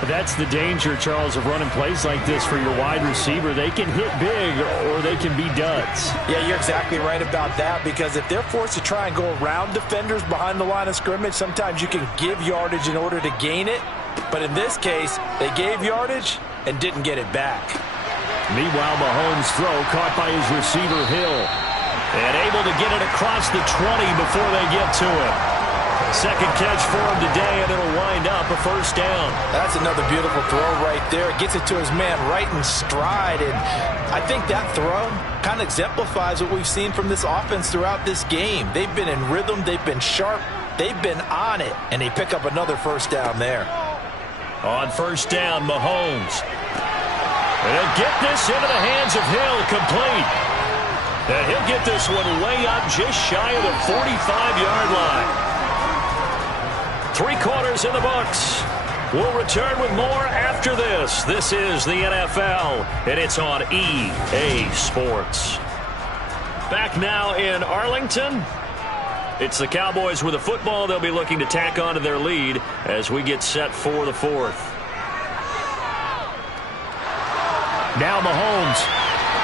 That's the danger, Charles, of running plays like this for your wide receiver. They can hit big or they can be duds. Yeah, you're exactly right about that, because if they're forced to try and go around defenders behind the line of scrimmage, sometimes you can give yardage in order to gain it. But in this case, they gave yardage and didn't get it back. Meanwhile, Mahomes' throw caught by his receiver, Hill. And able to get it across the 20 before they get to it. Second catch for him today, and it'll wind up a 1st down. That's another beautiful throw right there. It gets it to his man right in stride. And I think that throw kind of exemplifies what we've seen from this offense throughout this game. They've been in rhythm. They've been sharp. They've been on it. And they pick up another 1st down there. On 1st down, Mahomes. And he'll get this into the hands of Hill, complete. And he'll get this one way up just shy of the 45-yard line. 3 quarters in the books. We'll return with more after this. This is the NFL, and it's on EA Sports. Back now in Arlington. It's the Cowboys with a football. They'll be looking to tack on to their lead as we get set for the 4th. Now Mahomes.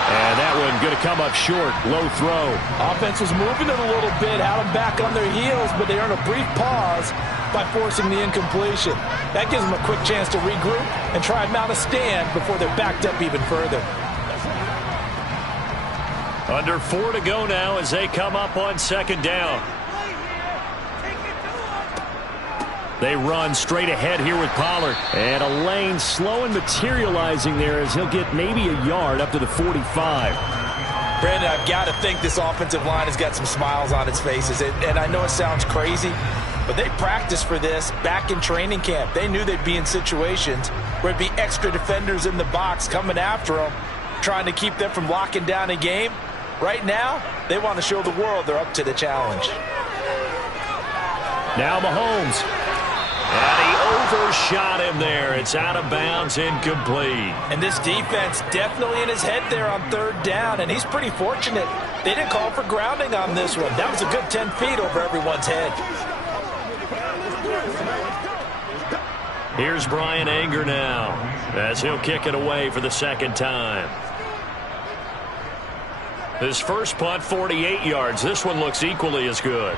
And that one going to come up short. Low throw. Offense was moving it a little bit, had them back on their heels, but they earned a brief pause by forcing the incompletion. That gives them a quick chance to regroup and try and mount a stand before they're backed up even further. Under 4 to go now as they come up on 2nd down. They run straight ahead here with Pollard. And a lane slow and materializing there as he'll get maybe a yard up to the 45. Brandon, I've got to think this offensive line has got some smiles on its faces. And I know it sounds crazy, but they practiced for this back in training camp. They knew they'd be in situations where it'd be extra defenders in the box coming after them, trying to keep them from locking down a game. Right now, they want to show the world they're up to the challenge. Now Mahomes. And he overshot him there. It's out of bounds, incomplete. And this defense definitely in his head there on 3rd down, and he's pretty fortunate. They didn't call for grounding on this one. That was a good 10 feet over everyone's head. Here's Brian Anger now as he'll kick it away for the 2nd time. His first punt, 48 yards. This one looks equally as good.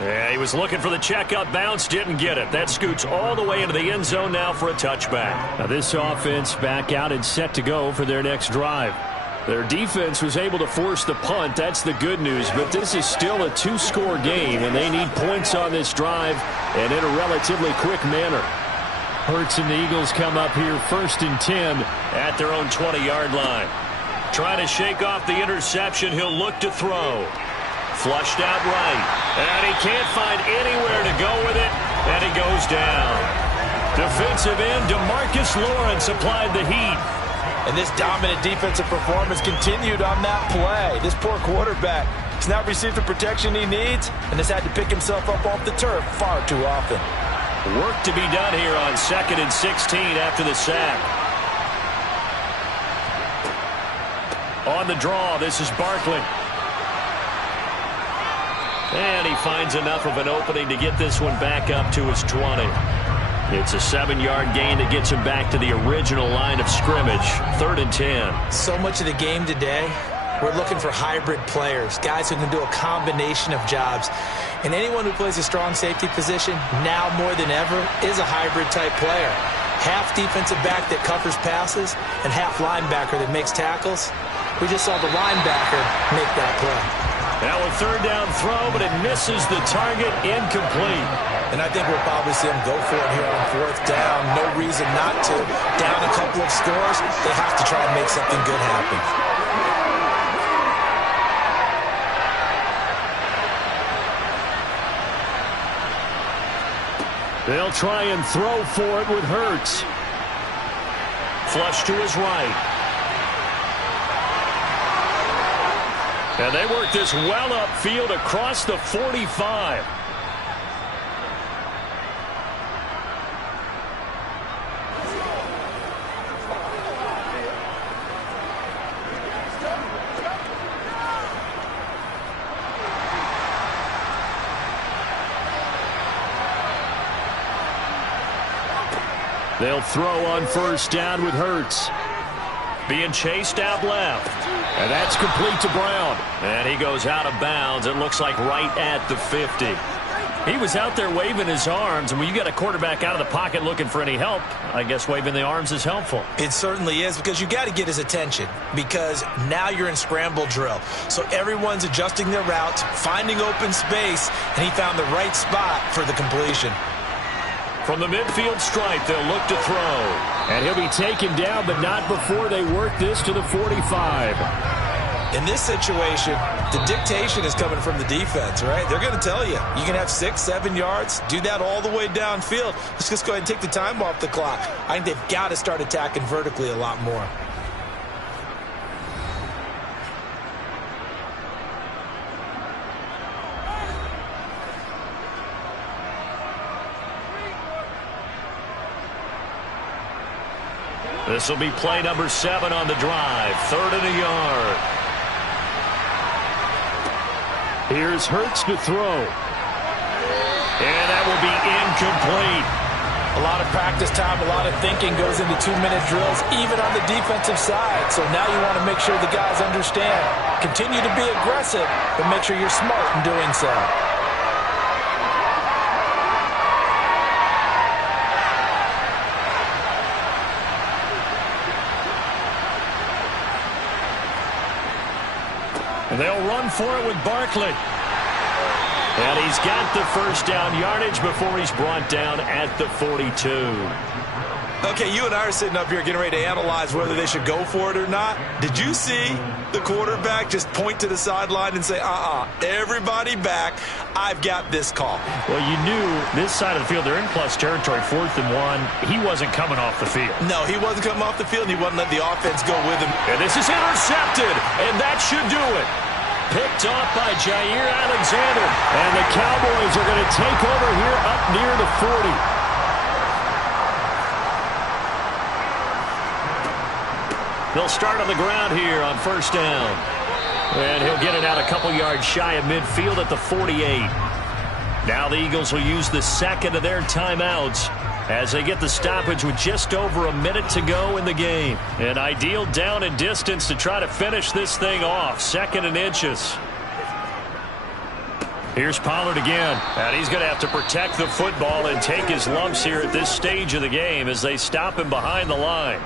Yeah, he was looking for the checkup bounce, didn't get it. That scoots all the way into the end zone now for a touchback. Now this offense back out and set to go for their next drive. Their defense was able to force the punt. That's the good news, but this is still a 2-score game, and they need points on this drive and in a relatively quick manner. Hurts and the Eagles come up here 1st and 10 at their own 20-yard line. Trying to shake off the interception, he'll look to throw. Flushed out right, and he can't find anywhere to go with it, and he goes down. Defensive end DeMarcus Lawrence applied the heat. And this dominant defensive performance continued on that play. This poor quarterback has not received the protection he needs and has had to pick himself up off the turf far too often. Work to be done here on 2nd and 16 after the sack. On the draw, this is Barkley. And he finds enough of an opening to get this one back up to his 20. It's a 7-yard gain that gets him back to the original line of scrimmage. 3rd and 10. So much of the game today, we're looking for hybrid players, guys who can do a combination of jobs. And anyone who plays a strong safety position, now more than ever, is a hybrid type player. Half defensive back that covers passes and half linebacker that makes tackles. We just saw the linebacker make that play. Now a 3rd down throw, but it misses the target, incomplete. And I think we'll probably see him go for it here on 4th down. No reason not to. Down a couple of scores, they have to try and make something good happen. They'll try and throw for it with Hurts. Flush to his right. And they work this well upfield across the 45. They'll throw on 1st down with Hurts. Being chased out left. And that's complete to Brown. And he goes out of bounds. It looks like right at the 50. He was out there waving his arms, and when you got a quarterback out of the pocket looking for any help, I guess waving the arms is helpful. It certainly is, because you got to get his attention, because now you're in scramble drill. So everyone's adjusting their routes, finding open space, and he found the right spot for the completion. From the midfield stripe, they'll look to throw. And he'll be taken down, but not before they work this to the 45. In this situation, the dictation is coming from the defense, right? They're going to tell you, you can have 6, 7 yards, do that all the way downfield. Let's just go ahead and take the time off the clock. I think they've got to start attacking vertically a lot more. This will be play number 7 on the drive. 3rd and a yard. Here's Hurts to throw. And that will be incomplete. A lot of practice time, a lot of thinking goes into 2-minute drills, even on the defensive side. So now you want to make sure the guys understand. Continue to be aggressive, but make sure you're smart in doing so. And they'll run for it with Barkley. And he's got the first down yardage before he's brought down at the 42. Okay, you and I are sitting up here getting ready to analyze whether they should go for it or not. Did you see the quarterback just point to the sideline and say, everybody back, I've got this call? Well, you knew this side of the field, they're in plus territory, 4th and 1. He wasn't coming off the field. No, he wasn't coming off the field, and he wasn't letting the offense go with him. And this is intercepted, and that should do it. Picked off by Jair Alexander. And the Cowboys are going to take over here up near the 40. They'll start on the ground here on 1st down. And he'll get it out a couple yards shy of midfield at the 48. Now the Eagles will use the second of their timeouts as they get the stoppage with just over a minute to go in the game. An ideal down and distance to try to finish this thing off. 2nd and inches. Here's Pollard again. And he's going to have to protect the football and take his lumps here at this stage of the game as they stop him behind the line.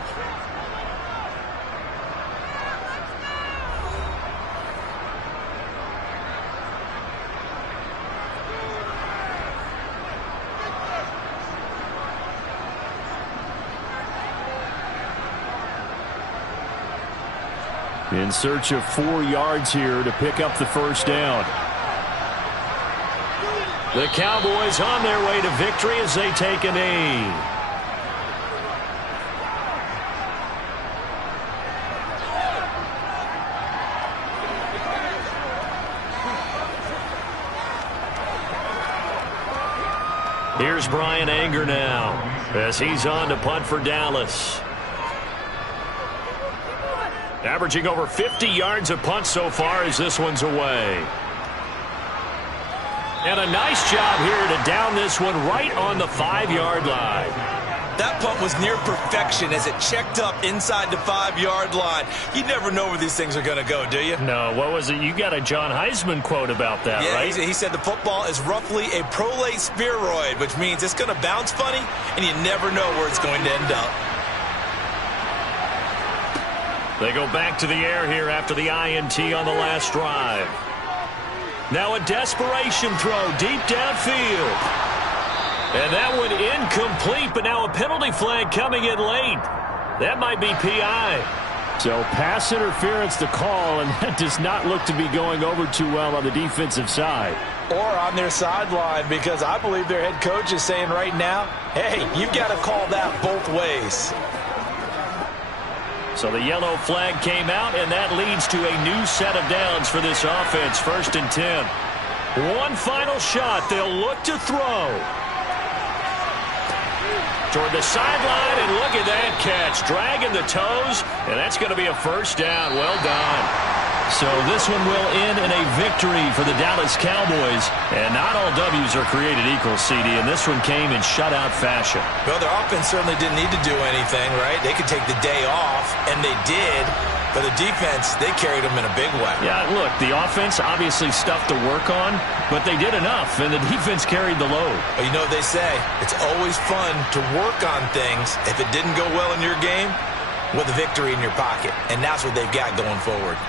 In search of 4 yards here to pick up the first down. The Cowboys on their way to victory as they take a knee. Here's Brian Anger now as he's on to punt for Dallas. Averaging over 50 yards a punt so far as this one's away. And a nice job here to down this one right on the 5-yard line. That punt was near perfection as it checked up inside the 5-yard line. You never know where these things are going to go, do you? No, what was it? You got a John Heisman quote about that, right? He said the football is roughly a prolate spheroid, which means it's going to bounce funny, and you never know where it's going to end up. They go back to the air here after the INT on the last drive. Now a desperation throw deep downfield. And that one incomplete, but now a penalty flag coming in late. That might be PI. So pass interference to call, and that does not look to be going over too well on the defensive side. Or on their sideline, because I believe their head coach is saying right now, hey, you've got to call that both ways. So the yellow flag came out, and that leads to a new set of downs for this offense. 1st and 10. One final shot. They'll look to throw. Toward the sideline, and look at that catch. Dragging the toes, and that's going to be a first down. Well done. So this one will end in a victory for the Dallas Cowboys. And not all W's are created equal, CD, and this one came in shutout fashion. Well, their offense certainly didn't need to do anything, right? They could take the day off, and they did. But the defense, they carried them in a big way. Yeah, look, the offense obviously stuff to work on, but they did enough, and the defense carried the load. Well, you know what they say. It's always fun to work on things if it didn't go well in your game with a victory in your pocket. And that's what they've got going forward.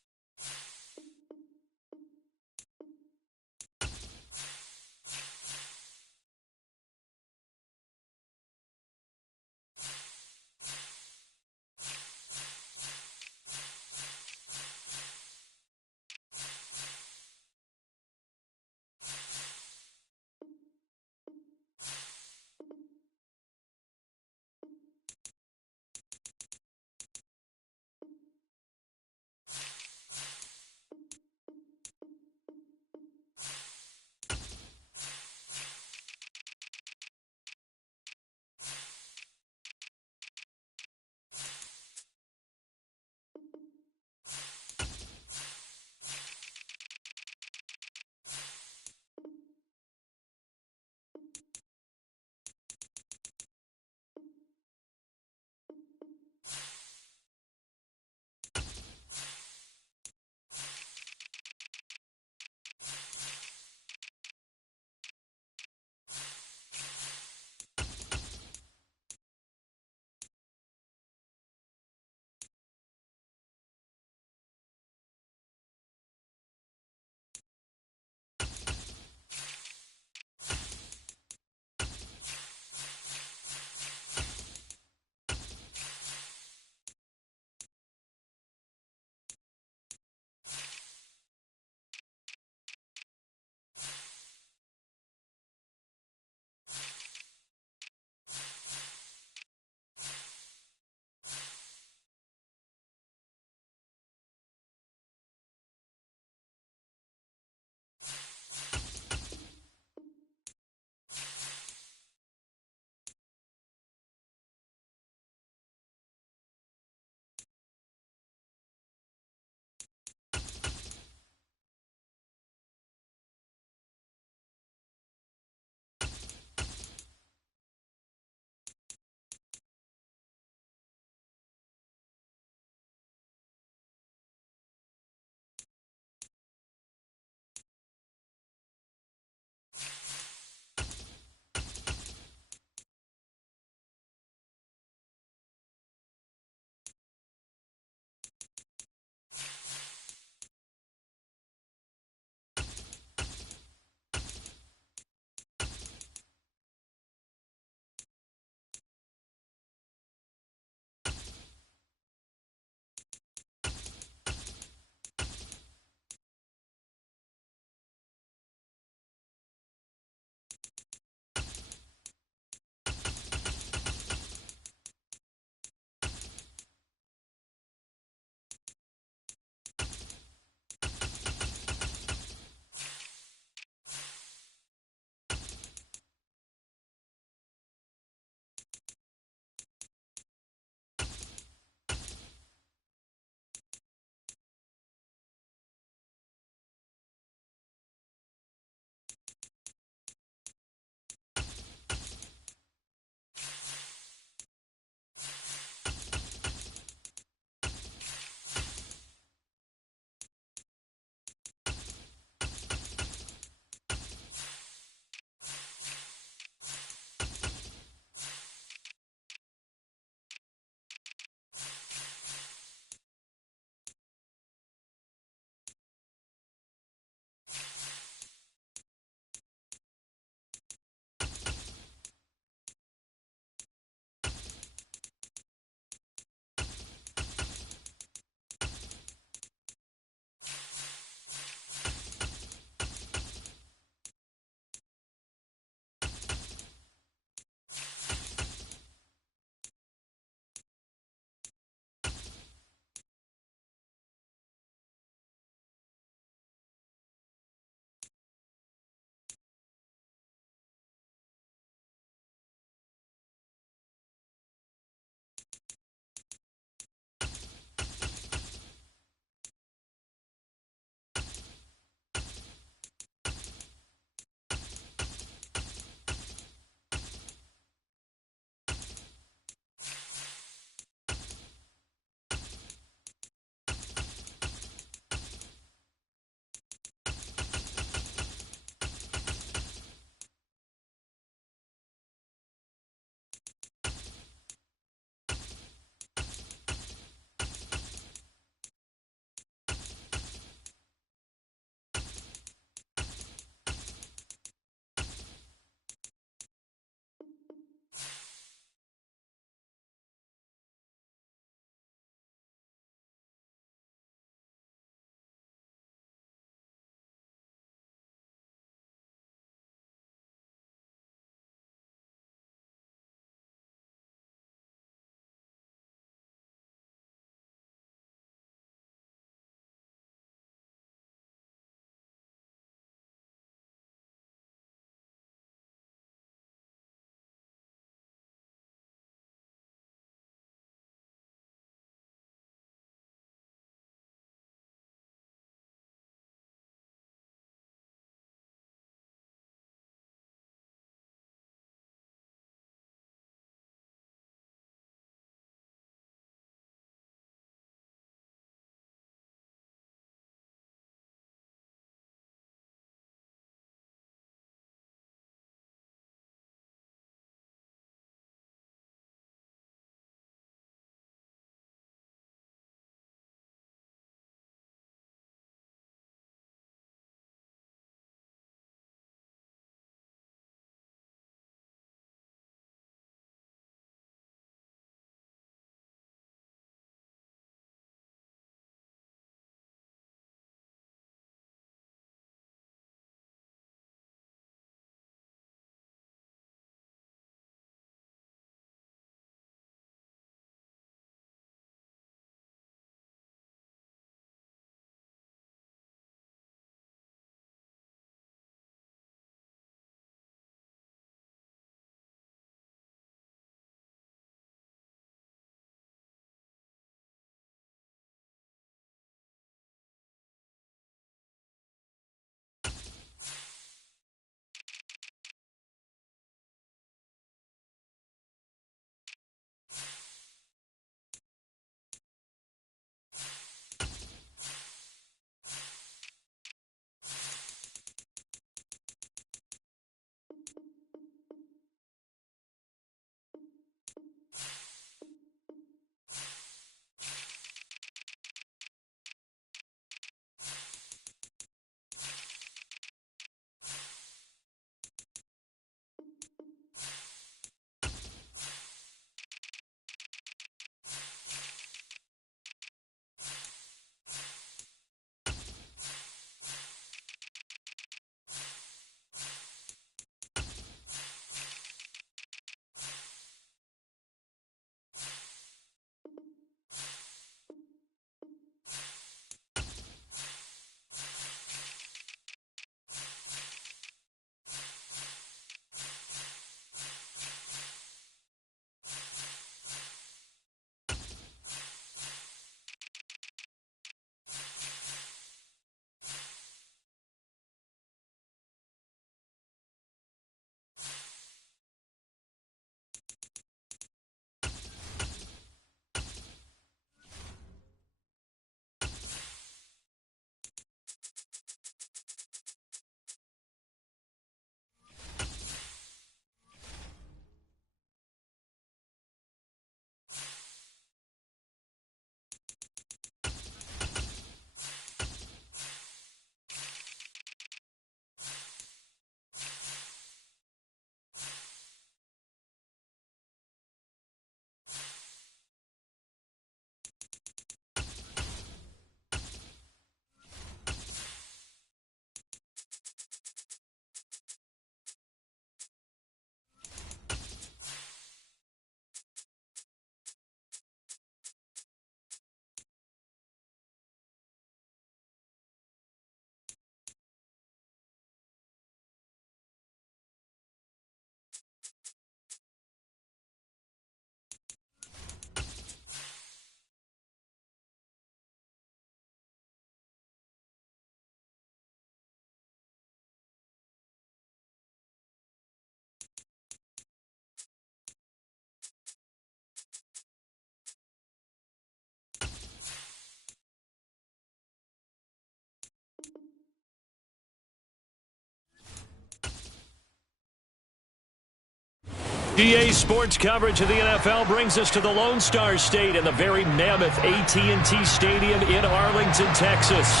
EA Sports coverage of the NFL brings us to the Lone Star State in the very mammoth AT&T Stadium in Arlington, Texas.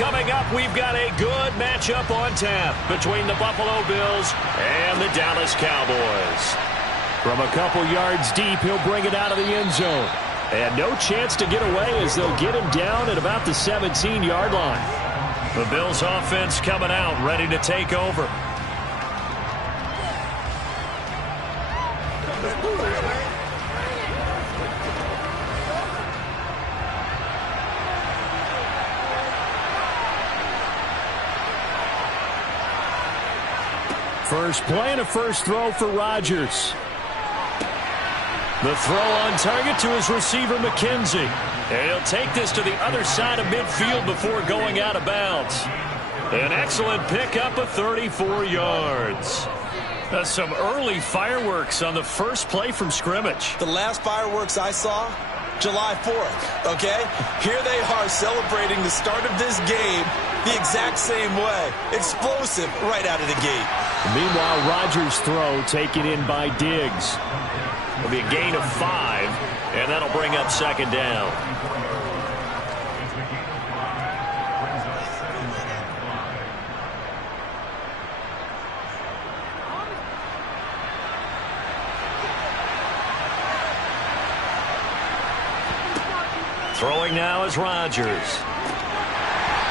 Coming up, we've got a good matchup on tap between the Buffalo Bills and the Dallas Cowboys. From a couple yards deep, he'll bring it out of the end zone. And no chance to get away as they'll get him down at about the 17-yard line. The Bills offense coming out, ready to take over. First play and a first throw for Rodgers. The throw on target to his receiver, McKenzie. And he'll take this to the other side of midfield before going out of bounds. An excellent pickup of 34 yards. Some early fireworks on the first play from scrimmage. The last fireworks I saw, July 4th, okay? Here they are celebrating the start of this game the exact same way. Explosive right out of the gate. Meanwhile, Rodgers' throw taken in by Diggs. It'll be a gain of 5, and that'll bring up second down. Throwing now is Rodgers.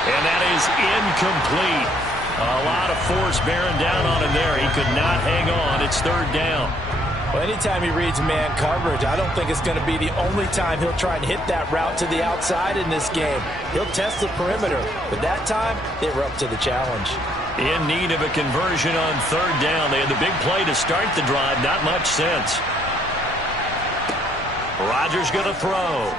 And that is incomplete. A lot of force bearing down on him there. He could not hang on. It's third down. Well, anytime he reads man coverage, I don't think it's going to be the only time he'll try and hit that route to the outside in this game. He'll test the perimeter, but that time they were up to the challenge. In need of a conversion on third down. They had the big play to start the drive. Not much sense. Rodgers going to throw.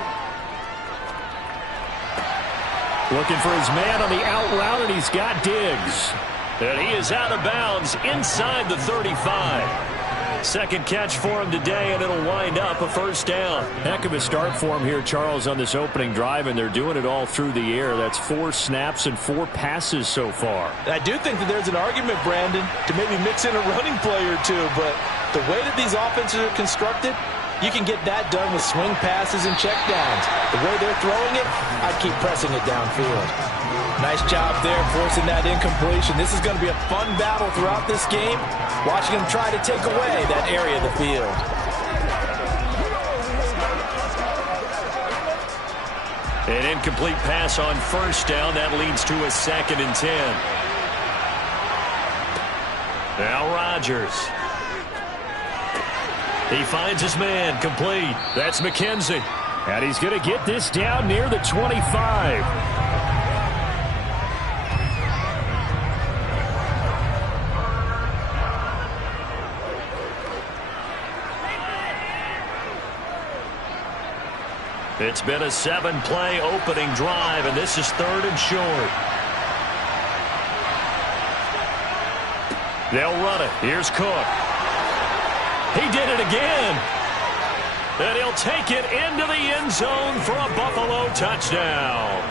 Looking for his man on the out route, and he's got Diggs. And he is out of bounds inside the 35. Second catch for him today, and it'll wind up a first down. Heck of a start for him here, Charles, on this opening drive, and they're doing it all through the air. That's 4 snaps and 4 passes so far. And I do think that there's an argument, Brandon, to maybe mix in a running play or two, but the way that these offenses are constructed, you can get that done with swing passes and checkdowns. The way they're throwing it, I'd keep pressing it downfield. Nice job there forcing that incompletion. This is going to be a fun battle throughout this game, watching them try to take away that area of the field. An incomplete pass on first down. That leads to a 2nd and 10. Now Rodgers. He finds his man, complete. That's McKenzie. And he's going to get this down near the 25. It's been a 7-play opening drive, and this is 3rd and short. They'll run it. Here's Cook. He did it again. And he'll take it into the end zone for a Buffalo touchdown.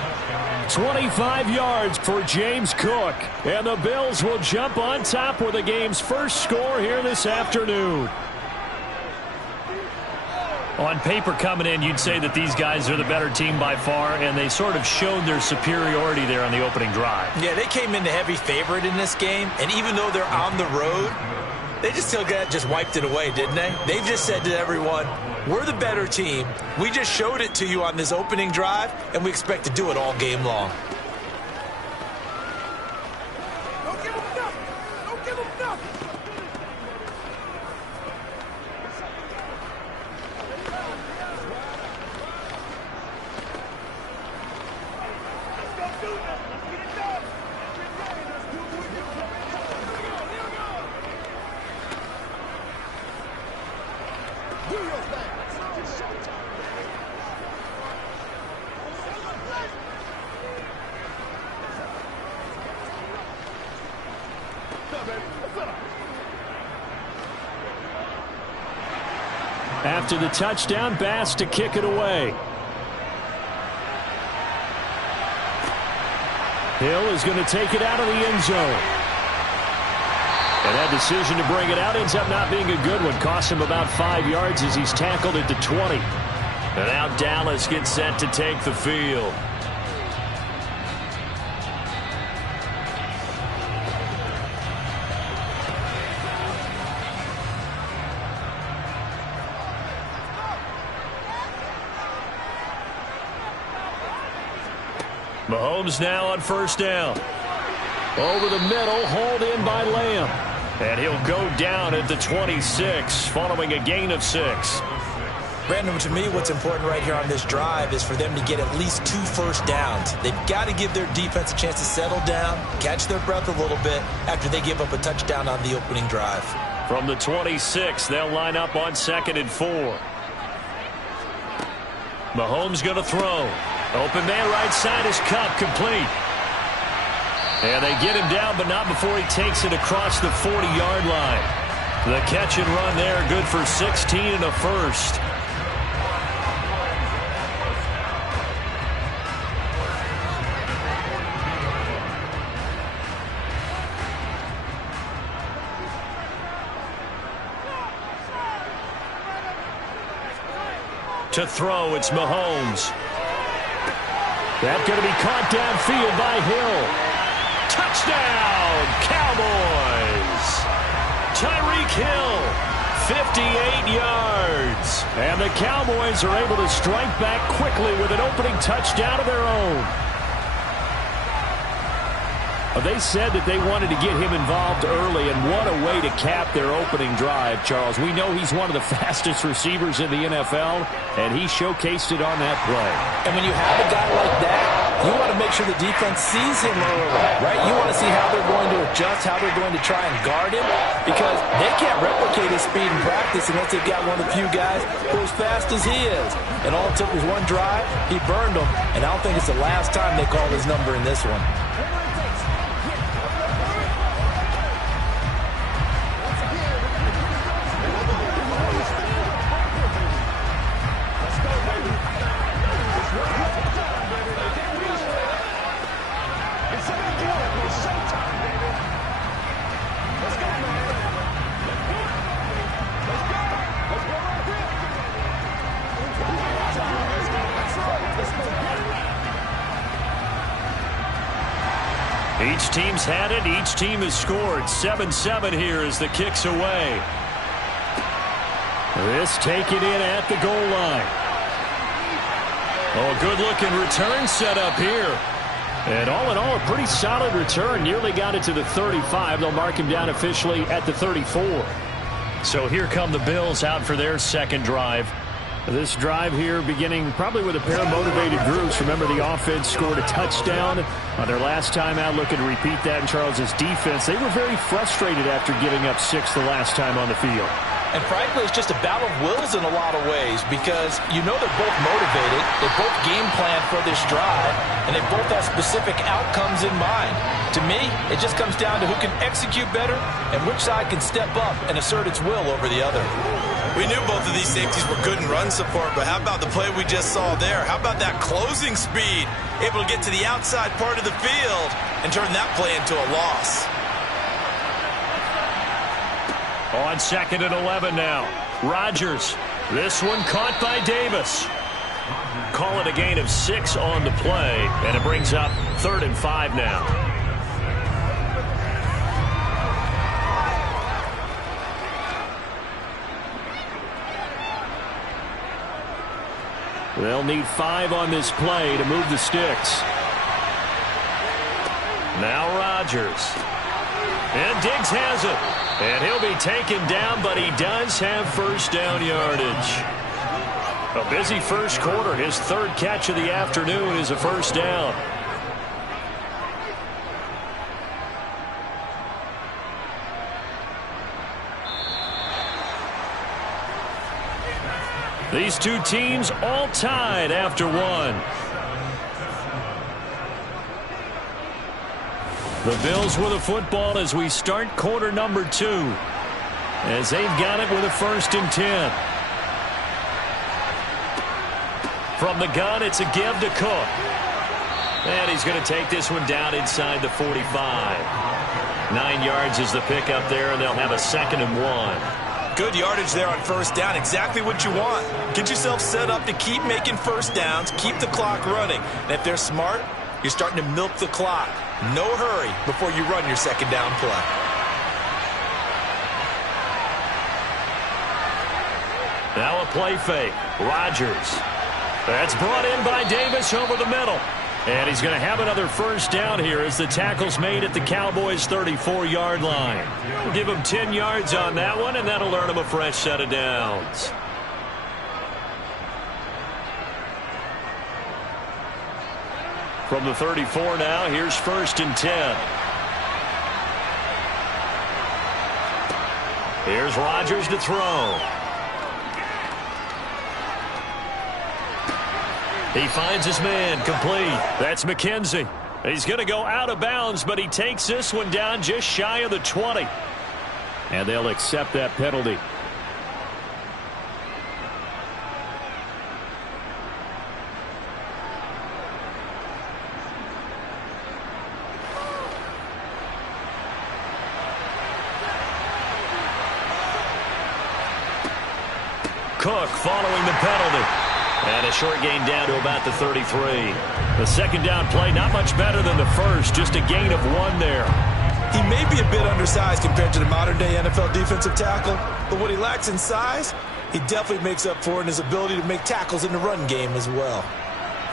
25 yards for James Cook. And the Bills will jump on top with the game's first score here this afternoon. On paper coming in, you'd say that these guys are the better team by far, and they sort of showed their superiority there on the opening drive. Yeah, they came in the heavy favorite in this game, and even though they're on the road, they just wiped it away, didn't they? They've just said to everyone, we're the better team. We just showed it to you on this opening drive, and we expect to do it all game long. Don't give them nothing. Don't give them nothing. After the touchdown, Bass to kick it away. Hill is going to take it out of the end zone. And that decision to bring it out ends up not being a good one. Costs him about 5 yards as he's tackled at the 20. And now Dallas gets set to take the field. Mahomes now on first down. Over the middle, hauled in by Lamb. And he'll go down at the 26 following a gain of 6. Brandon, to me, what's important right here on this drive is for them to get at least 2 first downs. They've got to give their defense a chance to settle down, catch their breath a little bit after they give up a touchdown on the opening drive. From the 26, they'll line up on 2nd and 4. Mahomes going to throw. Open man right side is Kupp, complete. And they get him down, but not before he takes it across the 40-yard line. The catch and run there, good for 16 and a first. To throw, it's Mahomes. That's going to be caught downfield by Hill. Touchdown, Cowboys! Tyreek Hill, 58 yards. And the Cowboys are able to strike back quickly with an opening touchdown of their own. They said that they wanted to get him involved early, and what a way to cap their opening drive, Charles. We know he's one of the fastest receivers in the NFL, and he showcased it on that play. And when you have a guy like that, you want to make sure the defense sees him early, right? You want to see how they're going to adjust, how they're going to try and guard him, because they can't replicate his speed in practice unless they've got one of the few guys who are as fast as he is. And all it took was one drive, he burned them, and I don't think it's the last time they call his number in this one. Each team's had it. Each team has scored. 7-7 here as the kick's away. This taken in at the goal line. Oh, good-looking return set up here. And all in all, a pretty solid return. Nearly got it to the 35. They'll mark him down officially at the 34. So here come the Bills out for their second drive. This drive here beginning probably with a pair of motivated groups. Remember, the offense scored a touchdown on their last time out. Looking to repeat that in Charles's defense. They were very frustrated after giving up 6 the last time on the field. And frankly, it's just a battle of wills in a lot of ways because you know they're both motivated, they both game plan for this drive, and they both have specific outcomes in mind. To me, it just comes down to who can execute better and which side can step up and assert its will over the other. We knew both of these safeties were good in run support, but how about the play we just saw there? How about that closing speed? Able to get to the outside part of the field and turn that play into a loss. On 2nd and 11 now. Rodgers. This one caught by Davis. Call it a gain of 6 on the play, and it brings up 3rd and 5 now. They'll need 5 on this play to move the sticks. Now Rodgers. And Diggs has it. And he'll be taken down, but he does have first down yardage. A busy first quarter. His 3rd catch of the afternoon is a first down. These two teams all tied after 1. The Bills with a football as we start quarter number 2. As they've got it with a 1st and 10. From the gun, it's a give to Cook. And he's going to take this one down inside the 45. 9 yards is the pickup there, and they'll have a 2nd and 1. Good yardage there on first down. Exactly what you want. Get yourself set up to keep making first downs, keep the clock running. And if they're smart, you're starting to milk the clock. No hurry before you run your 2nd down play. Now a play fake. Rodgers. That's brought in by Davis over the middle. And he's going to have another first down here as the tackle's made at the Cowboys' 34-yard line. We'll give him 10 yards on that one, and that'll earn him a fresh set of downs. From the 34 now, here's 1st and 10. Here's Rodgers to throw. He finds his man, complete. That's McKenzie. He's going to go out of bounds, but he takes this one down just shy of the 20. And they'll accept that penalty. Cook following the penalty. And a short gain down to about the 33. The 2nd down play, not much better than the first, just a gain of 1 there. He may be a bit undersized compared to the modern-day NFL defensive tackle, but what he lacks in size, he definitely makes up for in his ability to make tackles in the run game as well.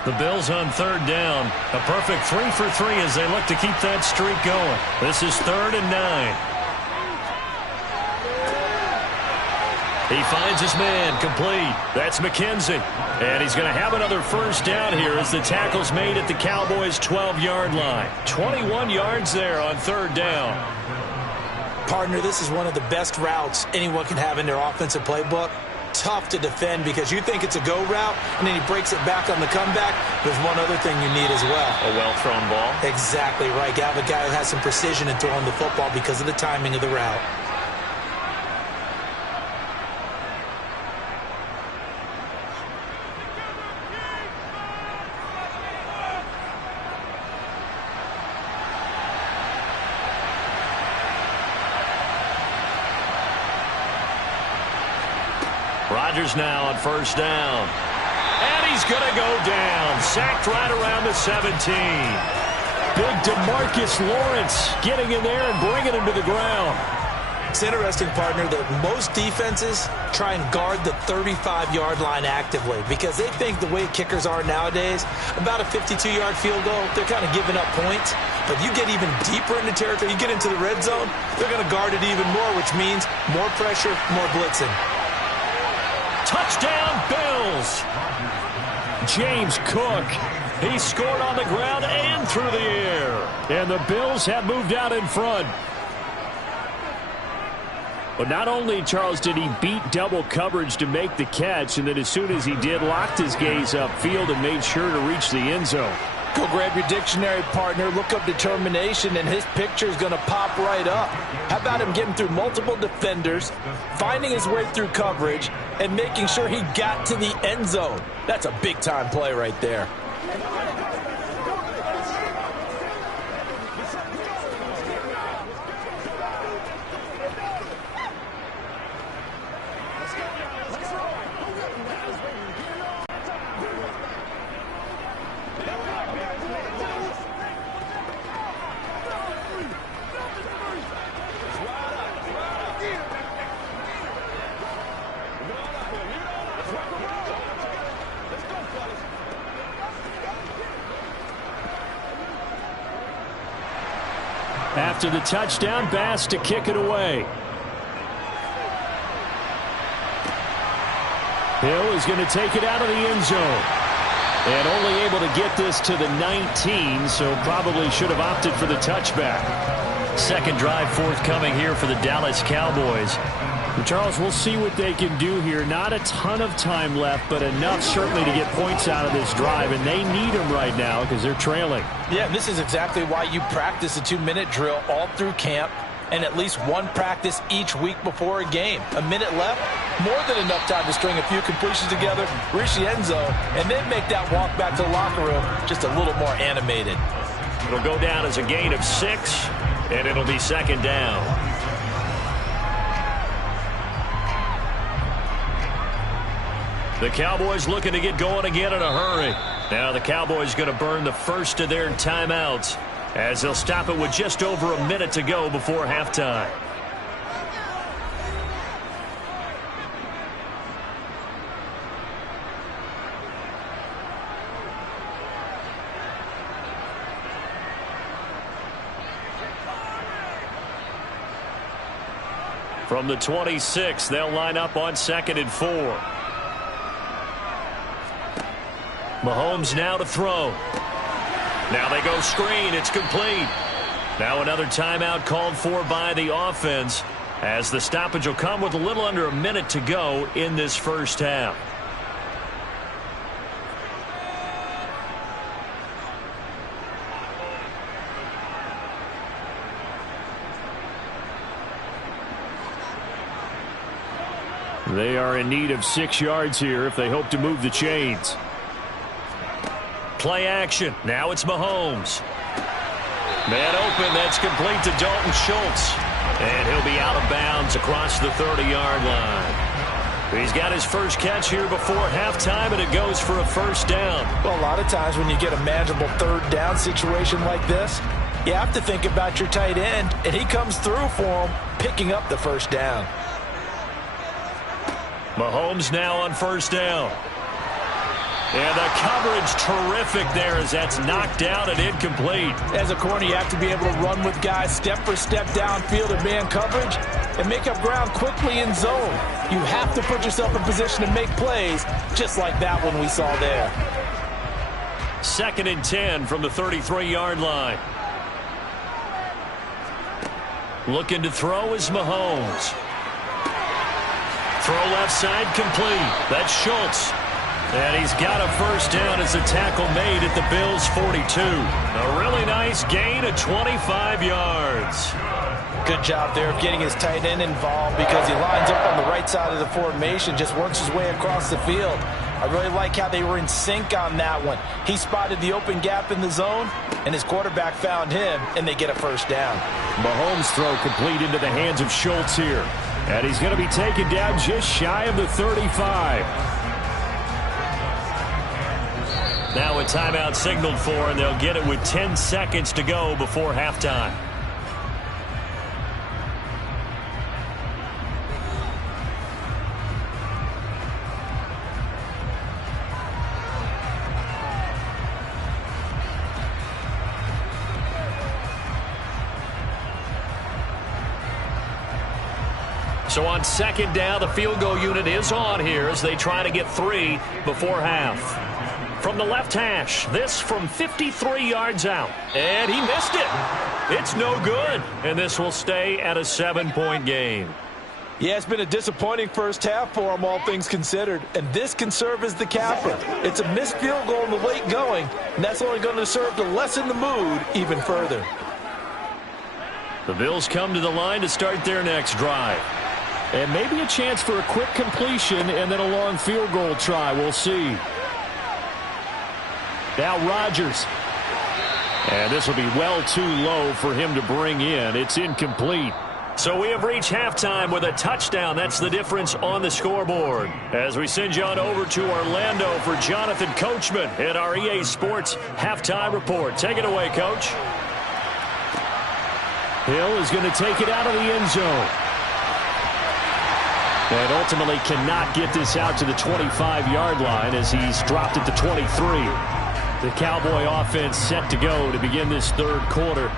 The Bills on 3rd down. A perfect 3 for 3 as they look to keep that streak going. This is 3rd and 9. He finds his man, complete. That's McKenzie. And he's going to have another first down here as the tackle's made at the Cowboys' 12-yard line. 21 yards there on 3rd down. Partner, this is one of the best routes anyone can have in their offensive playbook. Tough to defend because you think it's a go route, and then he breaks it back on the comeback. There's one other thing you need as well. A well-thrown ball? Exactly right. You have a guy who has some precision in throwing the football because of the timing of the route. Rodgers now on 1st down. And he's going to go down. Sacked right around the 17. Big DeMarcus Lawrence getting in there and bringing him to the ground. It's interesting, partner, that most defenses try and guard the 35-yard line actively because they think the way kickers are nowadays, about a 52-yard field goal, they're kind of giving up points. But you get even deeper into territory, you get into the red zone, they're going to guard it even more, which means more pressure, more blitzing. Touchdown, Bills. James Cook. He scored on the ground and through the air. And the Bills have moved out in front. But not only, Charles, did he beat double coverage to make the catch, and then as soon as he did, locked his gaze upfield and made sure to reach the end zone. Go grab your dictionary, partner. Look up determination, and his picture is going to pop right up. How about him getting through multiple defenders, finding his way through coverage, and making sure he got to the end zone? That's a big-time play right there. After the touchdown, Bass to kick it away. Hill is going to take it out of the end zone. And only able to get this to the 19, so probably should have opted for the touchback. Second drive forthcoming here for the Dallas Cowboys. And Charles, we'll see what they can do here. Not a ton of time left, but enough certainly to get points out of this drive, and they need them right now because they're trailing. Yeah, this is exactly why you practice a 2-minute drill all through camp and at least one practice each week before a game. A minute left, more than enough time to string a few completions together, reach the end zone, and then make that walk back to the locker room just a little more animated. It'll go down as a gain of 6. and it'll be second down. The Cowboys looking to get going again in a hurry. Now the Cowboys going to burn the first of their timeouts as they'll stop it with just over a minute to go before halftime. From the 26, they'll line up on 2nd and 4. Mahomes now to throw. Now they go screen. It's complete. Now another timeout called for by the offense as the stoppage will come with a little under a minute to go in this first half. They are in need of 6 yards here if they hope to move the chains. Play action. Now it's Mahomes. Man open. That's complete to Dalton Schultz. And he'll be out of bounds across the 30-yard line. He's got his first catch here before halftime, and it goes for a first down. Well, a lot of times when you get a manageable third down situation like this, you have to think about your tight end, and he comes through for him, picking up the first down. Mahomes now on first down. And the coverage terrific there as that's knocked down and incomplete. As a corner, you have to be able to run with guys step for step downfield in man coverage and make up ground quickly in zone. You have to put yourself in position to make plays just like that one we saw there. 2nd and 10 from the 33-yard line. Looking to throw is Mahomes. Throw left side complete. That's Schultz. And he's got a first down as a tackle made at the Bills' 42. A really nice gain of 25 yards. Good job there of getting his tight end involved because he lines up on the right side of the formation, just works his way across the field. I really like how they were in sync on that one. He spotted the open gap in the zone, and his quarterback found him, and they get a first down. Mahomes' throw complete into the hands of Schultz here. And he's going to be taken down just shy of the 35. Now a timeout signaled for, and they'll get it with 10 seconds to go before halftime. So on 2nd down, the field goal unit is on here as they try to get 3 before half. From the left hash, this from 53 yards out. And he missed it. It's no good. And this will stay at a 7-point game. Yeah, it's been a disappointing first half for him, all things considered. And this can serve as the capper. It's a missed field goal in the late going, and that's only going to serve to lessen the mood even further. The Bills come to the line to start their next drive. And maybe a chance for a quick completion and then a long field goal try. We'll see. Now Rodgers. And this will be well too low for him to bring in. It's incomplete. So we have reached halftime with a touchdown. That's the difference on the scoreboard. As we send you on over to Orlando for Jonathan Coachman at our EA Sports Halftime Report. Take it away, Coach. Hill is going to take it out of the end zone. And ultimately cannot get this out to the 25-yard line as he's dropped at the 23. The Cowboy offense set to go to begin this third quarter.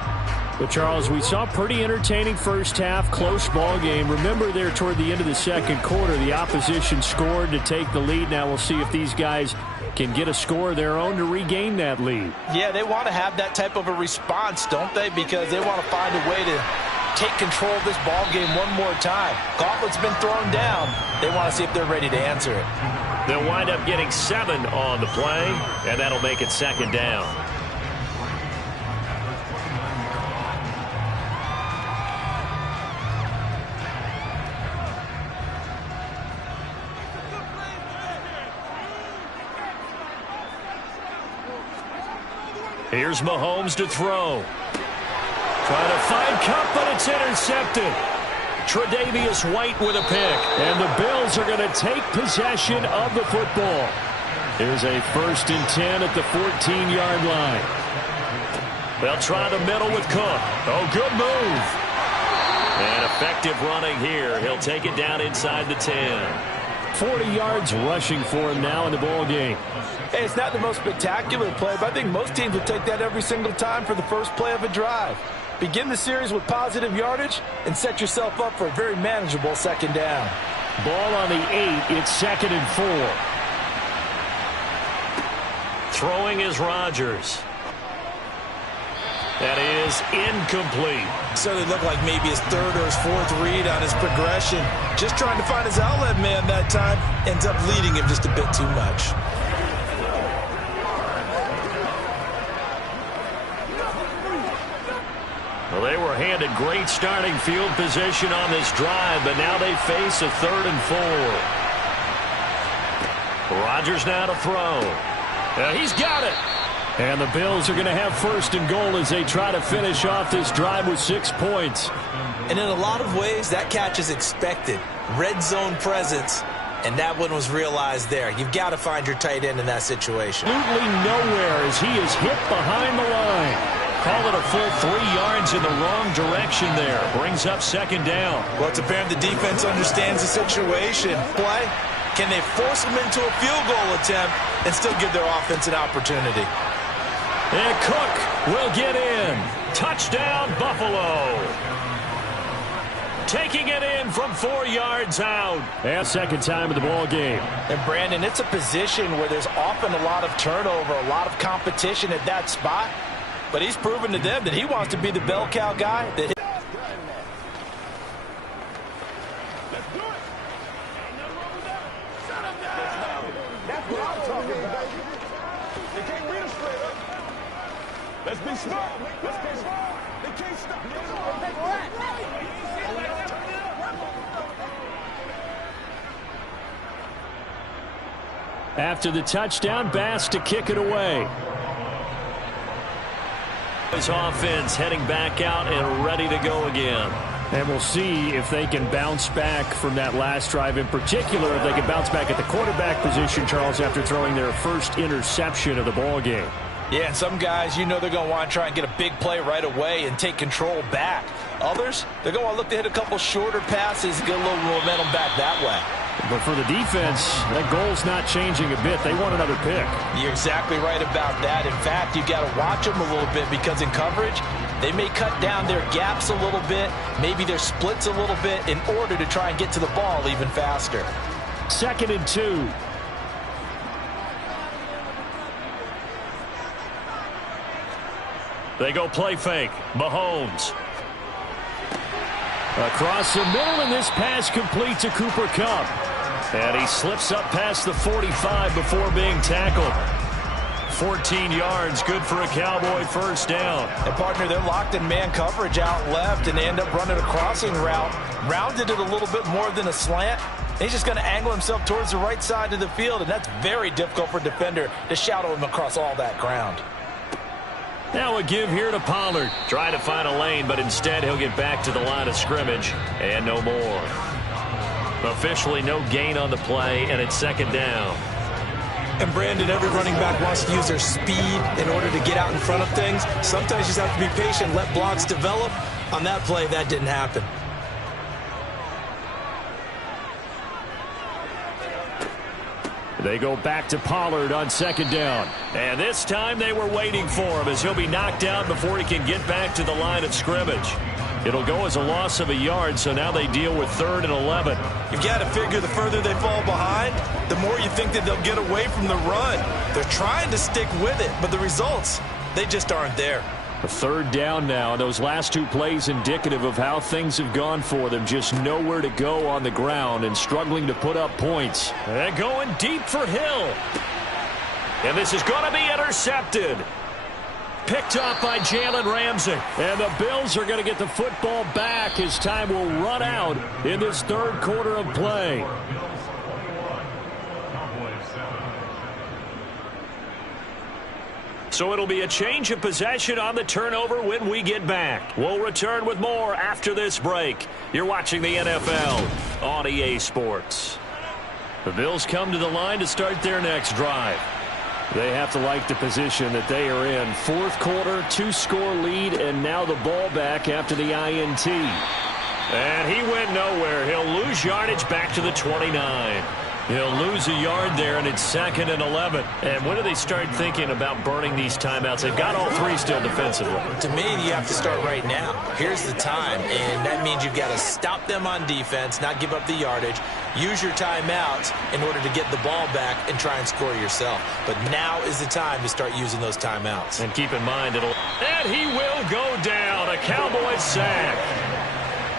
But, Charles, we saw a pretty entertaining first half, close ball game. Remember there toward the end of the second quarter, the opposition scored to take the lead. Now we'll see if these guys can get a score of their own to regain that lead. Yeah, they want to have that type of a response, don't they? Because they want to find a way to take control of this ball game one more time. Gauntlet's been thrown down. They want to see if they're ready to answer it. They'll wind up getting 7 on the play, and that'll make it second down. Here's Mahomes to throw. Trying to find Kupp, but it's intercepted. Tre'Davious White with a pick. And the Bills are going to take possession of the football. Here's a 1st and 10 at the 14-yard line. They'll try the middle with Cook. Oh, good move. And effective running here. He'll take it down inside the 10. 40 yards rushing for him now in the ball game. Hey, it's not the most spectacular play, but I think most teams would take that every single time for the first play of a drive. Begin the series with positive yardage and set yourself up for a very manageable 2nd down. Ball on the 8. It's 2nd and 4. Throwing is Rodgers. That is incomplete. So it looked like maybe his 3rd or his 4th read on his progression. Just trying to find his outlet man that time. Ends up leading him just a bit too much. Well, they were handed great starting field position on this drive, but now they face a 3rd and 4. Rodgers now to throw. He's got it. And the Bills are going to have 1st and goal as they try to finish off this drive with 6 points. And in a lot of ways, that catch is expected. Red zone presence, and that one was realized there. You've got to find your tight end in that situation. Absolutely nowhere as he is hit behind the line. Call it a full 3 yards in the wrong direction there. Brings up 2nd down. Well, it's apparent the defense understands the situation. Play. Can they force them into a field goal attempt and still give their offense an opportunity? And Cook will get in. Touchdown, Buffalo. Taking it in from 4 yards out. And 2nd time of the ball game. And Brandon, it's a position where there's often a lot of turnover, a lot of competition at that spot. But he's proven to them that he wants to be the bell cow guy. Let's do it. Shut him down. That's what I'm talking about. They can't beat us straight up. Let's be smart. Let's be smart. They can't stop. After the touchdown, Bass to kick it away. His offense heading back out and ready to go again. And we'll see if they can bounce back from that last drive, in particular if they can bounce back at the quarterback position, Charles, after throwing their first interception of the ball game. Yeah, and some guys, you know they're going to want to try and get a big play right away and take control back. Others, they're going to want to look to hit a couple shorter passes, get a little momentum back that way. But for the defense, that goal's not changing a bit. They want another pick. You're exactly right about that. In fact, you've got to watch them a little bit because in coverage, they may cut down their gaps a little bit, maybe their splits a little bit in order to try and get to the ball even faster. 2nd and 2. They go play fake. Mahomes. Across the middle, and this pass complete to Cooper Kupp. And he slips up past the 45 before being tackled. 14 yards, good for a Cowboy 1st down. And, partner, they're locked in man coverage out left, and they end up running a crossing route. Rounded it a little bit more than a slant. He's just going to angle himself towards the right side of the field, and that's very difficult for a defender to shadow him across all that ground. Now a give here to Pollard. Trying to find a lane, but instead he'll get back to the line of scrimmage. And no more. Officially no gain on the play, and it's 2nd down. And Brandon, every running back wants to use their speed in order to get out in front of things. Sometimes you just have to be patient, let blocks develop. On that play, that didn't happen. They go back to Pollard on 2nd down. And this time they were waiting for him as he'll be knocked down before he can get back to the line of scrimmage. It'll go as a loss of a yard, so now they deal with 3rd and 11. You've got to figure the further they fall behind, the more you think that they'll get away from the run. They're trying to stick with it, but the results, they just aren't there. A 3rd down now. Those last 2 plays indicative of how things have gone for them. Just nowhere to go on the ground and struggling to put up points. And going deep for Hill. And this is going to be intercepted. Picked off by Jalen Ramsey. And the Bills are going to get the football back as time will run out in this 3rd quarter of play. So it'll be a change of possession on the turnover when we get back. We'll return with more after this break. You're watching the NFL on EA Sports. The Bills come to the line to start their next drive. They have to like the position that they are in. Fourth quarter, 2-score lead, and now the ball back after the INT. And he went nowhere. He'll lose yardage back to the 29. He'll lose a yard there, and it's 2nd and 11. And when do they start thinking about burning these timeouts? They've got all three still defensively. To me, you have to start right now. Here's the time, and that means you've got to stop them on defense, not give up the yardage, use your timeouts in order to get the ball back and try and score yourself. But now is the time to start using those timeouts. And keep in mind, and he will go down. A Cowboys sack.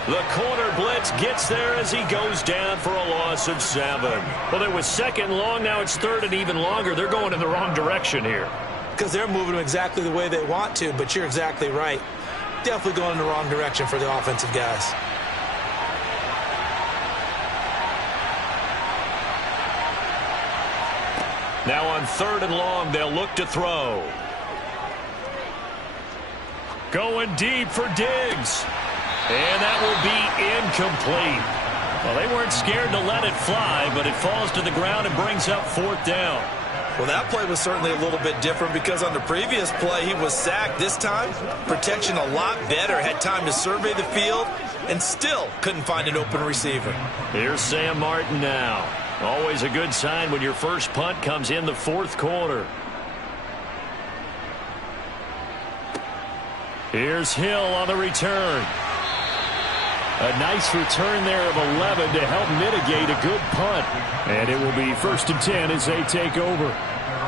The corner blitz gets there as he goes down for a loss of 7. Well, it was 2nd long. Now it's 3rd and even longer. They're going in the wrong direction here. Because they're moving them exactly the way they want to, but you're exactly right. Definitely going in the wrong direction for the offensive guys. Now on 3rd and long, they'll look to throw. Going deep for Diggs. And that will be incomplete. Well, they weren't scared to let it fly, but it falls to the ground and brings up 4th down. Well, that play was certainly a little bit different because on the previous play, he was sacked. This time, protection a lot better. Had time to survey the field and still couldn't find an open receiver. Here's Sam Martin now. Always a good sign when your first punt comes in the 4th quarter. Here's Hill on the return. A nice return there of 11 to help mitigate a good punt. And it will be 1st and 10 as they take over.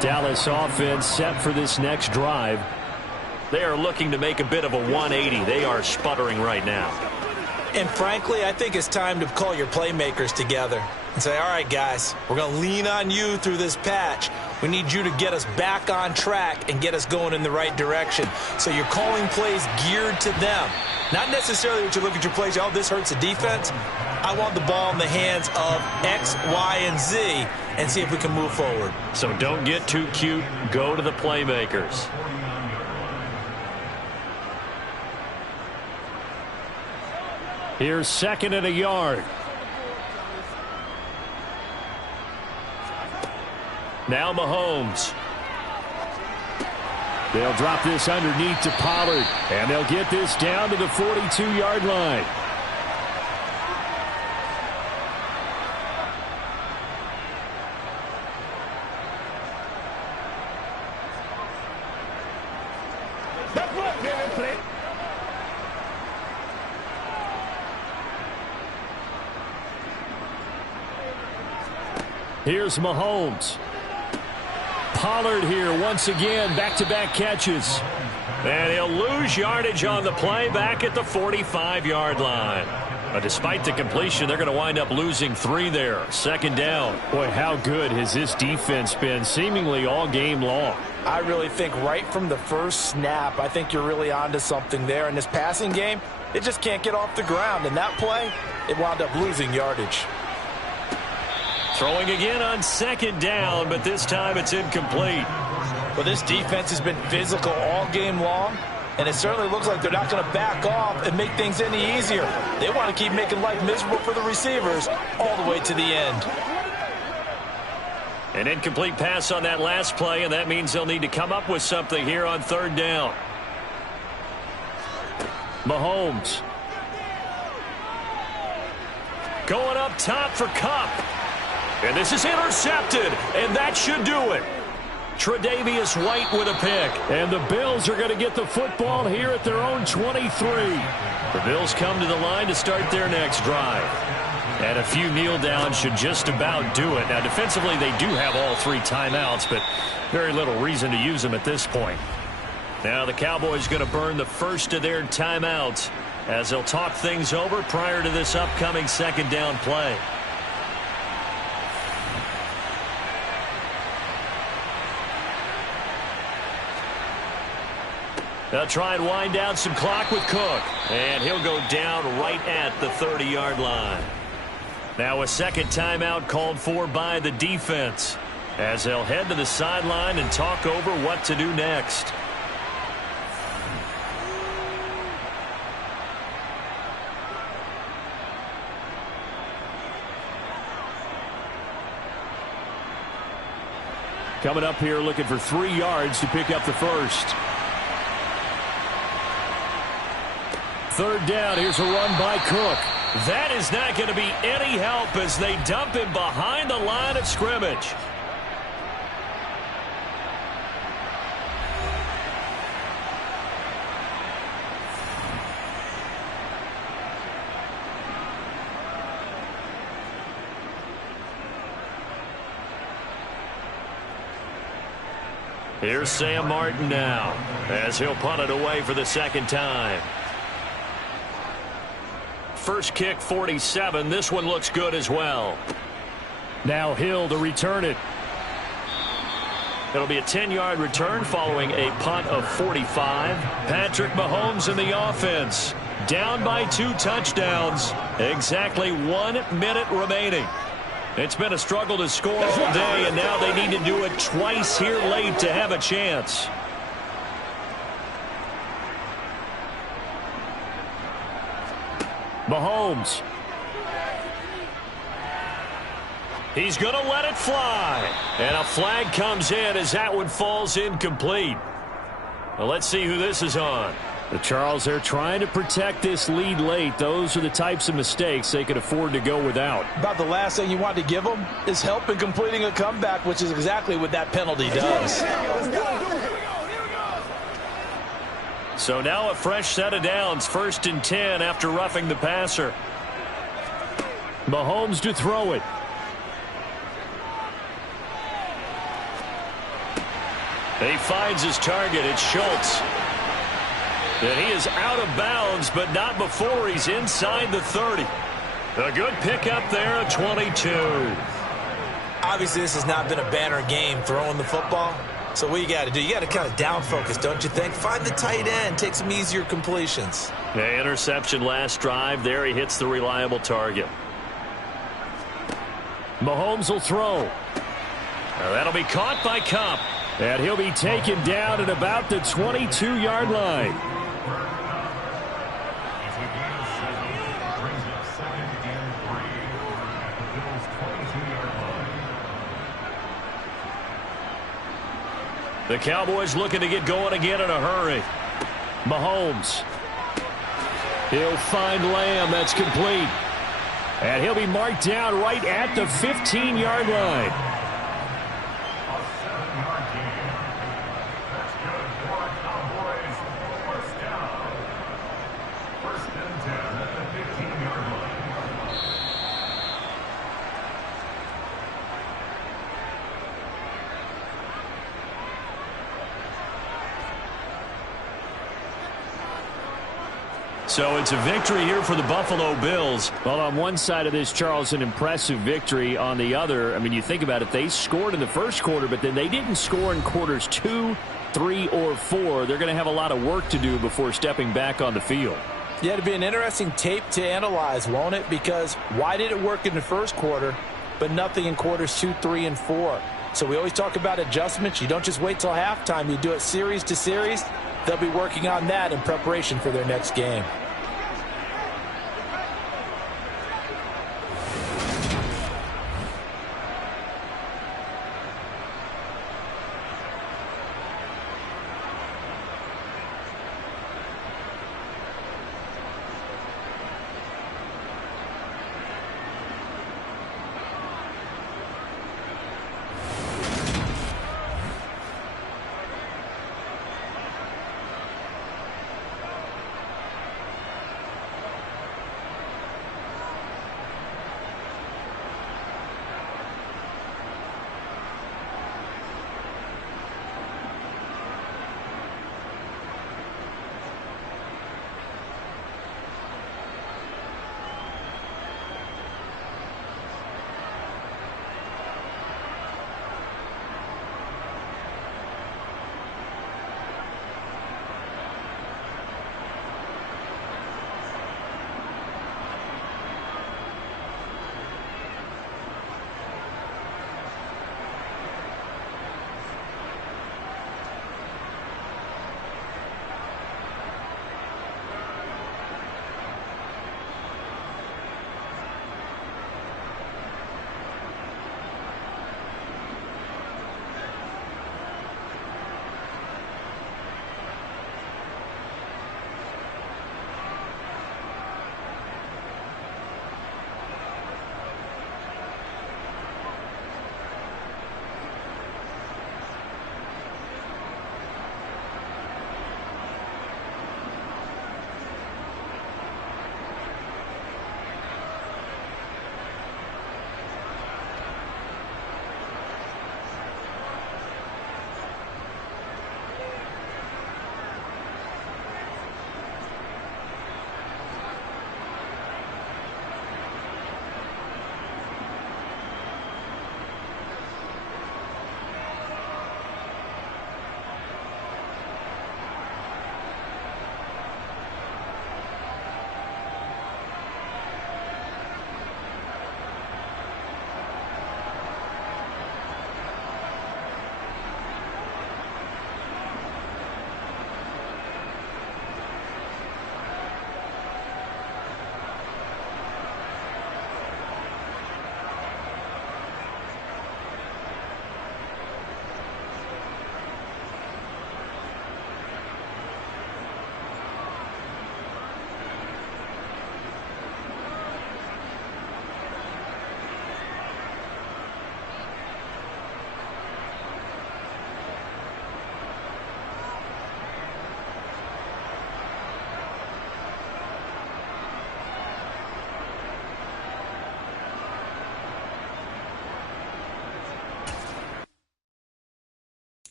Dallas offense set for this next drive. They are looking to make a bit of a 180. They are sputtering right now. And frankly, I think it's time to call your playmakers together and say, all right, guys, we're going to lean on you through this patch. We need you to get us back on track and get us going in the right direction. So you're calling plays geared to them. Not necessarily what you look at your plays, oh, this hurts the defense. I want the ball in the hands of X, Y, and Z and see if we can move forward. So don't get too cute. Go to the playmakers. Here's 2nd and a yard. Now Mahomes. They'll drop this underneath to Pollard, and they'll get this down to the 42-yard line. That's right, man. Play. Here's Mahomes. Pollard here once again, back-to-back catches. And he'll lose yardage on the play back at the 45-yard line. But despite the completion, they're going to wind up losing 3 there. 2nd down. Boy, how good has this defense been seemingly all game long? I really think right from the first snap, I think you're really onto something there. In this passing game, it just can't get off the ground. And that play, it wound up losing yardage. Throwing again on 2nd down, but this time it's incomplete. Well, this defense has been physical all game long, and it certainly looks like they're not going to back off and make things any easier. They want to keep making life miserable for the receivers all the way to the end. An incomplete pass on that last play, and that means they'll need to come up with something here on 3rd down. Mahomes. Going up top for Kupp. And this is intercepted, and that should do it. Tre'Davious White with a pick. And the Bills are going to get the football here at their own 23. The Bills come to the line to start their next drive. And a few kneel downs should just about do it. Now, defensively, they do have all 3 timeouts, but very little reason to use them at this point. Now, the Cowboys going to burn the first of their timeouts as they'll talk things over prior to this upcoming 2nd down play. They'll try and wind down some clock with Cook. And he'll go down right at the 30-yard line. Now a 2nd timeout called for by the defense. as they'll head to the sideline and talk over what to do next. Coming up here looking for 3 yards to pick up the first. 3rd down. Here's a run by Cook. That is not going to be any help as they dump him behind the line of scrimmage. Here's Sam Martin now as he'll punt it away for the 2nd time. First kick 47. This one looks good as well. Now Hill to return it. It'll be a 10-yard return following a punt of 45. Patrick Mahomes in the offense. Down by 2 touchdowns. Exactly 1 minute remaining. It's been a struggle to score all day, and now they need to do it twice here late to have a chance. Mahomes. He's going to let it fly. And a flag comes in as that one falls incomplete. Well, let's see who this is on. Charles, they're trying to protect this lead late. Those are the types of mistakes they could afford to go without. About the last thing you want to give them is help in completing a comeback, which is exactly what that penalty does. So now a fresh set of downs, 1st and 10 after roughing the passer. Mahomes to throw it. He finds his target. It's Schultz. And he is out of bounds, but not before he's inside the 30. A good pickup there at 22. Obviously, this has not been a banner game throwing the football. So what you got to do, you got to kind of down focus, don't you think? Find the tight end, take some easier completions. The interception last drive. There he hits the reliable target. Mahomes will throw. Now that'll be caught by Kupp. And he'll be taken down at about the 22-yard line. The Cowboys looking to get going again in a hurry. Mahomes. He'll find Lamb. That's complete. And he'll be marked down right at the 15-yard line. So it's a victory here for the Buffalo Bills. Well, on one side of this, Charles, an impressive victory. On the other, I mean, you think about it, they scored in the first quarter, but then they didn't score in quarters 2, 3, or 4. They're going to have a lot of work to do before stepping back on the field. Yeah, it'll be an interesting tape to analyze, won't it? Because why did it work in the first quarter, but nothing in quarters 2, 3, and 4? So we always talk about adjustments. You don't just wait till halftime. You do it series to series. They'll be working on that in preparation for their next game.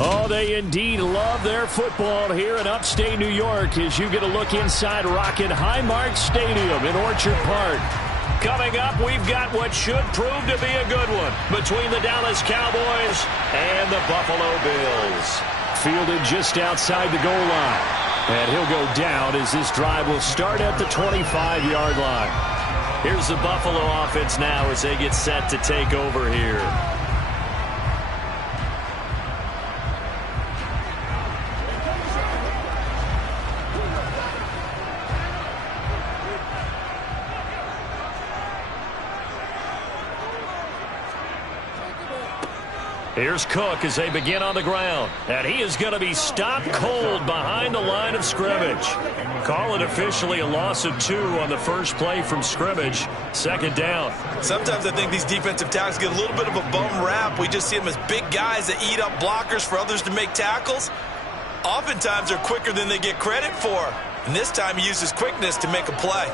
Oh, they indeed love their football here in upstate New York as you get a look inside rocking Highmark Stadium in Orchard Park. Coming up, we've got what should prove to be a good one between the Dallas Cowboys and the Buffalo Bills. Fielded just outside the goal line. And he'll go down as this drive will start at the 25-yard line. Here's the Buffalo offense now as they get set to take over here. Here's Cook as they begin on the ground. And he is going to be stopped cold behind the line of scrimmage. Call it officially a loss of 2 on the first play from scrimmage. Second down. Sometimes I think these defensive tackles get a little bit of a bum rap. We just see them as big guys that eat up blockers for others to make tackles. Oftentimes they're quicker than they get credit for. And this time he uses quickness to make a play.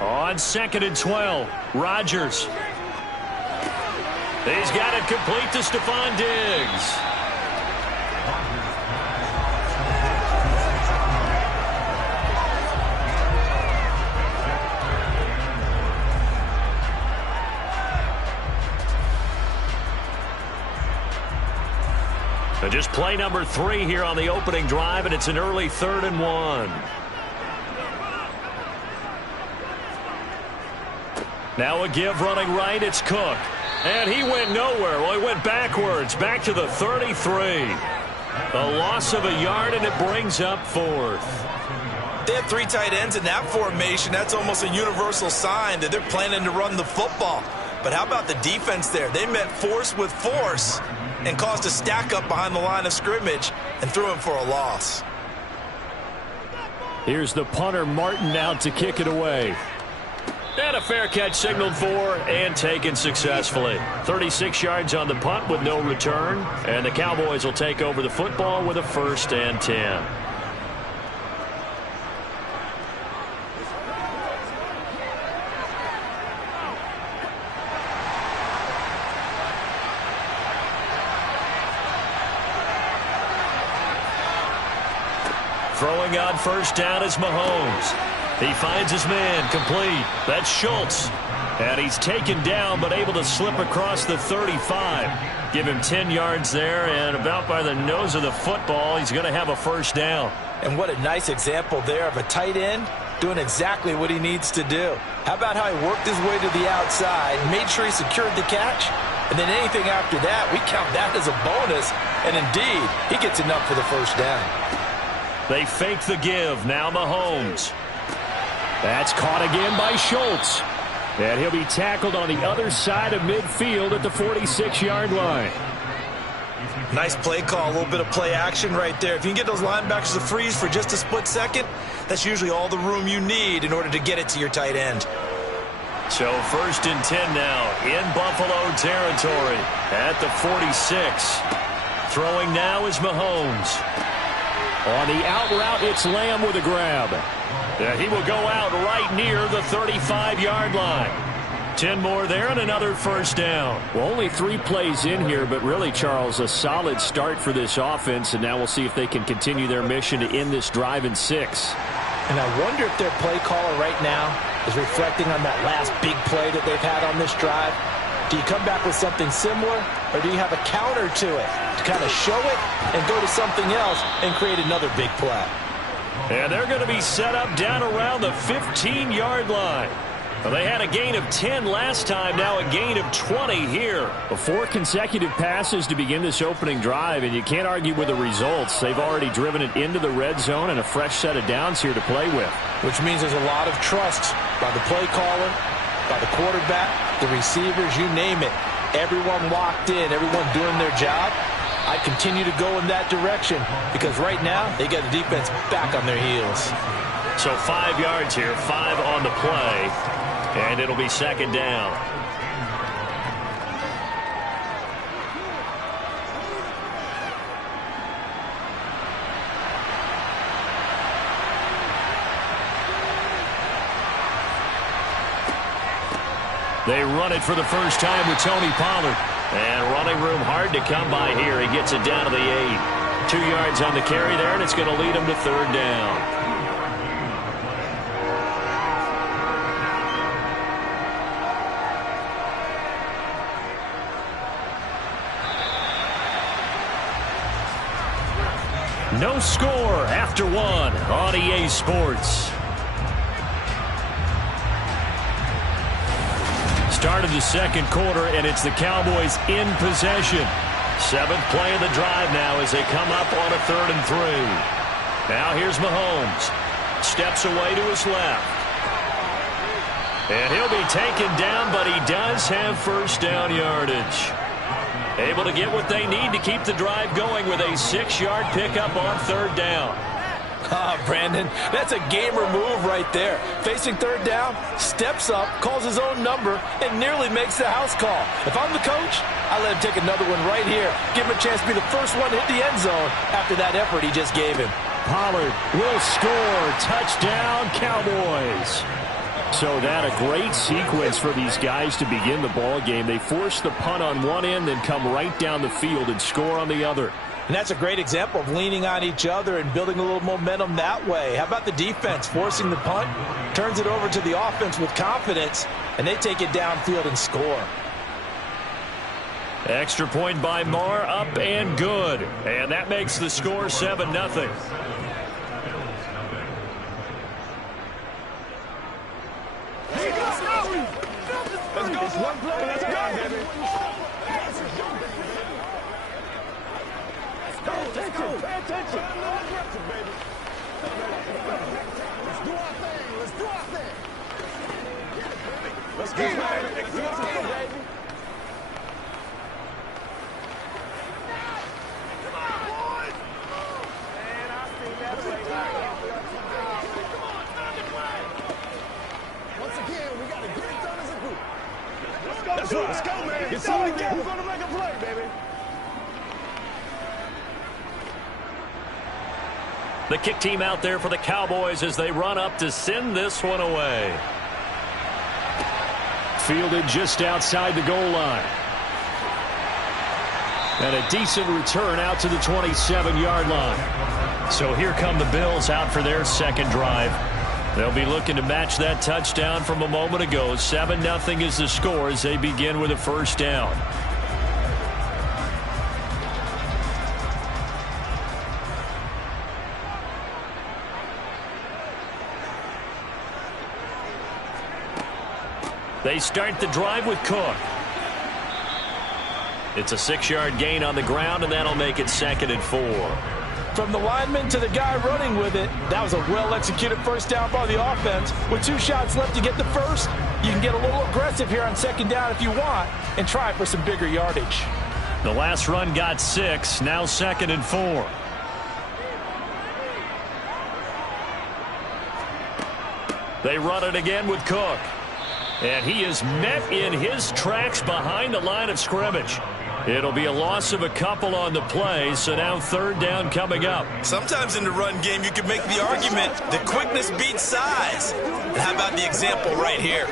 On 2nd and 12, Rodgers. He's got it complete to Stephon Diggs. Just play number 3 here on the opening drive, and it's an early 3rd and 1. Now a give running right, it's Cook. And he went nowhere. Well, he went backwards, back to the 33. A loss of a yard, and it brings up 4th. They have 3 tight ends in that formation. That's almost a universal sign that they're planning to run the football. But how about the defense there? They met force with force and caused a stack up behind the line of scrimmage and threw him for a loss. Here's the punter, Martin, out to kick it away. And a fair catch signaled for and taken successfully. 36 yards on the punt with no return. And the Cowboys will take over the football with a 1st and 10. Throwing on 1st down is Mahomes. He finds his man, complete. That's Schultz. And he's taken down but able to slip across the 35. Give him 10 yards there, and about by the nose of the football, he's going to have a 1st down. And what a nice example there of a tight end doing exactly what he needs to do. How about how he worked his way to the outside, made sure he secured the catch, and then anything after that, we count that as a bonus. And indeed, he gets enough for the 1st down. They fake the give. Now Mahomes. That's caught again by Schultz. And he'll be tackled on the other side of midfield at the 46-yard line. Nice play call, a little bit of play action right there. If you can get those linebackers to freeze for just a split second, that's usually all the room you need in order to get it to your tight end. So 1st and 10 now in Buffalo territory at the 46. Throwing now is Mahomes. On the out route, it's Lamb with a grab. Yeah, he will go out right near the 35-yard line. 10 more there and another 1st down. Well, only 3 plays in here, but really, Charles, a solid start for this offense, and now we'll see if they can continue their mission to end this drive in 6. And I wonder if their play caller right now is reflecting on that last big play that they've had on this drive. Do you come back with something similar, or do you have a counter to it to kind of show it and go to something else and create another big play? And they're going to be set up down around the 15-yard line. Well, they had a gain of 10 last time, now a gain of 20 here. 4 consecutive passes to begin this opening drive, and you can't argue with the results. They've already driven it into the red zone and a fresh set of downs here to play with. Which means there's a lot of trust by the play caller, by the quarterback, the receivers, you name it. Everyone locked in, everyone doing their job. I continue to go in that direction because right now they got the defense back on their heels. So 5 yards here, 5 on the play, and it'll be 2nd down. They run it for the first time with Tony Pollard. And running room hard to come by here. He gets it down to the 8. 2 yards on the carry there, and it's going to lead him to third down. No score after 1 on EA Sports. Start of the second quarter, and it's the Cowboys in possession. 7th play of the drive now as they come up on a 3rd and 3. Now here's Mahomes. Steps away to his left. And he'll be taken down, but he does have first down yardage. Able to get what they need to keep the drive going with a 6-yard pickup on 3rd down. Brandon, that's a gamer move right there. Facing 3rd down, steps up, calls his own number, and nearly makes the house call. If I'm the coach, I let him take another one right here. Give him a chance to be the first one to hit the end zone after that effort he just gave him. Pollard will score. Touchdown, Cowboys. So that a great sequence for these guys to begin the ball game. They force the punt on one end, then come right down the field and score on the other. And that's a great example of leaning on each other and building a little momentum that way. How about the defense forcing the punt, turns it over to the offense with confidence, and they take it downfield and score. Extra point by Marr, up and good. And that makes the score 7-0. Let's get it, baby. Once again, we got to get it done as a group. Let's go, man. Get started again. We're going to make a play, baby. The kick team out there for the Cowboys as they run up to send this one away. Fielded just outside the goal line. And a decent return out to the 27-yard line. So here come the Bills out for their second drive. They'll be looking to match that touchdown from a moment ago. 7-0 is the score as they begin with a first down. They start the drive with Cook. It's a 6-yard gain on the ground, and that'll make it 2nd and 4. From the lineman to the guy running with it, that was a well-executed first down by the offense. With 2 shots left to get the first, you can get a little aggressive here on 2nd down if you want and try for some bigger yardage. The last run got 6, now 2nd and 4. They run it again with Cook. And he is met in his tracks behind the line of scrimmage. It'll be a loss of a couple on the play, so now 3rd down coming up. Sometimes in the run game, you can make the argument that quickness beats size. And how about the example right here?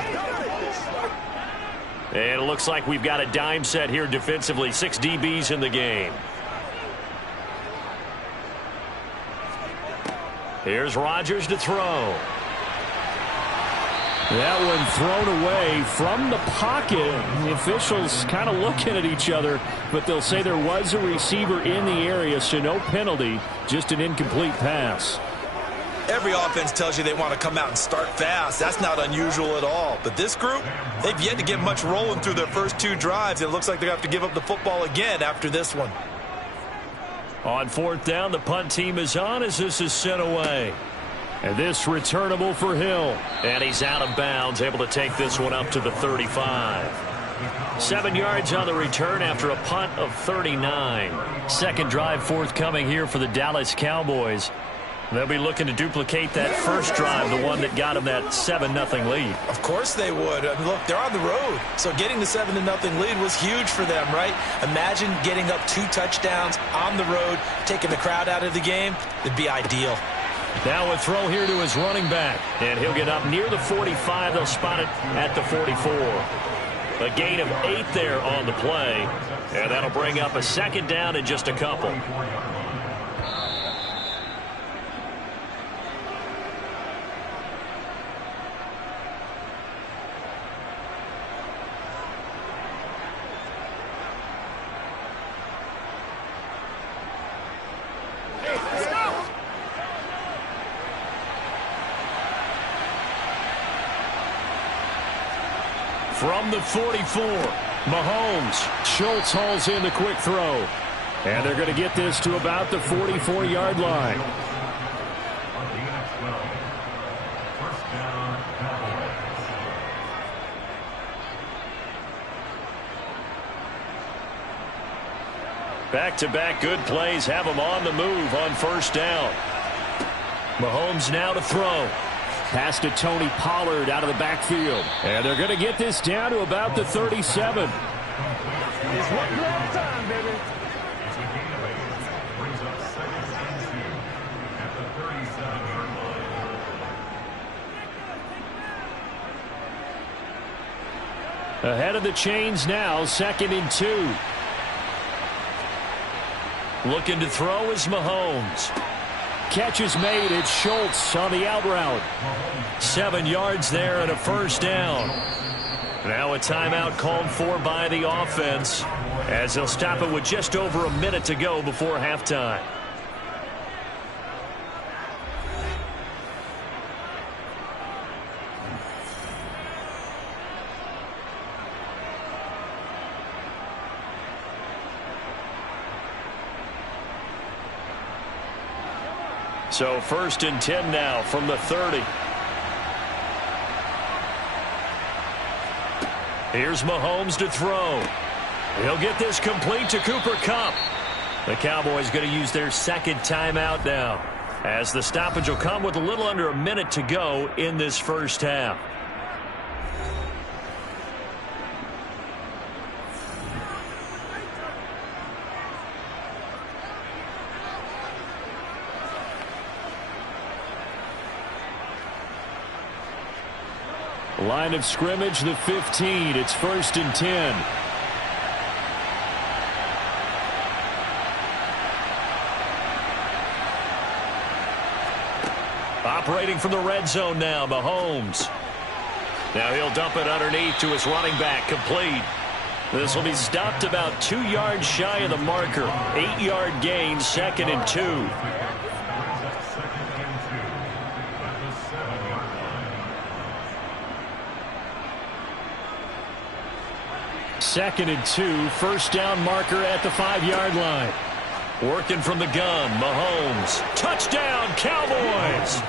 And it looks like we've got a dime set here defensively. 6 DBs in the game. Here's Rodgers to throw. That one thrown away from the pocket. The officials kind of looking at each other, but they'll say there was a receiver in the area, so no penalty, just an incomplete pass. Every offense tells you they want to come out and start fast. That's not unusual at all. But this group, they've yet to get much rolling through their first 2 drives. It looks like they're going to have to give up the football again after this one. On 4th down, the punt team is on as this is sent away. And this returnable for Hill. And he's out of bounds, able to take this one up to the 35. 7 yards on the return after a punt of 39. Second drive forthcoming here for the Dallas Cowboys. They'll be looking to duplicate that first drive, the one that got them that 7-0 lead. Of course they would. I mean, look, they're on the road. So getting the 7-0 lead was huge for them, right? Imagine getting up 2 touchdowns on the road, taking the crowd out of the game. It'd be ideal. Now a throw here to his running back. And he'll get up near the 45. They'll spot it at the 44. A gain of 8 there on the play. And that'll bring up a second down in just a couple. From the 44, Mahomes. Schultz hauls in the quick throw. And they're going to get this to about the 44-yard line. Back-to-back good plays have them on the move on first down. Mahomes now to throw. Pass to Tony Pollard out of the backfield. And they're going to get this down to about the 37. It's one drive time, baby. Ahead of the chains now, 2nd and 2. Looking to throw is Mahomes. Catch is made. It's Schultz on the out route. 7 yards there and a first down. Now a timeout called for by the offense as they'll stop it with just over a minute to go before halftime. So 1st and 10 now from the 30. Here's Mahomes to throw. He'll get this complete to Cooper Kupp. The Cowboys going to use their second timeout now, as the stoppage will come with a little under a minute to go in this first half. Line of scrimmage, the 15. It's 1st and 10. Operating from the red zone now, Mahomes. Now he'll dump it underneath to his running back, complete. This will be stopped about 2 yards shy of the marker. 8-yard gain, 2nd and 2. 2nd and 2, first down marker at the 5-yard line. Working from the gun, Mahomes. Touchdown, Cowboys!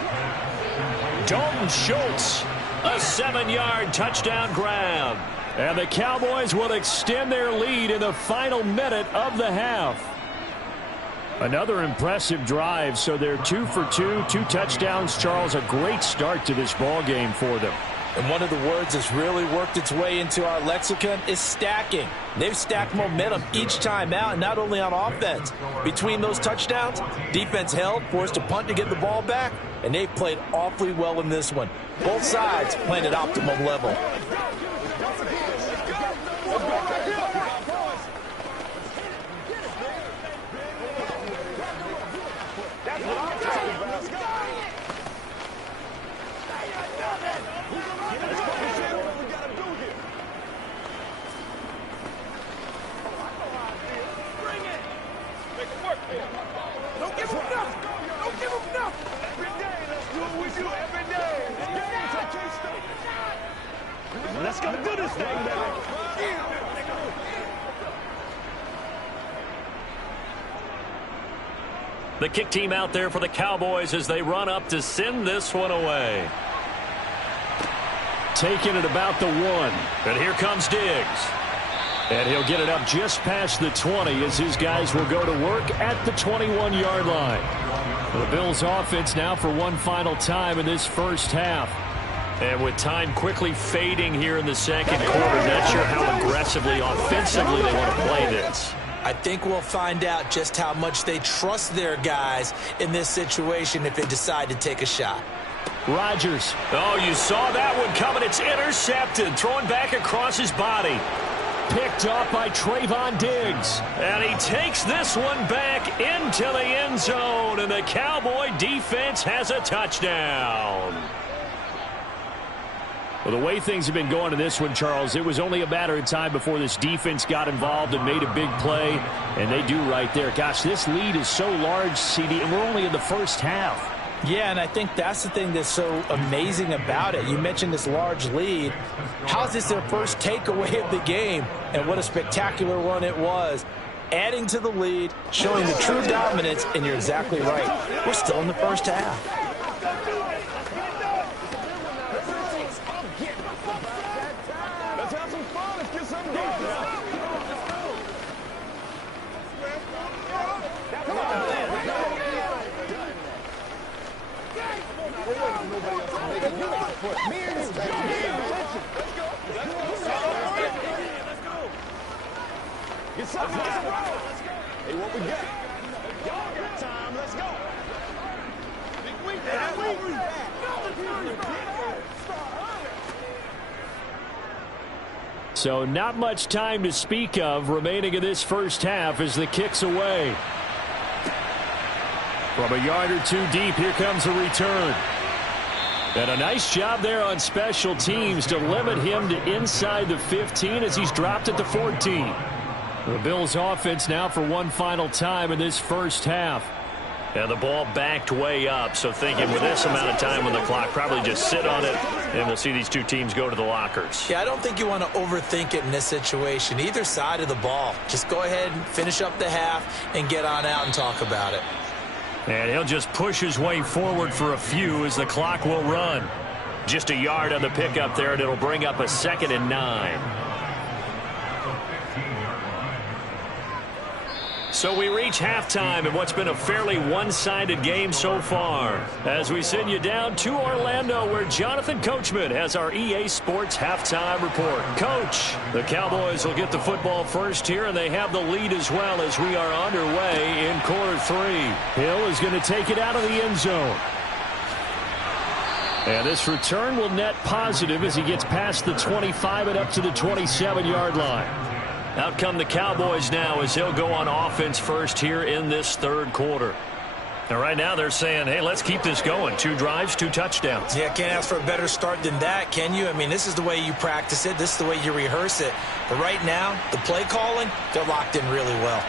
Dalton Schultz, a 7-yard touchdown grab. And the Cowboys will extend their lead in the final minute of the half. Another impressive drive, so they're 2 for 2, 2 touchdowns. Charles, a great start to this ball game for them. And one of the words that's really worked its way into our lexicon is stacking. They've stacked momentum each time out, and not only on offense. Between those touchdowns, defense held, forced a punt to get the ball back, and they've played awfully well in this one. Both sides playing at optimum level. Let's go do this thing, baby. The kick team out there for the Cowboys as they run up to send this one away. Taking it about the 1. And here comes Diggs. And he'll get it up just past the 20 as his guys will go to work at the 21-yard line. The Bills offense now for one final time in this first half. And with time quickly fading here in the second quarter, not sure how aggressively, offensively they want to play this. I think we'll find out just how much they trust their guys in this situation if they decide to take a shot. Rodgers. Oh, you saw that one coming. It's intercepted. Throwing back across his body. Picked up by Trayvon Diggs. And he takes this one back into the end zone. And the Cowboy defense has a touchdown. Well, the way things have been going in this one, Charles, it was only a matter of time before this defense got involved and made a big play. And they do right there. Gosh, this lead is so large, CD, and we're only in the first half. Yeah, and I think that's the thing that's so amazing about it. You mentioned this large lead. How's this their first takeaway of the game? And what a spectacular one it was. Adding to the lead, showing the true dominance, and you're exactly right. We're still in the first half. Let's have some fun. Let's get some goals. Come on. Let's go. Hey, what we got? Y'all got time. Let's go. So not much time to speak of remaining in this first half as the kick's away. From a yard or two deep, here comes a return. And a nice job there on special teams to limit him to inside the 15 as he's dropped at the 14. The Bills offense now for one final time in this first half. And the ball backed way up, so thinking with this amount of time on the clock, probably just sit on it, and we'll see these two teams go to the lockers. Yeah, I don't think you want to overthink it in this situation. Either side of the ball. Just go ahead and finish up the half and get on out and talk about it. And he'll just push his way forward for a few as the clock will run. Just a yard on the pickup there, and it'll bring up a 2nd and 9. So we reach halftime in what's been a fairly one-sided game so far. As we send you down to Orlando, where Jonathan Coachman has our EA Sports halftime report. Coach, the Cowboys will get the football first here, and they have the lead as well as we are underway in quarter 3. Hill is going to take it out of the end zone. And this return will net positive as he gets past the 25 and up to the 27-yard line. Out come the Cowboys now as he'll go on offense first here in this third quarter. And right now they're saying, hey, let's keep this going. 2 drives, 2 touchdowns. Yeah, can't ask for a better start than that, can you? I mean, this is the way you practice it. This is the way you rehearse it. But right now, the play calling, they're locked in really well.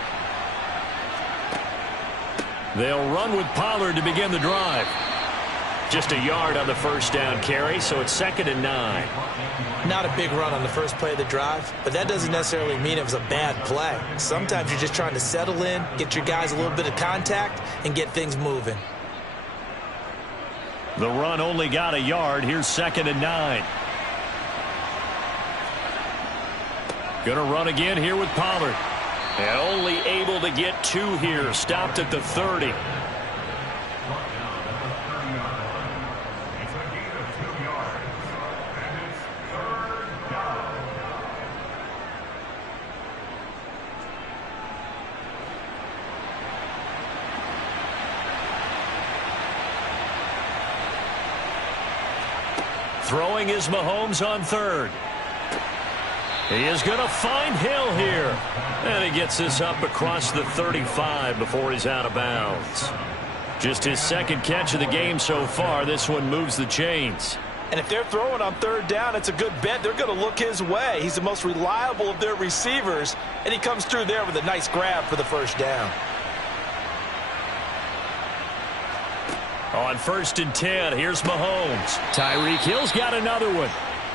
They'll run with Pollard to begin the drive. Just a yard on the first down carry, so it's 2nd and 9. Not a big run on the first play of the drive, but that doesn't necessarily mean it was a bad play. Sometimes you're just trying to settle in, get your guys a little bit of contact, and get things moving. The run only got a yard. Here's 2nd and 9. Gonna run again here with Pollard. And only able to get 2 here. Stopped at the 30. Throwing is Mahomes on 3rd. He is going to find Hill here. And he gets this up across the 35 before he's out of bounds. Just his 2nd catch of the game so far. This one moves the chains. And if they're throwing on 3rd down, it's a good bet. They're going to look his way. He's the most reliable of their receivers. And he comes through there with a nice grab for the first down. On 1st and 10, here's Mahomes. Tyreek Hill's got another one.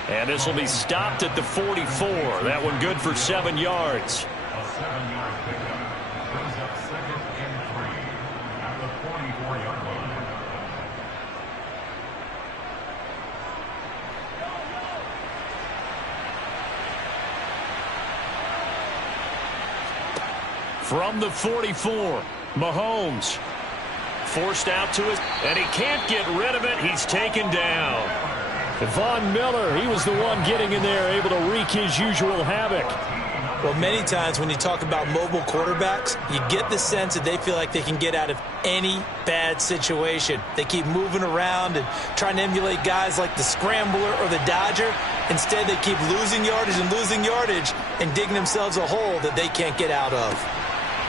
And this will be stopped at the 44. That one good for 7 yards. A 7-yard pickup brings up 2nd and 3 at the 44-yard line. From the 44, Mahomes. Forced out to his, and he can't get rid of it. He's taken down. Von Miller, he was the one getting in there, able to wreak his usual havoc. Well, many times when you talk about mobile quarterbacks, you get the sense that they feel like they can get out of any bad situation. They keep moving around and trying to emulate guys like the Scrambler or the Dodger. Instead, they keep losing yardage and digging themselves a hole that they can't get out of.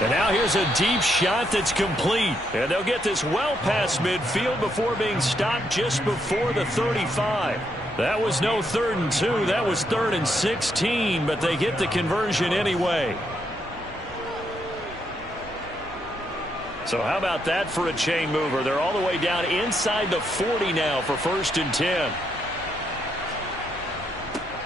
And now here's a deep shot that's complete. And they'll get this well past midfield before being stopped just before the 35. That was no 3rd and 2. That was 3rd and 16, but they get the conversion anyway. So how about that for a chain mover? They're all the way down inside the 40 now for 1st and 10.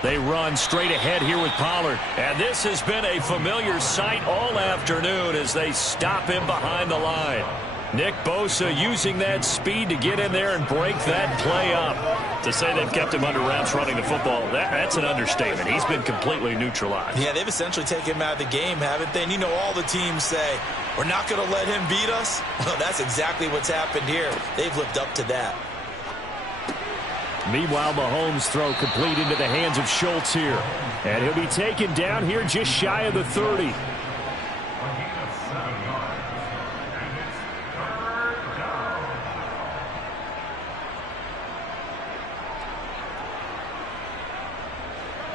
They run straight ahead here with Pollard. And this has been a familiar sight all afternoon as they stop him behind the line. Nick Bosa using that speed to get in there and break that play up. To say they've kept him under wraps running the football, that's an understatement. He's been completely neutralized. Yeah, they've essentially taken him out of the game, haven't they? And you know all the teams say, we're not going to let him beat us. Well, that's exactly what's happened here. They've lived up to that. Meanwhile, Mahomes' throw complete into the hands of Schultz here. And he'll be taken down here just shy of the 30.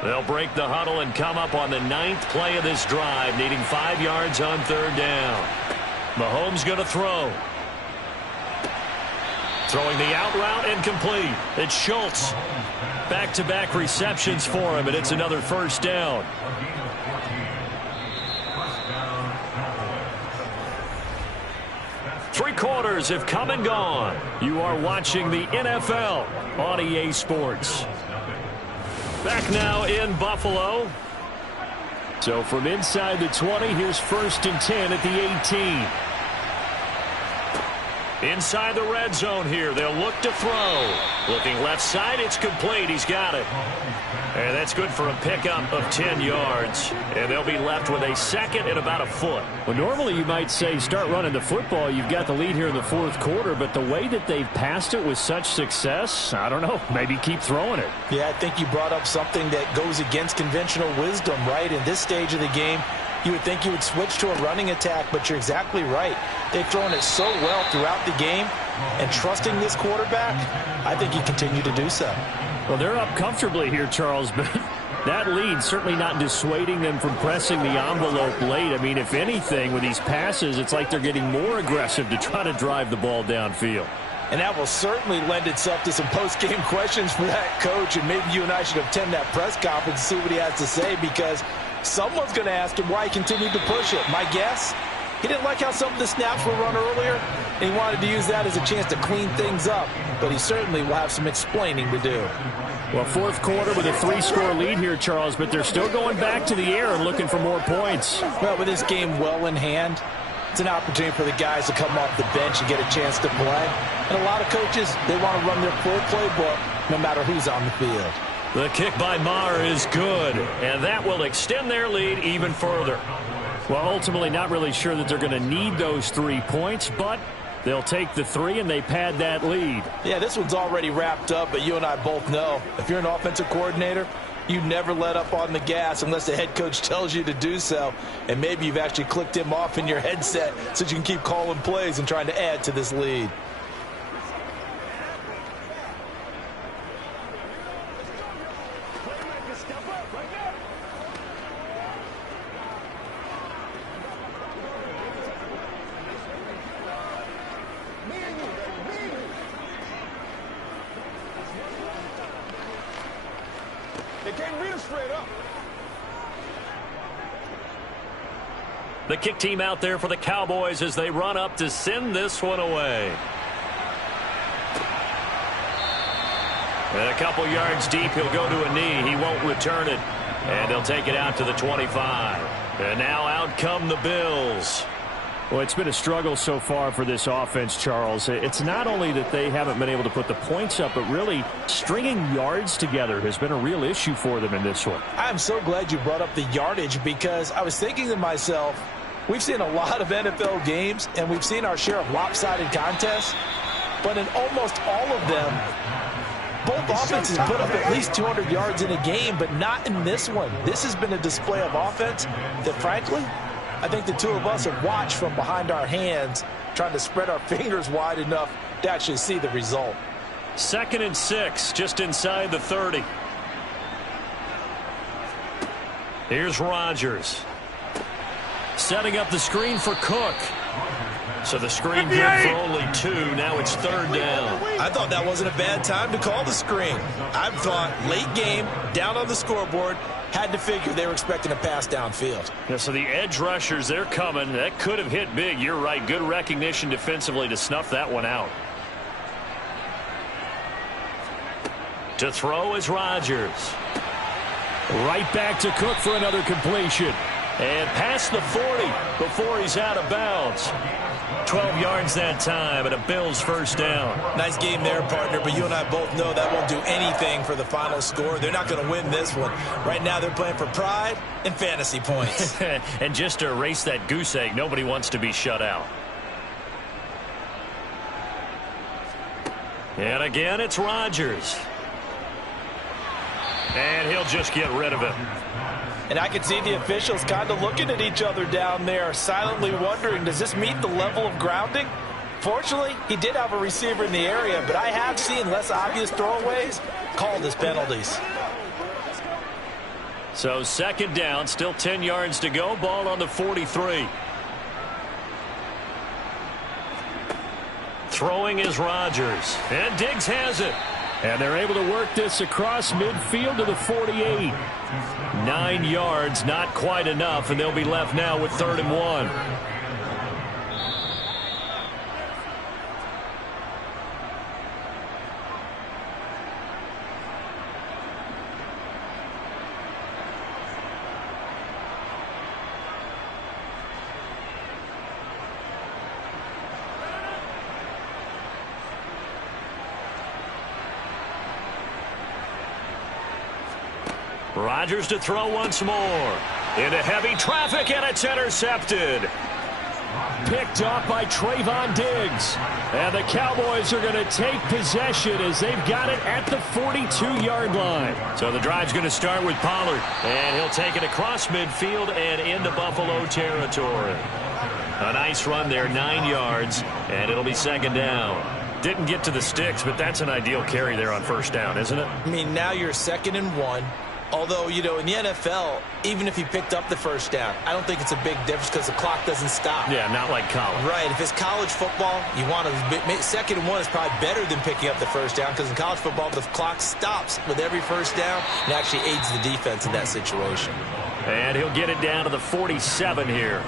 They'll break the huddle and come up on the 9th play of this drive, needing 5 yards on 3rd down. Mahomes going to throw. Throwing the out route and complete. It's Schultz. Back-to-back receptions for him, and it's another 1st down. Three quarters have come and gone. You are watching the NFL on EA Sports. Back now in Buffalo. So from inside the 20, here's 1st and 10 at the 18. Inside the red zone here, they'll look to throw. Looking left side, it's complete. He's got it. And that's good for a pickup of 10 yards. And they'll be left with a 2nd and about a foot. Well, normally you might say start running the football. You've got the lead here in the 4th quarter. But the way that they've passed it with such success, I don't know, maybe keep throwing it. Yeah, I think you brought up something that goes against conventional wisdom, right? In this stage of the game, you would think you would switch to a running attack, but you're exactly right. They've thrown it so well throughout the game, and trusting this quarterback, I think you continue to do so. Well, they're up comfortably here, Charles, but that lead certainly not dissuading them from pressing the envelope late. I mean, if anything, with these passes, it's like they're getting more aggressive to try to drive the ball downfield. And that will certainly lend itself to some post-game questions for that coach, and maybe you and I should attend that press conference and see what he has to say, because someone's going to ask him why he continued to push it. My guess, he didn't like how some of the snaps were run earlier, and he wanted to use that as a chance to clean things up. But he certainly will have some explaining to do. Well, 4th quarter with a 3-score lead here, Charles, but they're still going back to the air and looking for more points. Well, with this game well in hand, it's an opportunity for the guys to come off the bench and get a chance to play. And a lot of coaches, they want to run their full playbook no matter who's on the field. The kick by Maher is good, and that will extend their lead even further. Well, ultimately not really sure that they're going to need those 3 points, but they'll take the 3 and they pad that lead. Yeah, this one's already wrapped up, but you and I both know if you're an offensive coordinator, you never let up on the gas unless the head coach tells you to do so. And maybe you've actually clicked him off in your headset so you can keep calling plays and trying to add to this lead. The kick team out there for the Cowboys as they run up to send this one away. And a couple yards deep, he'll go to a knee. He won't return it. And they'll take it out to the 25. And now out come the Bills. Well, it's been a struggle so far for this offense, Charles. It's not only that they haven't been able to put the points up, but really stringing yards together has been a real issue for them in this one. I'm so glad you brought up the yardage, because I was thinking to myself, we've seen a lot of NFL games, and we've seen our share of lopsided contests, but in almost all of them, both offenses put up at least 200 yards in a game, but not in this one. This has been a display of offense that, frankly, I think the two of us have watched from behind our hands, trying to spread our fingers wide enough to actually see the result. 2nd and 6, just inside the 30. Here's Rodgers. Setting up the screen for Cook. So the screen good for only 2. Now it's 3rd down. I thought that wasn't a bad time to call the screen. I thought late game, down on the scoreboard, had to figure they were expecting a pass downfield. Yeah, so the edge rushers, they're coming. That could have hit big. You're right. Good recognition defensively to snuff that one out. To throw is Rodgers. Right back to Cook for another completion. And past the 40 before he's out of bounds. 12 yards that time and a Bills first down. Nice game there, partner, but you and I both know that won't do anything for the final score. They're not going to win this one. Right now they're playing for pride and fantasy points. And just to erase that goose egg, nobody wants to be shut out. And again, it's Rodgers. And he'll just get rid of it. And I can see the officials kind of looking at each other down there, silently wondering, does this meet the level of grounding? Fortunately, he did have a receiver in the area, but I have seen less obvious throwaways called as penalties. So 2nd down, still 10 yards to go, ball on the 43. Throwing is Rodgers, and Diggs has it. And they're able to work this across midfield to the 48. 9 yards, not quite enough, and they'll be left now with 3rd and 1. Rodgers to throw once more. Into heavy traffic, and it's intercepted. Picked up by Trayvon Diggs. And the Cowboys are going to take possession as they've got it at the 42-yard line. So the drive's going to start with Pollard. And he'll take it across midfield and into Buffalo territory. A nice run there, 9 yards, and it'll be 2nd down. Didn't get to the sticks, but that's an ideal carry there on 1st down, isn't it? I mean, now you're 2nd and 1. Although, you know, in the NFL, even if he picked up the 1st down, I don't think it's a big difference because the clock doesn't stop. Yeah, not like college. Right. If it's college football, you want to 2nd and 1 is probably better than picking up the 1st down because in college football, the clock stops with every 1st down and actually aids the defense in that situation. And he'll get it down to the 47 here.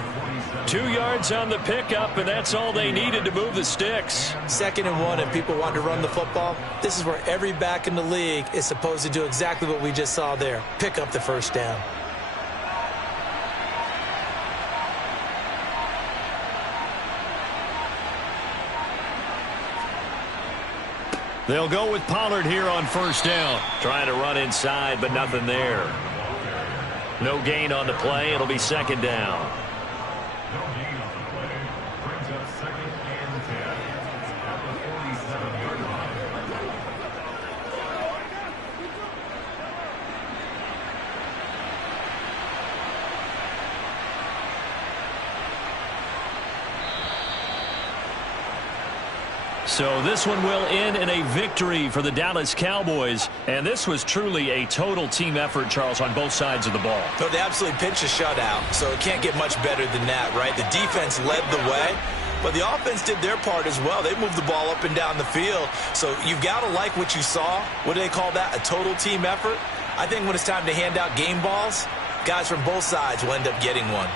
2 yards on the pickup, and that's all they needed to move the sticks. 2nd and 1, and people want to run the football. This is where every back in the league is supposed to do exactly what we just saw there. Pick up the 1st down. They'll go with Pollard here on 1st down. Trying to run inside, but nothing there. No gain on the play. It'll be 2nd down. No gain on the play. Brings up 2nd and 10 at the 47-yard line. So this one will end in a victory for the Dallas Cowboys. And this was truly a total team effort, Charles, on both sides of the ball. So they absolutely pitched a shutout, so it can't get much better than that, right? The defense led the way, but the offense did their part as well. They moved the ball up and down the field. So you've got to like what you saw. What do they call that? A total team effort? I think when it's time to hand out game balls, guys from both sides will end up getting one.